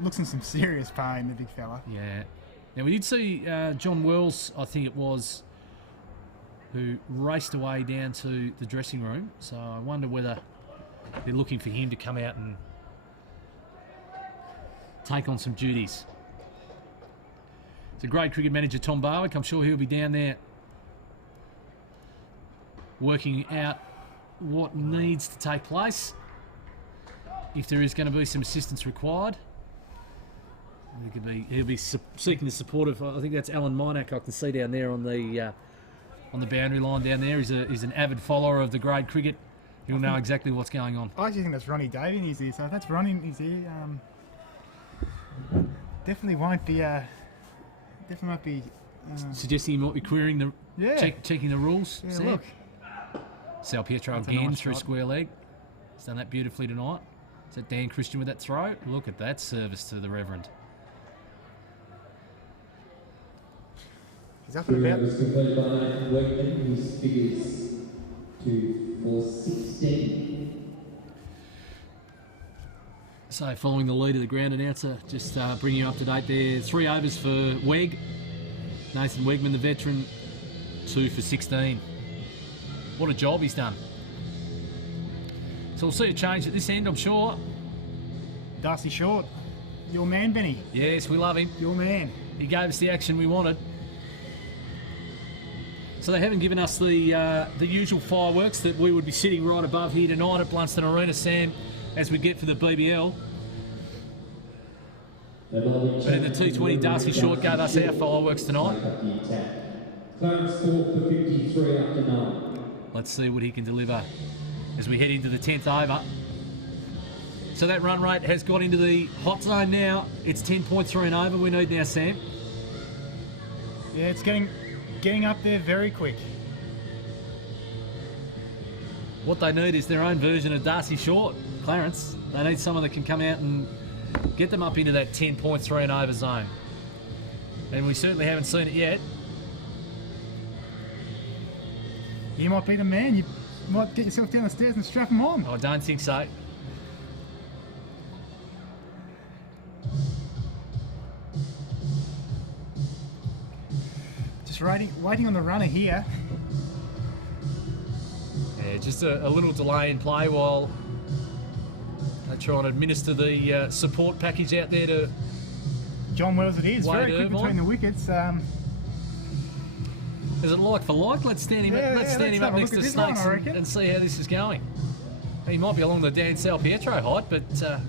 Looks in some serious pain, the big fella. Yeah. Now we did see John Wells, I think it was, who raced away down to the dressing room. So I wonder whether they're looking for him to come out and take on some duties. It's a great cricket manager, Tom Barwick. I'm sure he'll be down there working out what needs to take place if there is going to be some assistance required. He'll be seeking the support of, I think that's Alan Minack, I can see down there on the boundary line down there. He's an avid follower of the grade cricket. He'll know exactly what's going on. I actually think that's Ronnie Davey in his ear. So if that's Ronnie in his ear, definitely won't be. Definitely might be. Suggesting he might be querying the checking the rules. Yeah, See? look. Sal Pietro That's a again nice through shot. square leg. He's done that beautifully tonight. Is that Dan Christian with that throw? Look at that service to the Reverend. He's up and about. Was completed by Nathan Wakeman, whose figures 2 for 16. So following the lead of the ground announcer, just bringing you up to date there. 3 overs for Weg. Nathan Wegman, the veteran, 2 for 16. What a job he's done. So we'll see a change at this end, I'm sure. Darcy Short, your man, Benny. Yes, we love him. Your man. He gave us the action we wanted. So they haven't given us the usual fireworks that we would be sitting right above here tonight at Blunston Arena, Sam, as we get for the BBL. But in the T20, Darcy Short gave us our fireworks tonight. Clarence scored for 53 after 9. Let's see what he can deliver as we head into the 10th over. So that run rate has got into the hot zone now. It's 10.3 and over we need now, Sam. Yeah, it's getting up there very quick. What they need is their own version of Darcy Short, Clarence. They need someone that can come out and get them up into that 10.3 and over zone. And we certainly haven't seen it yet. You might be the man. You might get yourself down the stairs and strap him on. I don't think so. Just waiting on the runner here. Yeah, just a little delay in play while they try and administer the support package out there to John Wells it is. Wade Very quick Irvine. between the wickets. Is it like for like? Let's stand him, Yeah, let's yeah, stand him let's up have a next look to at this one, Snakes I reckon. and see how this is going. He might be along the Dan Sal Pietro height, but I'm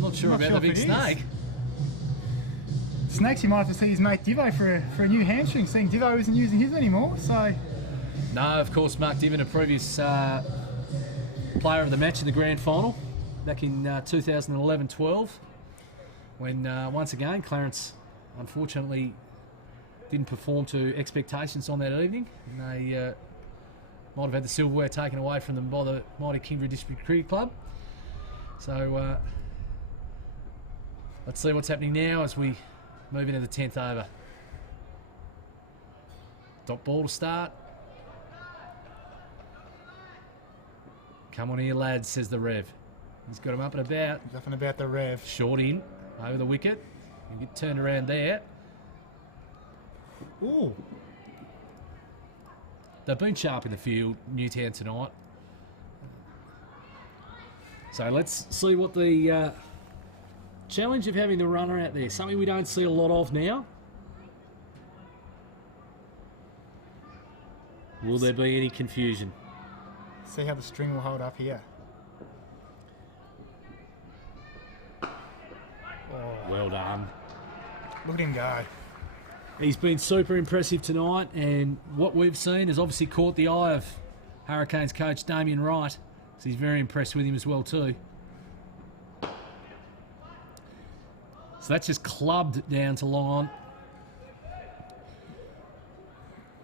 not sure Not about sure the if big it is. snake. Snakes, you might have to see his mate Divo for a new hamstring, seeing Divo isn't using his anymore. So No, of course, Mark Diven, a previous player of the match in the grand final back in 2011-12, when once again Clarence unfortunately didn't perform to expectations on that evening. And they might have had the silverware taken away from them by the mighty Kingborough District Cricket Club. So let's see what's happening now as we move into the 10th over. Dot ball to start. Come on here, lads, says the Rev. He's got him up and about. nothing about the rev. Short in, over the wicket. And get turned around there. Ooh, They've been sharp in the field, Newtown, tonight. So let's see what the challenge of having the runner out there, something we don't see a lot of now. Will there be any confusion? see how the string will hold up here. Well done. Look at him go. He's been super impressive tonight, and what we've seen has obviously caught the eye of Hurricanes coach Damien Wright. So he's very impressed with him as well too. So that's just clubbed down to long on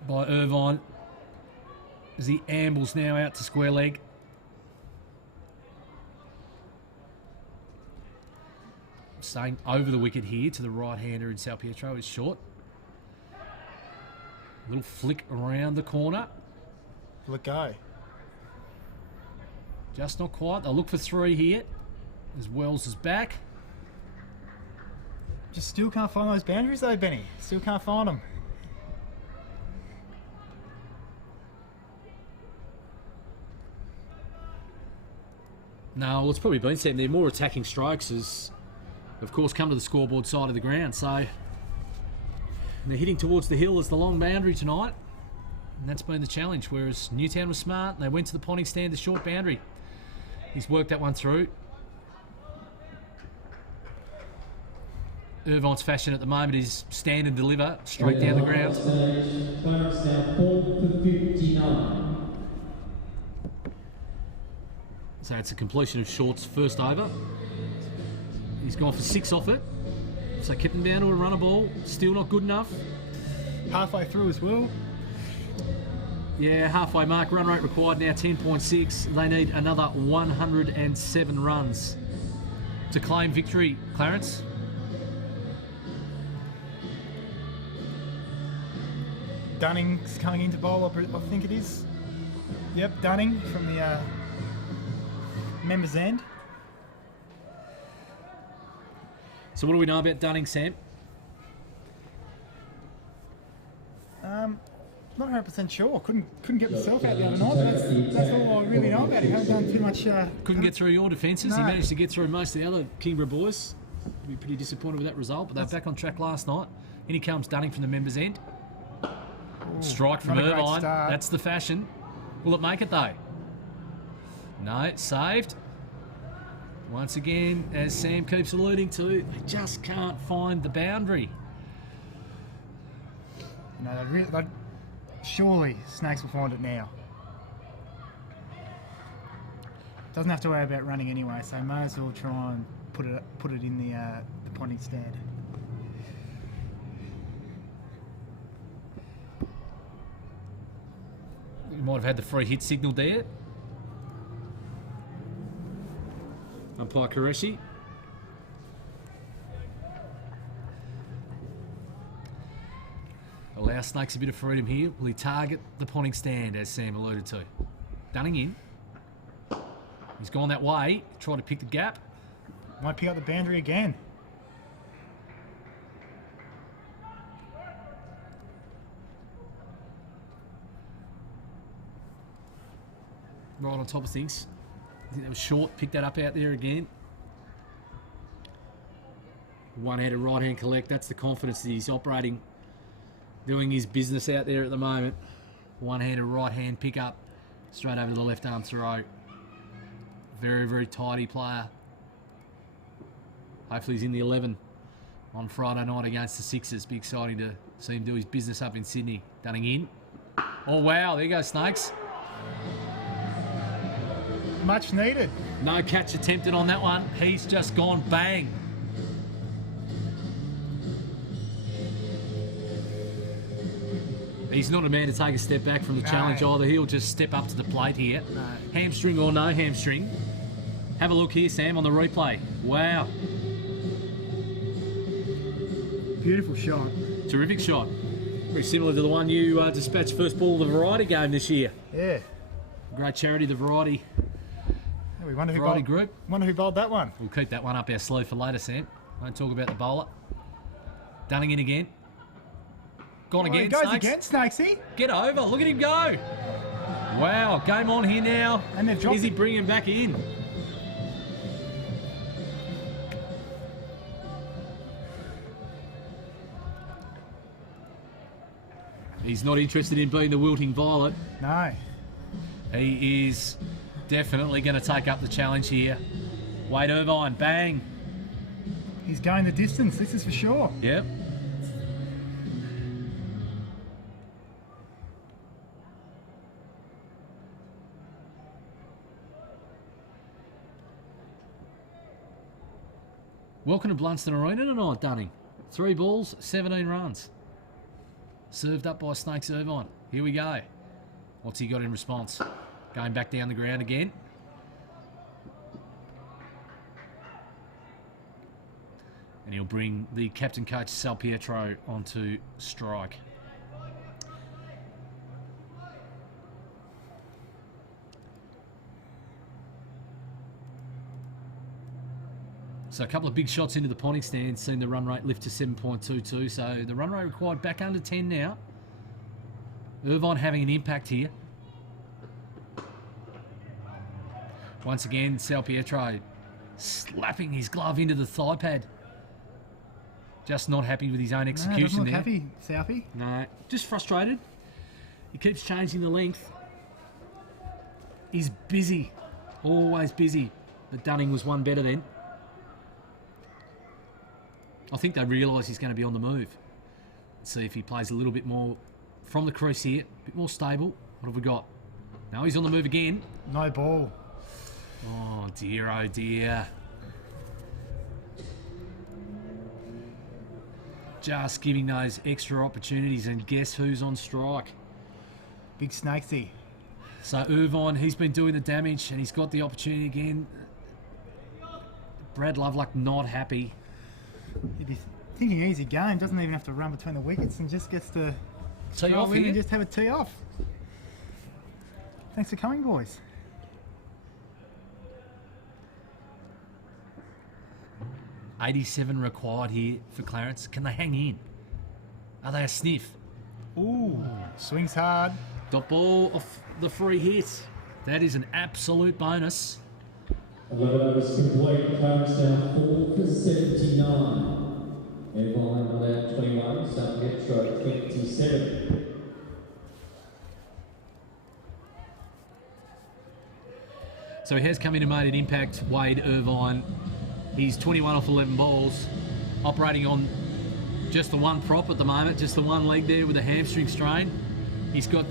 by Irvine as he ambles now out to square leg. Staying over the wicket here to the right-hander in Sal Pietro is short. Little flick around the corner. Look go. Just not quite. They'll look for 3 here as Wells is back. Just still can't find those boundaries though, Benny. Still can't find them. No, well, it's probably been said they're more attacking strokes as, of course, come to the scoreboard side of the ground. So and they're hitting towards the hill as the long boundary tonight. And that's been the challenge, whereas Newtown was smart. They went to the potting stand, the short boundary. He's worked that one through. Irvine's fashion at the moment is stand and deliver straight down the ground. Clarence now 4 for 59. So it's a completion of Short's first over. He's gone for 6 off it. So kept him down to a runner ball. Still not good enough. Halfway through as well. Yeah, halfway mark. Run rate required now 10.6. They need another 107 runs to claim victory, Clarence. Dunning's coming into bowl, I think it is. Yep, Dunning from the members end. So what do we know about Dunning, Sam? Not 100% sure. Couldn't get myself out the other night. That's all I really know about him. Haven't done too much. Couldn't get through your defences. He No. managed to get through most of the other Kingborough boys. Be pretty disappointed with that result, but they're back on track last night. In he comes Dunning from the members' end. Strike from not a great Irvine. start. That's the fashion. Will it make it though? No, saved. Once again, as Sam keeps alluding to, they just can't find the boundary. No, surely Snakes will find it now. Doesn't have to worry about running anyway, so may as well try and put it in the ponting stand. You might have had the free hit signal there. Umpire Qureshi. Allow Snakes a bit of freedom here. Will he target the ponting stand, as Sam alluded to? Dunning in. He's gone that way. Try to pick the gap. Might pick up the boundary again. Right on top of things. I think that was short. Picked that up out there again. One-handed right-hand collect. That's the confidence that he's operating, doing his business out there at the moment. One-handed right-hand pick up. Straight over to the left-arm throw. Very, very tidy player. Hopefully he's in the 11 on Friday night against the Sixers. Be exciting to see him do his business up in Sydney. Dunning in. Oh, wow. There you go, Snakes. Much needed. No catch attempted on that one. He's just gone bang. He's not a man to take a step back from the challenge either. He'll just step up to the plate here. No. Hamstring or no hamstring. Have a look here, Sam, on the replay. Wow. Beautiful shot. Terrific shot. Very similar to the one you dispatched first ball of the Variety game this year. Yeah. Great charity, the Variety. We wonder who Variety bowled, group. Wonder who bowled that one. We'll keep that one up our sleeve for later, Sam. Won't talk about the bowler. Dunning in again. Gone again, He goes Snakes. again, Snakesy. Get over. Look at him go. Wow. Game on here now. And they've dropped Is he it. bringing him back in? He's not interested in being the wilting violet. No. He is definitely going to take up the challenge here. Wade Irvine, bang. He's going the distance, this is for sure. Yep. Welcome to Blunston Arena tonight, Dunning. 3 balls, 17 runs. Served up by Snakes Irvine. Here we go. What's he got in response? Going back down the ground again. And he'll bring the captain coach Sal Pietro onto strike. So a couple of big shots into the ponting stand, seen the run rate lift to 7.22. So the run rate required back under 10 now. Irvine having an impact here. Once again, Sal Pietro slapping his glove into the thigh pad. Just not happy with his own execution no, there. happy, Southie. No, just frustrated. He keeps changing the length. He's busy, always busy. But Dunning was one better then. I think they realise he's going to be on the move. Let's see if he plays a little bit more from the crease here, a bit more stable. What have we got? No, he's on the move again. No ball. Oh dear, oh dear. Just giving those extra opportunities, and guess who's on strike? Big Snakesy. So Irvine, he's been doing the damage, and he's got the opportunity again. Brad Lovelock not happy. He'd be thinking easy game, doesn't even have to run between the wickets and just gets to Tee roll off in here. and just have a tee off. Thanks for coming, boys. 87 required here for Clarence. Can they hang in? Are they a sniff? Ooh, swings hard. Dot ball off the free hit. That is an absolute bonus. 11 overs complete. Clarence now 4 for 79. Irvine allowed 21. South 27. So he has come in and made an impact, Wade Irvine. He's 21 off 11 balls, operating on just the one prop at the moment, just the one leg there with a hamstring strain. He's got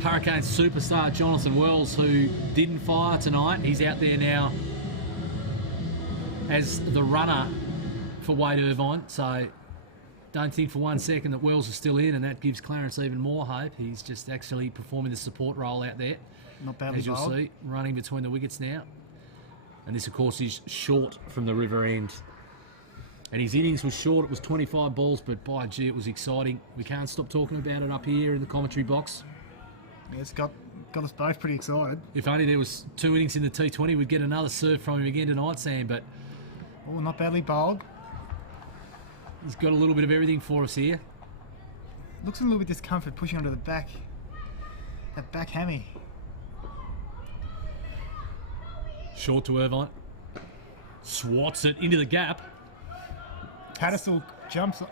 Hurricane superstar Jonathan Wells, who didn't fire tonight. He's out there now as the runner for Wade Irvine. So don't think for 1 second that Wells is still in, and that gives Clarence even more hope. He's just actually performing the support role out there. Not badly as you'll bowled. see, running between the wickets now. And this, of course, is short from the river end. And his innings was short. It was 25 balls, but by gee, it was exciting. We can't stop talking about it up here in the commentary box. Yeah, it's got us both pretty excited. If only there was 2 innings in the T20, we'd get another serve from him again tonight, Sam. But Oh, not badly bowled. he's got a little bit of everything for us here. Looks a little bit discomfort pushing onto the back. That back hammy. Short to Irvine. Swats it into the gap. Patterson jumps.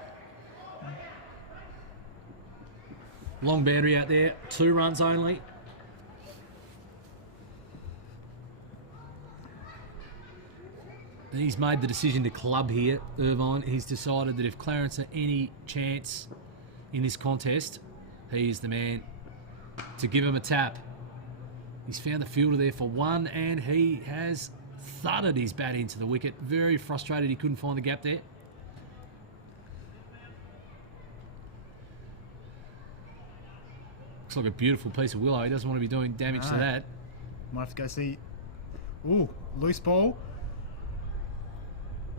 Long boundary out there. 2 runs only. He's made the decision to club here, Irvine. He's decided that if Clarence had any chance in this contest, he is the man to give him a tap. He's found the fielder there for 1, and he has thudded his bat into the wicket. Very frustrated he couldn't find the gap there. Looks like a beautiful piece of willow. He doesn't want to be doing damage to No. that. Might have to go see. Ooh, loose ball.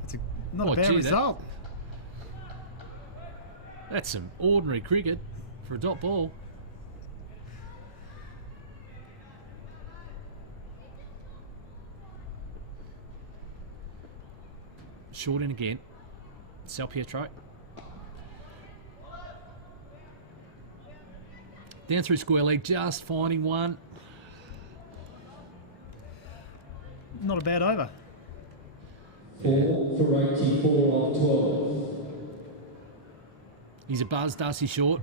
It's not Oh, a bad gee, result. That's some ordinary cricket for a dot ball. Short in again. Sal Pietro. Down through square leg, just finding one. Not a bad over. 4 for 84 off 12. He's a buzz, Darcy Short.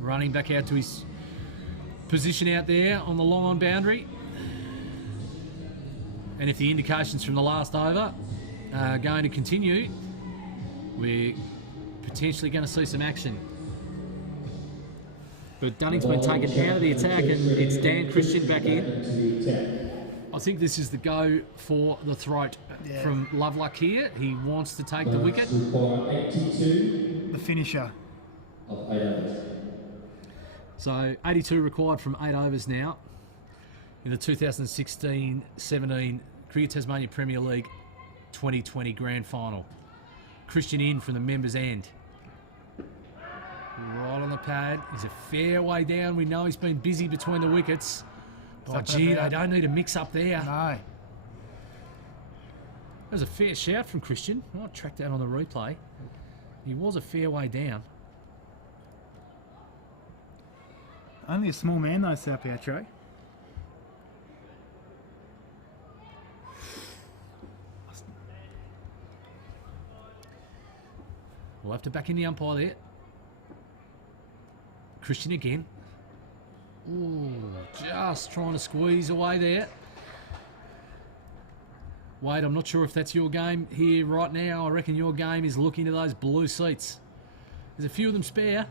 Running back out to his position out there on the long on boundary. And if the indications from the last over are going to continue, we're potentially going to see some action. But Dunning's been taken out of the attack, and it's Dan Christian back in. I think this is the go for the throat from Loveluck here. He wants to take the wicket. Require 82 The finisher. of 8 overs. So 82 required from 8 overs now in the 2016-17 Cricket Tasmania Premier League 2020 Grand Final. Christian in from the members' end. Right on the pad. He's a fair way down. We know he's been busy between the wickets. Oh, gee, they don't need a mix-up there. No. That was a fair shout from Christian. I'll track that on the replay. He was a fair way down. Only a small man though, Sal Pietro. We'll have to back in the umpire there. Christian again. Ooh, just trying to squeeze away there. Wade, I'm not sure if that's your game here right now. I reckon your game is looking to those blue seats. There's a few of them spare.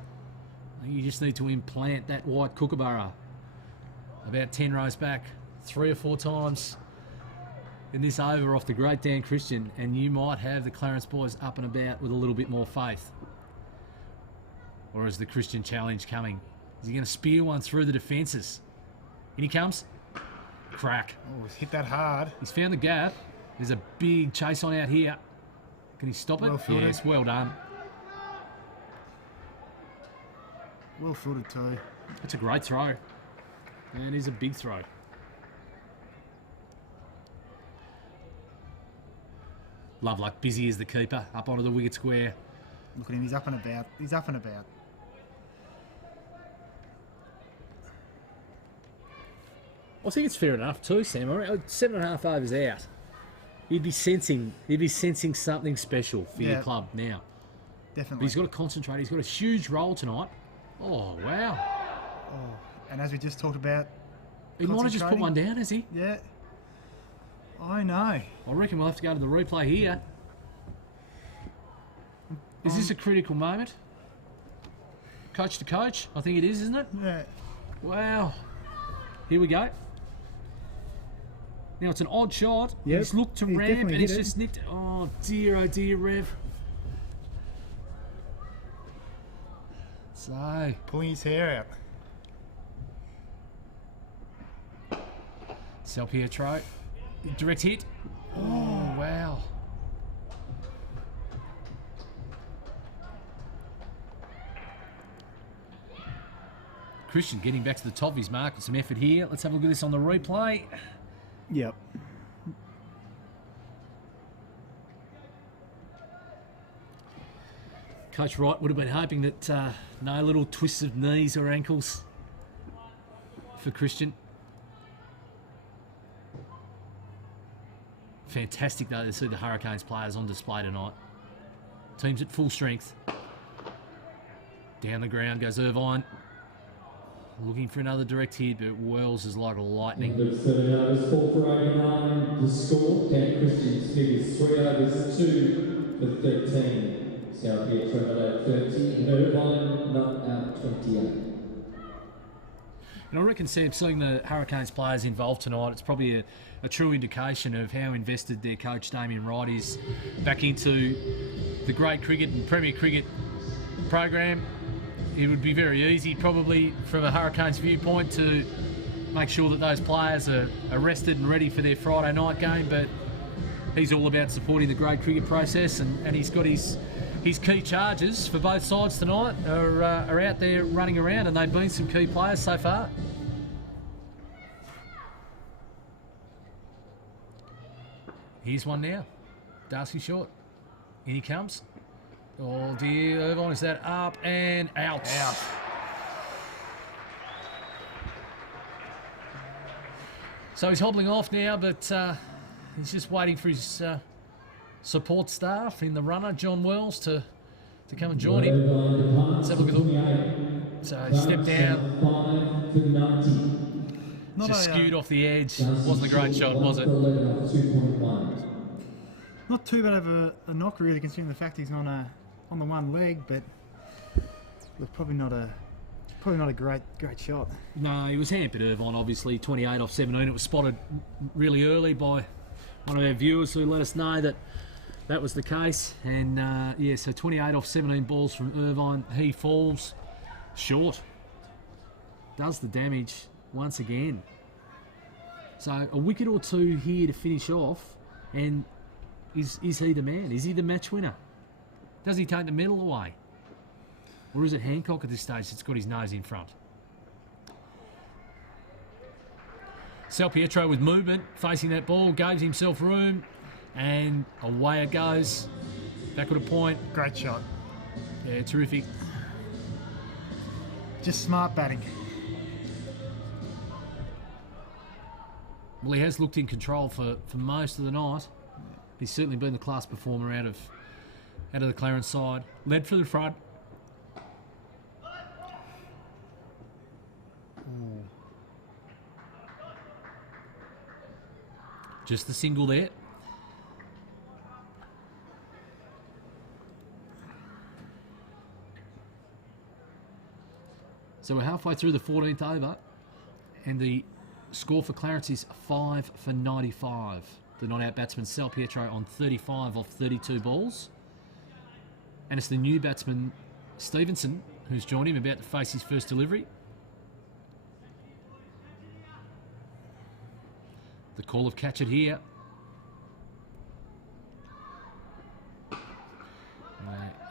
You just need to implant that white kookaburra about 10 rows back 3 or 4 times in this over off the great Dan Christian, and you might have the Clarence boys up and about with a little bit more faith. Or is the Christian challenge coming? Is he going to spear one through the defences? In he comes. Crack. Oh, he's hit that hard. He's found the gap. There's a big chase on out here. Can he stop it? Well fielded. Yes, well done. Well footed too. It's a great throw. And it is a big throw. Lovelock busy as the keeper, up onto the wicket square. Look at him, he's up and about. He's up and about. I think it's fair enough too, Sam. 7.5 overs out. He'd be sensing something special for your club now. Definitely. But he's got to concentrate. He's got a huge role tonight. Oh, wow. Oh, and as we just talked about, He might have just put one down, has he? Yeah. I know. I reckon we'll have to go to the replay here. Is this a critical moment? Coach to coach? I think it is, isn't it? Yeah. Wow. Here we go. Now it's an odd shot. Yep. He's looked to He's ramp definitely and he's hit it. just nicked it. Oh dear, Rev. So, Pulling his hair out. Sal Pietro. Direct hit. Oh, wow. Christian getting back to the top of his mark with some effort here. Let's have a look at this on the replay. Yep. Coach Wright would have been hoping that no little twists of knees or ankles for Christian. Fantastic though to see the Hurricanes players on display tonight. Teams at full strength. Down the ground goes Irvine. Looking for another direct hit, but Wells is like lightning. End of 7 overs, 4 for 89. The score, Dan Christian's figures 3 overs, 2 for 13. South Pietro at 30, and Irvine not out 28. And I reckon, Sam, seeing the Hurricanes players involved tonight, it's probably a true indication of how invested their coach Damien Wright is back into the great cricket and Premier Cricket program. It would be very easy, probably, from a Hurricanes viewpoint, to make sure that those players are rested and ready for their Friday night game, but he's all about supporting the great cricket process, and he's got his key charges for both sides tonight are out there running around, and they've been some key players so far. Here's one now. Darcy short. In he comes. Oh dear, Irvine, is that up and out? Out. So he's hobbling off now, but he's just waiting for his support staff in the runner, John Wells, to come and join him. Let's have a look at them. So he stepped down. Just skewed off the edge. Wasn't a great shot, was it? Not too bad of a knock, really, considering the fact he's on the one leg, but look, probably not a great shot. No, he was hampered, Irvine, obviously. 28 off 17. It was spotted really early by one of our viewers who let us know that was the case. And yeah, so 28 off 17 balls from Irvine. He falls short. Does the damage once again. So a wicket or two here to finish off. And is he the man? Is he the match winner? Does he take the medal away? Or is it Hancock at this stage that's got his nose in front? Sal Pietro with movement, facing that ball, gave himself room, and away it goes. Back at a point. Great shot. Yeah, terrific. Just smart batting. Well, he has looked in control for most of the night. He's certainly been the class performer out of the Clarence side. Led for the front. Just the single there. So we're halfway through the 14th over, and the score for Clarence is 5 for 95. The not-out batsman Sal Pietro on 35 off 32 balls. And it's the new batsman Stevenson who's joined him, about to face his first delivery. The call of catch it here.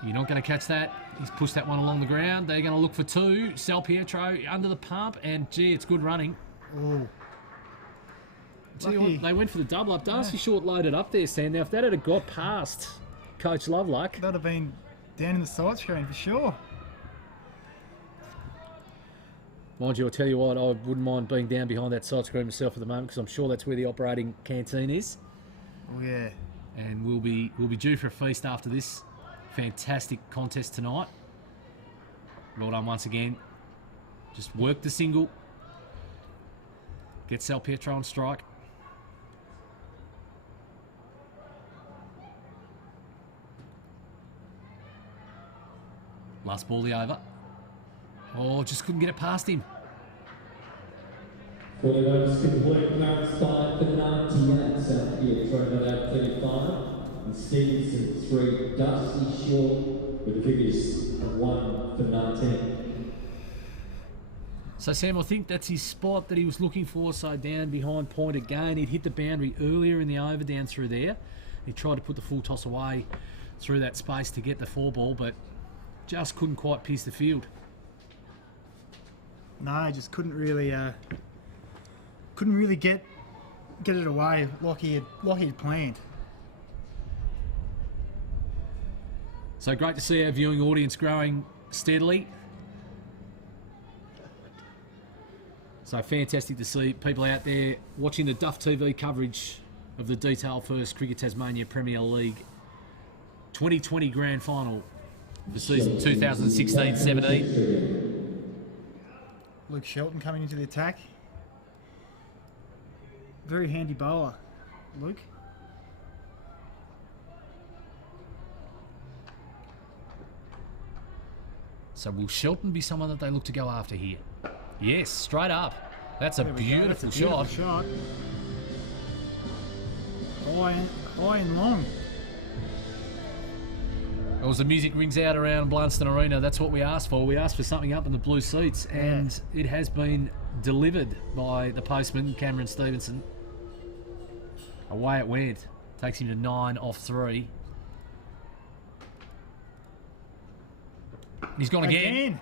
You're not going to catch that. He's pushed that one along the ground. They're going to look for two. Sal Pietro under the pump, and gee, it's good running. Ooh. Tell you Lucky. what, they went for the double up. Darcy Short loaded up there, Sam. Now, if that had got past Coach Loveluck, That'd have been down in the side screen for sure. mind you, I'll tell you what, I wouldn't mind being down behind that side screen myself at the moment because I'm sure that's where the operating canteen is. Oh yeah. And we'll be due for a feast after this fantastic contest tonight. Well done once again. Just work the single. Get Sal Pietro on strike. Last ball the over. Oh, just couldn't get it past him. 40 overs complete. Clarence 5 for 98. South Pietro not out 35. And Stevenson 3. Dusty Short with the figures of 1 for 19. So, Sam, I think that's his spot that he was looking for. So, down behind point again. He'd hit the boundary earlier in the over down through there. He tried to put the full toss away through that space to get the 4 ball, but just couldn't quite pierce the field. No, just couldn't really get it away like he had planned. So great to see our viewing audience growing steadily. So fantastic to see people out there watching the Duff TV coverage of the Detail First Cricket Tasmania Premier League 2020 Grand Final for season 2016-17. Luke Shelton coming into the attack. Very handy bowler, Luke. So will Shelton be someone that they look to go after here? Yes, straight up. That's a There we go, beautiful that's a beautiful shot. High and long. As the music rings out around Blunston Arena, that's what we asked for. We asked for something up in the blue seats, and it has been delivered by the postman, Cameron Stevenson. Away it went. Takes him to 9 off 3. He's gone again.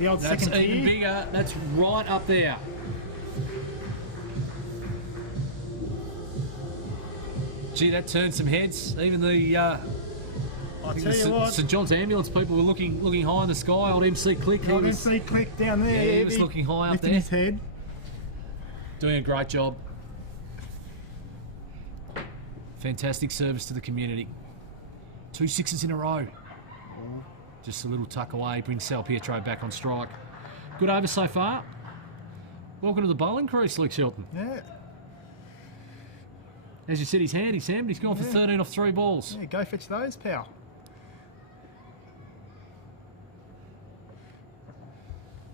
The old That's second even tier. bigger. That's right up there. Gee, that turned some heads. Even the I tell you what, St John's ambulance people were looking high in the sky. Old MC Click, he old was MC Click down there. Yeah, he was looking high up lifting there. his head. doing a great job. Fantastic service to the community. 2 sixes in a row. Just a little tuck away, brings Sal Pietro back on strike. Good over so far. Welcome to the bowling crease, Luke Shelton. Yeah. As you said, he's handy, Sam, but he's gone for 13 off 3 balls. Yeah, go fetch those, pal.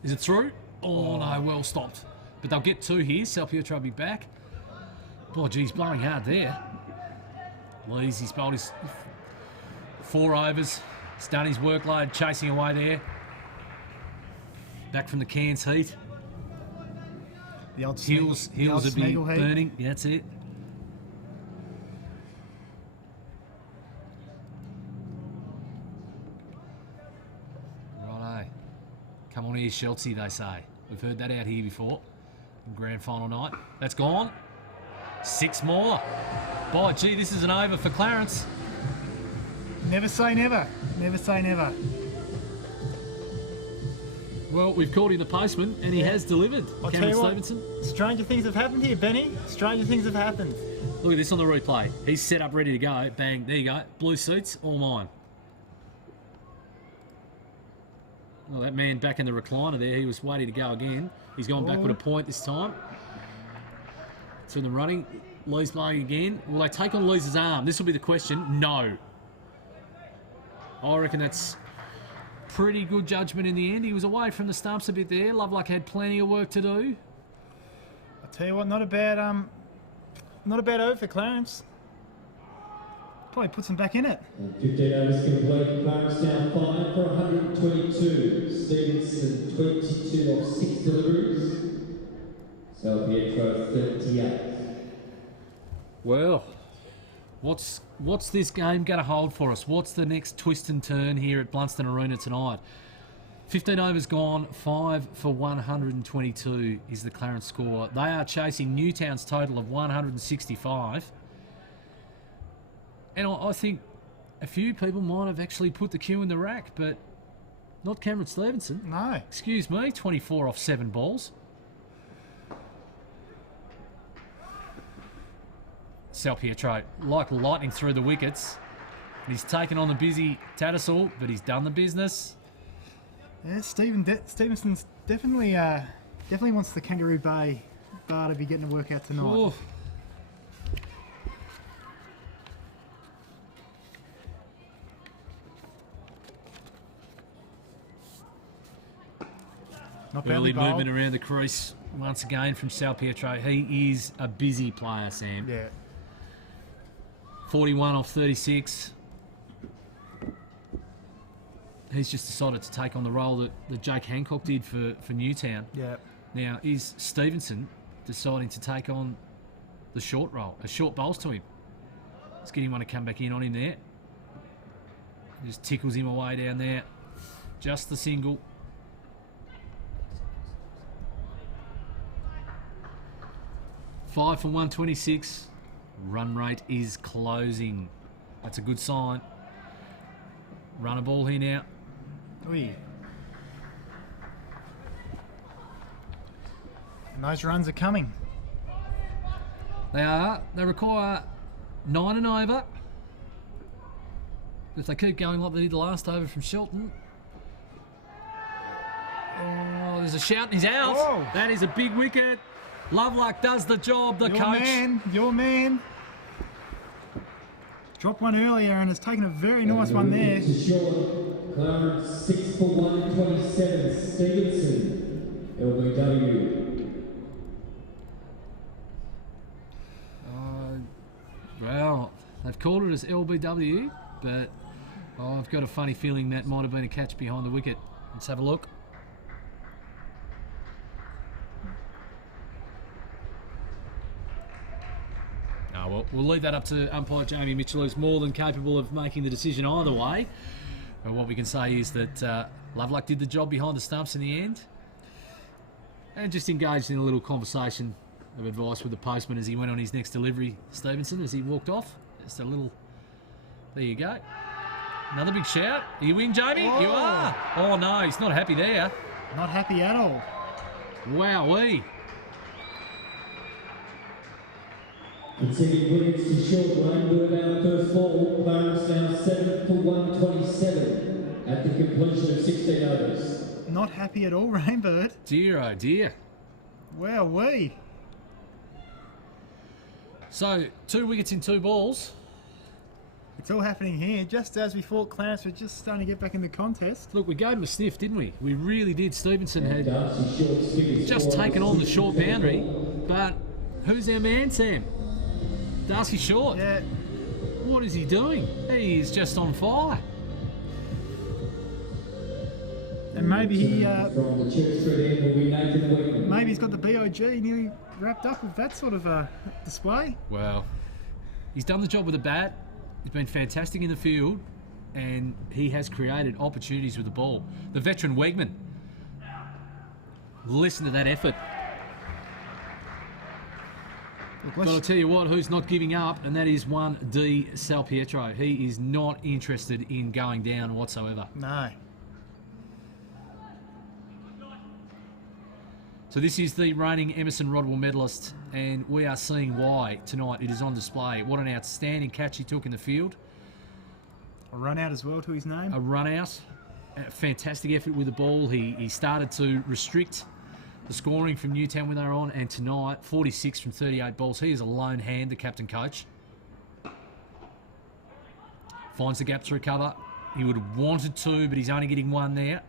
Is it through? Oh, no, well stopped. But they'll get 2 here. Sal Pietro will be back. Oh, geez, blowing hard there. Lees, he's bowled his 4 overs. He's done his workload, chasing away there. Back from the Cairns heat. The old Heels the old would be Smeagol heat. burning. Yeah, that's it. Righto. Come on here, Sheltsy, they say. We've heard that out here before. Grand final night. That's gone. 6 more. By gee, this is an over for Clarence. Never say never. Never say never. Well, we've called him the postman, and he has delivered. I'll Cameron tell you what, Stevenson. stranger things have happened here, Benny. Stranger things have happened. Look at this on the replay. He's set up, ready to go. Bang, there you go. Blue seats, all mine. Well, that man back in the recliner there, he was waiting to go again. He's gone back with a point this time. It's in the running. Lee's blowing again. Will they take on Lee's arm? This will be the question. No. I reckon that's pretty good judgment in the end. He was away from the stumps a bit there. Loveluck had plenty of work to do. I'll tell you what, not a bad over for Clarence. Probably puts him back in it. 15 overs complete. Clarence down 5 for 122. Stevenson 22 off 6 deliveries. Sal Pietro 38. Well, what's this game going to hold for us? What's the next twist and turn here at Blunston Arena tonight? 15 overs gone, 5 for 122 is the Clarence score. They are chasing Newtown's total of 165. And I think a few people might have actually put the cue in the rack, but not Cameron Stevenson. No. Excuse me, 24 off 7 balls. Sal Pietro, like lightning through the wickets. He's taken on the busy Tattersall, but he's done the business. Yeah, Stevenson's definitely wants the Kangaroo Bay bar to be getting to work out tonight. Ooh. Not Early badly bowled. movement around the crease once again from Sal Pietro. He is a busy player, Sam. Yeah. 41 off 36. He's just decided to take on the role that Jake Hancock did for Newtown. Yeah. Now, is Stevenson deciding to take on the short role? A short bowls to him. Let's get him one to come back in on him there. Just tickles him away down there. Just the single. Five for 126. Run rate is closing. That's a good sign. Run a ball here now. Oi. And those runs are coming. They are. They require 9 and over. If they keep going like they did the last over from Shelton. Oh, there's a shout and he's out. Whoa. That is a big wicket. Loveluck does the job, the coach. Your man. Dropped one earlier and has taken a very nice one there. Short, Clarence 6 for 127. Stevenson, LBW. Well, they've called it as LBW, but I've got a funny feeling that might have been a catch behind the wicket. Let's have a look. Well, we'll leave that up to umpire Jamie Mitchell, who's more than capable of making the decision either way. And what we can say is that Loveluck did the job behind the stumps in the end, and just engaged in a little conversation of advice with the postman as he went on his next delivery. Stevenson, as he walked off, just a little. There you go. Another big shout. Are you in, Jamie? Oh. You are. Oh no, he's not happy there. Not happy at all. Wowee. Conceding Williams to short, Rainbow down first ball. Clarence now 7 for 127 at the completion of 16 overs. Not happy at all, Rainbird. Dear, oh dear. Wowee. So, 2 wickets in 2 balls. It's all happening here, just as we thought Clarence were just starting to get back in the contest. Look, we gave him a sniff, didn't we? We really did. Stevenson had Darcy Short figures just forward. taken on the short boundary, but who's our man, Sam? Darcy Short. Yeah. What is he doing? He is just on fire. And maybe he, From the Church Street end will be Nathan Wakeman. maybe he's got the BOG nearly wrapped up with that sort of display. Well, he's done the job with the bat. He's been fantastic in the field, and he has created opportunities with the ball. The veteran Wegman. Listen to that effort. Look, But I'll tell you what, who's not giving up, and that is 1D Sal Pietro. He is not interested in going down whatsoever. No. So this is the reigning Emerson Rodwell medalist, and we are seeing why tonight. It is on display. What an outstanding catch he took in the field. A run out as well to his name. A run out. A fantastic effort with the ball. He started to restrict the scoring from Newtown when they were on, and tonight, 46 from 38 balls. He is a lone hand, the captain coach. Finds the gap through cover. He would have wanted to, but he's only getting one there.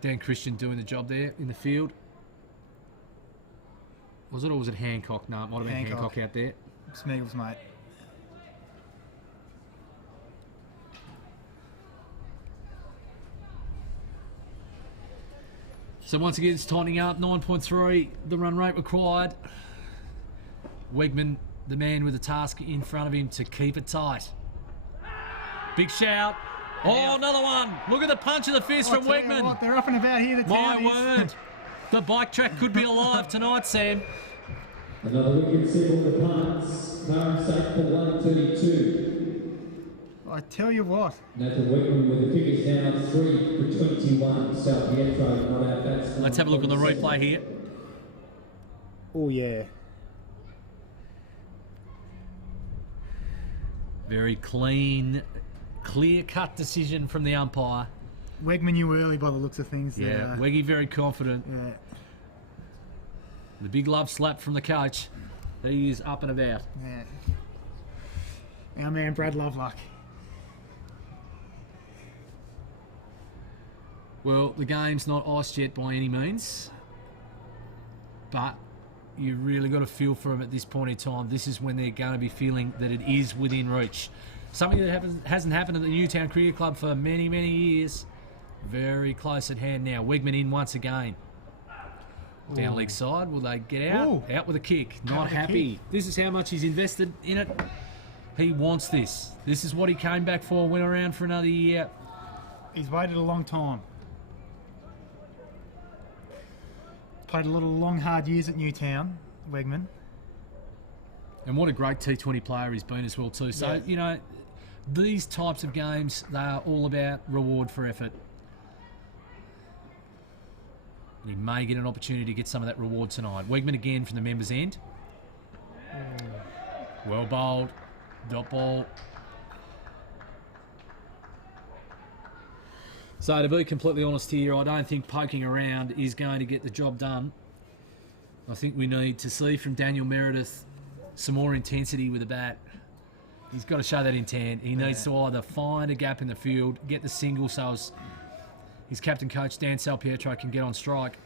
Dan Christian doing the job there in the field. Was it, or was it Hancock? No, it might have been Hancock out there. Smeagol's mate. So once again, it's tightening up. 9.3, the run rate required. Wegman, the man with the task in front of him to keep it tight. Big shout. Oh, another one. Look at the punch of the fist from I'll tell you Wegman. what, they're up and about here. The My Townies. word. The bike track could be alive tonight, Sam. Another wicket set on the punts. Clarence set for 132. I tell you what. Nathan Wegman with the figures now 3 for 21. South Pietro, not out batsman. Let's have a look at the replay here. Oh, yeah. Very clean, clear-cut decision from the umpire. Wegman knew early by the looks of things. Yeah, Weggy very confident. Yeah. The big love slap from the coach. He is up and about. Yeah. Our man, Brad Lovelock. Well, the game's not iced yet by any means, but you really got to feel for them at this point in time. This is when they're going to be feeling that it is within reach. Something that hasn't happened at the Newtown Cricket Club for many, many years. Very close at hand now. Wegman in once again. Down leg side. Will they get out? Ooh. Out with a kick. Out Not with a happy. kick. This is how much he's invested in it. He wants this. This is what he came back for. Went around for another year. He's waited a long time. Played a lot of long, hard years at Newtown, Wegman. And what a great T20 player he's been as well too. So, Yeah. you know, these types of games, they are all about reward for effort. And he may get an opportunity to get some of that reward tonight. Wegman again from the members' end. Well bowled. Dot ball. So to be completely honest here, I don't think poking around is going to get the job done. I think we need to see from Daniel Meredith some more intensity with the bat. He's got to show that intent. He needs to either find a gap in the field, get the single so his captain coach Dan Salpietro can get on strike.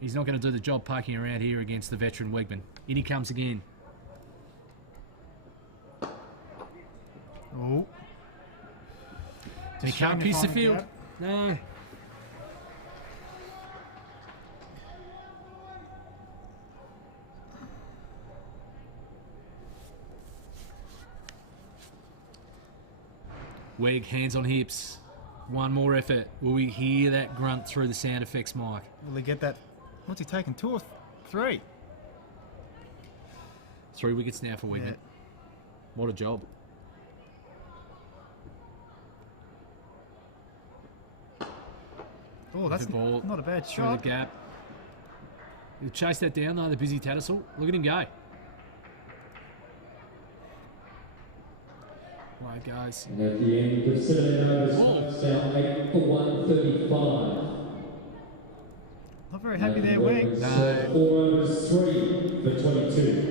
He's not going to do the job poking around here against the veteran Wegman. In he comes again. Oh. And he can't pierce the field. Gap. No. Weg, hands on hips. One more effort. Will we hear that grunt through the sound effects mic? Will he get that? What's he taking? 2 or 3? 3 wickets now for Wegman. Yeah. What a job. Oh, that's Good ball. not a bad Through shot. the gap. He'll chase that down though, the busy Tattersall. Look at him go. Away it goes. And at the end of 7 overs, Oh. now 8 for 135. Not very happy there, Weg. No. 4 overs, 3 for 22.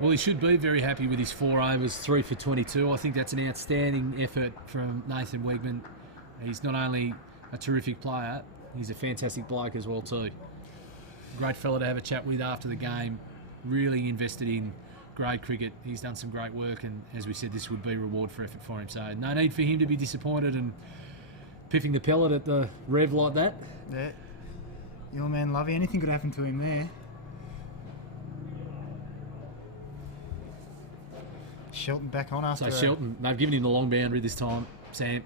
Well, he should be very happy with his 4 overs, 3 for 22. I think that's an outstanding effort from Nathan Wegman. He's not only a terrific player, he's a fantastic bloke as well too. Great fella to have a chat with after the game. Really invested in grade cricket. He's done some great work, and as we said, this would be reward for effort for him. So no need for him to be disappointed and piffing the pellet at the rev like that. Yeah. Your man Lovey, anything could happen to him there. Shelton back on after. So Shelton, they've given him the long boundary this time, Sam.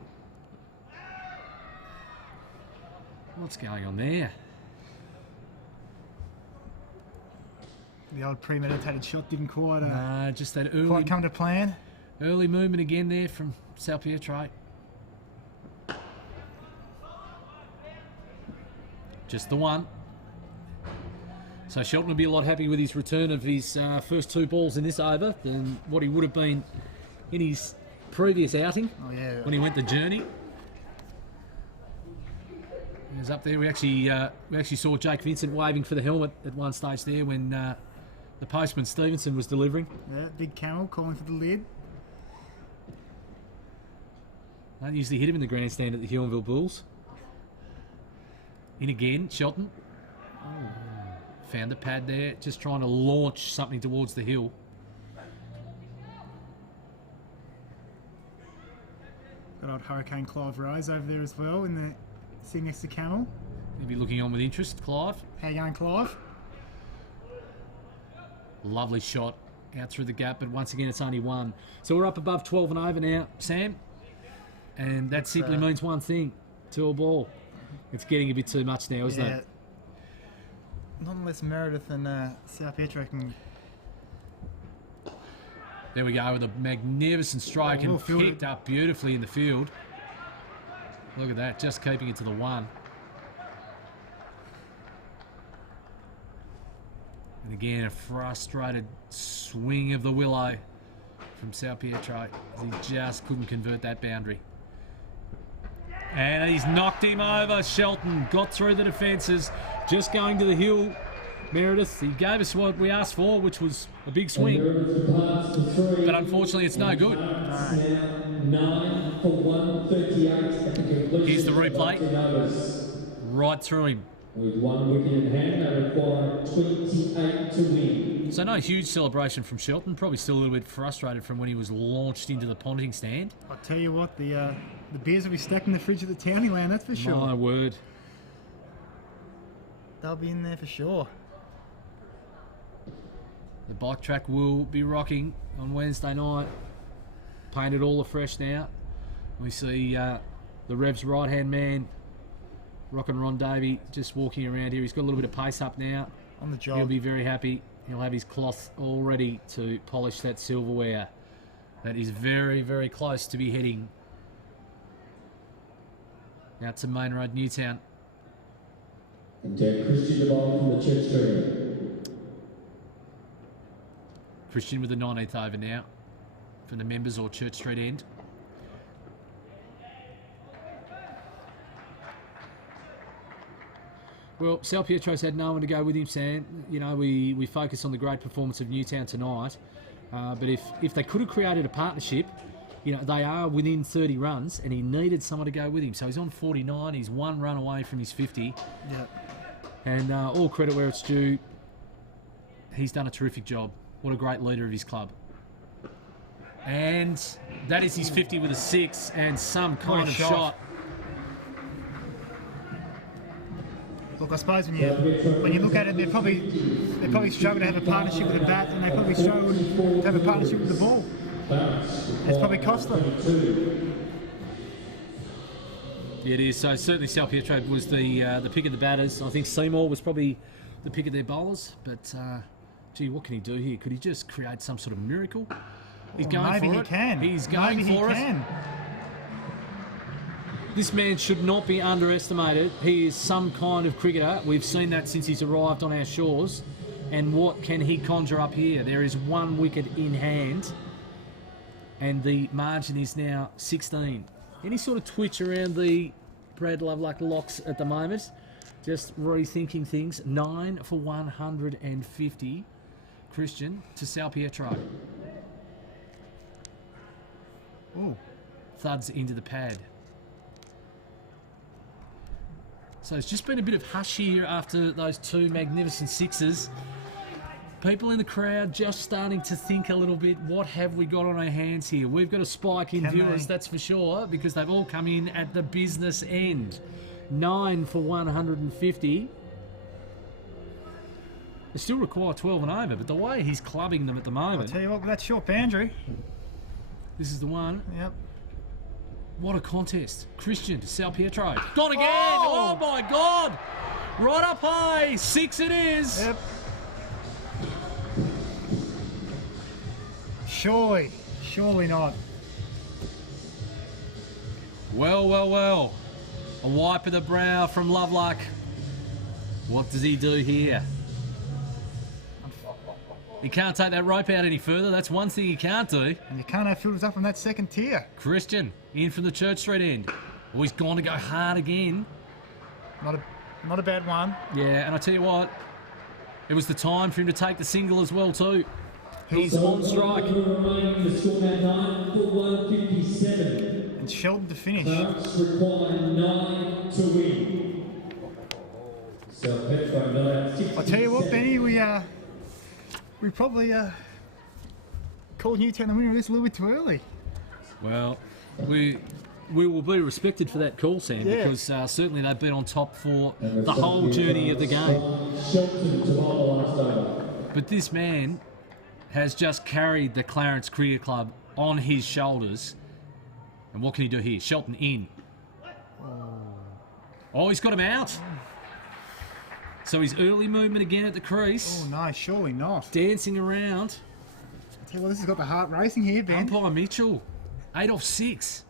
What's going on there? The old premeditated shot didn't quite, Just that quite come to plan. early movement again there from Salpietro. Just the one. So Shelton will be a lot happy with his return of his first 2 balls in this over than what he would have been in his previous outing Oh yeah. when he went the journey. He was up there. We actually saw Jake Vincent waving for the helmet at one stage there when the postman Stevenson was delivering. Yeah, big camel calling for the lid. Don't usually hit him in the grandstand at the Huonville Bulls. In again, Shelton. Found the pad there, just trying to launch something towards the hill. Got old Hurricane Clive Rose over there as well, in the sitting next to Camel. He'll be looking on with interest, Clive. How you going, Clive? Lovely shot out through the gap, but once again, it's only one. So we're up above 12 and over now, Sam. And that simply means one thing, 2 a ball. It's getting a bit too much now, isn't it? Not unless Meredith and South Pietro can... There we go with a magnificent strike and picked up beautifully in the field. Look at that, just keeping it to the one. And again, a frustrated swing of the willow from South Pietro as he just couldn't convert that boundary. And he's knocked him over. Shelton got through the defences, just going to the hill. Meredith, he gave us what we asked for, which was a big swing. But unfortunately, it's no good. Here's the replay. Right through him. With 1 wicket in hand, they require 28 to win. So no huge celebration from Shelton. Probably still a little bit frustrated from when he was launched into the ponting stand. I'll tell you what, the beers will be stacked in the fridge at the Townie Land, that's for sure. My word. They'll be in there for sure. The bike track will be rocking on Wednesday night. Painted all afresh now. We see the Revs right-hand man, Rockin' Ron Davey, just walking around here. He's got a little bit of pace up now. On the job. He'll be very happy. He'll have his cloth all ready to polish that silverware. That is very, very close to be heading out to Main Road, Newtown. And Christian Devon from the Church Street. Christian with the 19th over now from the members or Church Street end. Well, Sal Pietro's had no one to go with him, Sam. You know, we focus on the great performance of Newtown tonight. But if they could have created a partnership, you know, they are within 30 runs and he needed someone to go with him. So he's on 49. He's 1 run away from his 50. Yeah. And all credit where it's due. He's done a terrific job. What a great leader of his club. And that is his 50 with a 6 and some kind of shot. Look, I suppose when you look at it, they probably struggle to have a partnership with a bat, and they probably struggle to have a partnership with the ball. It's probably cost them. Yeah, it is. So certainly Sal Pietro was the pick of the batters. I think Seymour was probably the pick of their bowlers. But gee, what can he do here? Could he just create some sort of miracle? He's going for it. Can. He's going for it. This man should not be underestimated. He is some kind of cricketer. We've seen that since he's arrived on our shores. And what can he conjure up here? There is 1 wicket in hand. And the margin is now 16. Any sort of twitch around the Brad Loveluck locks at the moment? Just rethinking things. 9 for 150. Christian to Sal Pietro. Ooh. Thuds into the pad. So it's just been a bit of hush here after those 2 magnificent sixes. People in the crowd just starting to think a little bit, what have we got on our hands here? We've got a spike in viewers, that's for sure, because they've all come in at the business end. 9 for 150. They still require 12 and over, but the way he's clubbing them at the moment... I'll tell you what, with that short boundary... This is the one. Yep. What a contest. Christian to Sal Pietro. Gone again! Oh my God! Right up high. 6 it is. Yep. Surely not. Well. A wipe of the brow from Loveluck. What does he do here? He can't take that rope out any further. That's one thing he can't do. And you can't have fielders up from that second tier. Christian in from the Church Street end. Oh, he's gone to go hard again. Not a bad one. Yeah, and I tell you what, it was the time for him to take the single as well too. He's on strike. And Shelton to finish. Require 9 to win. So Petro 9. I'll tell you what, Benny, we probably called Newtown the winner of this a little bit too early. Well, we will be respected for that call, Sam, because certainly they've been on top for the whole journey of the game. But this man has just carried the Clarence Cricket Club on his shoulders. And what can he do here? Shelton in. Oh, he's got him out. So his early movement again at the crease. Oh, no, surely not. Dancing around. Tell you what, this has got the heart racing here, Ben. Umpire Mitchell. 8 off 6.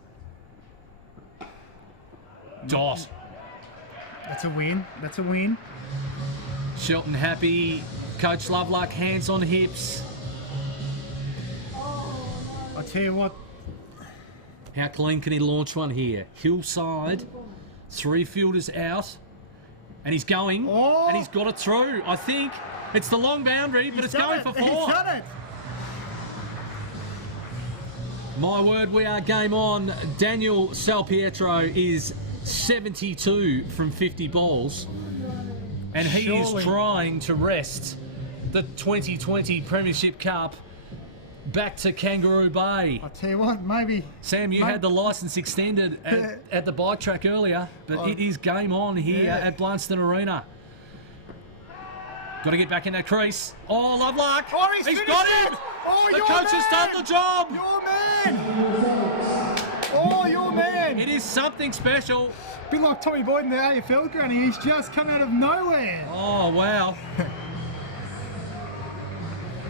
Dot. That's a win. That's a win. Shelton happy. Coach Loveluck, hands on hips. I'll tell you what. How clean can he launch one here? Hillside. 3 fielders out. And he's going. Oh. And he's got it through. I think it's the long boundary, but it's going for 4. He's done it. My word, we are game on. Daniel Salpietro is 72 from 50 balls. And he is trying to wrest the 2020 Premiership Cup back to Kangaroo Bay. I'll tell you what, maybe. Sam, you had the licence extended at the bike track earlier, but it is game on here at Blunston Arena. Got to get back in that crease. Oh, Loveluck! Oh, he's got him! Oh, the coach has done the job! Your man! Oh, your man! It is something special. A bit like Tommy Boyd in the AFL ground. He's just come out of nowhere. Oh, wow.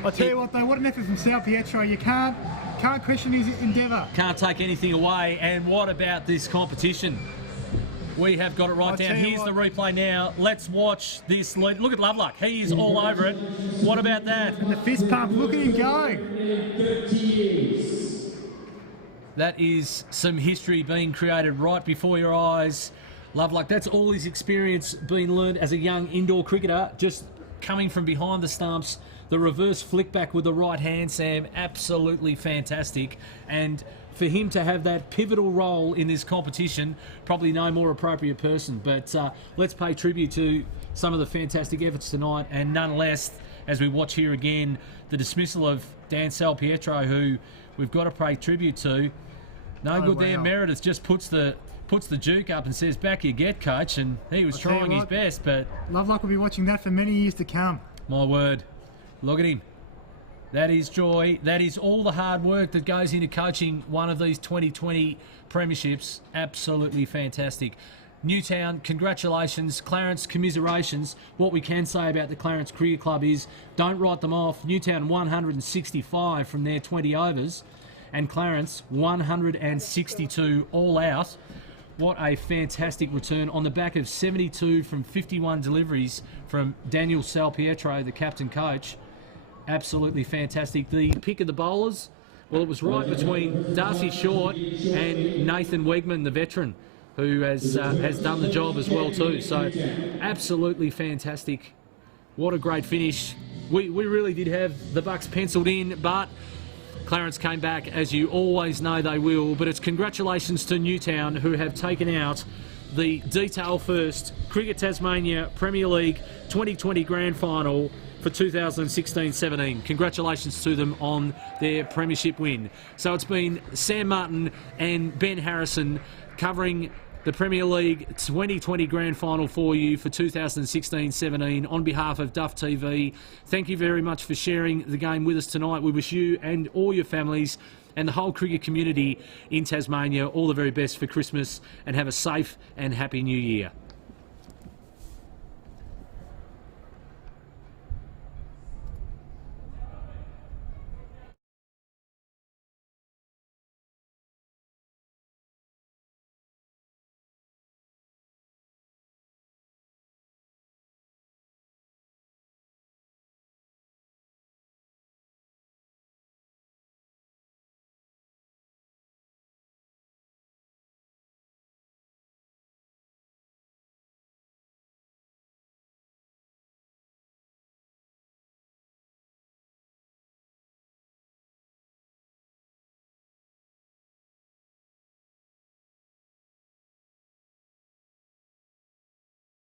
I'll tell you what, though, what an effort from Salpietro. You can't question his endeavour. Can't take anything away. And what about this competition? We have got it right down. Here's the replay now. Let's watch this lead. Look at Loveluck. He is all over it. What about that? And the fist pump. Look at him go. That is some history being created right before your eyes. Loveluck, that's all his experience being learned as a young indoor cricketer, just coming from behind the stumps. The reverse flick back with the right hand, Sam, absolutely fantastic. And for him to have that pivotal role in this competition, probably no more appropriate person. But let's pay tribute to some of the fantastic efforts tonight, and none less, as we watch here again, the dismissal of Dan Salpietro, who we've got to pay tribute to. No good there. Meredith just puts the juke up and says, back you get, coach. And he was trying his best, but Loveluck will be watching that for many years to come. My word. Look at him. That is joy. That is all the hard work that goes into coaching one of these 2020 premierships. Absolutely fantastic. Newtown, congratulations. Clarence, commiserations. What we can say about the Clarence Cricket Club is don't write them off. Newtown 165 from their 20 overs, and Clarence 162 all out. What a fantastic return on the back of 72 from 51 deliveries from Daniel Salpietro, the captain coach. Absolutely fantastic. The pick of the bowlers, well, it was right between Darcy Short and Nathan Wegman, the veteran, who has done the job as well too. So absolutely fantastic. What a great finish. We really did have the Bucks penciled in, but Clarence came back, as you always know they will. But it's congratulations to Newtown, who have taken out the detail first Cricket Tasmania Premier League 2020 Grand Final for 2016-17. Congratulations to them on their premiership win. So it's been Sam Martin and Ben Harrison covering the Premier League 2020 Grand Final for you for 2016-17 on behalf of Duff TV. Thank you very much for sharing the game with us tonight. We wish you and all your families and the whole cricket community in Tasmania all the very best for Christmas, and have a safe and happy New Year.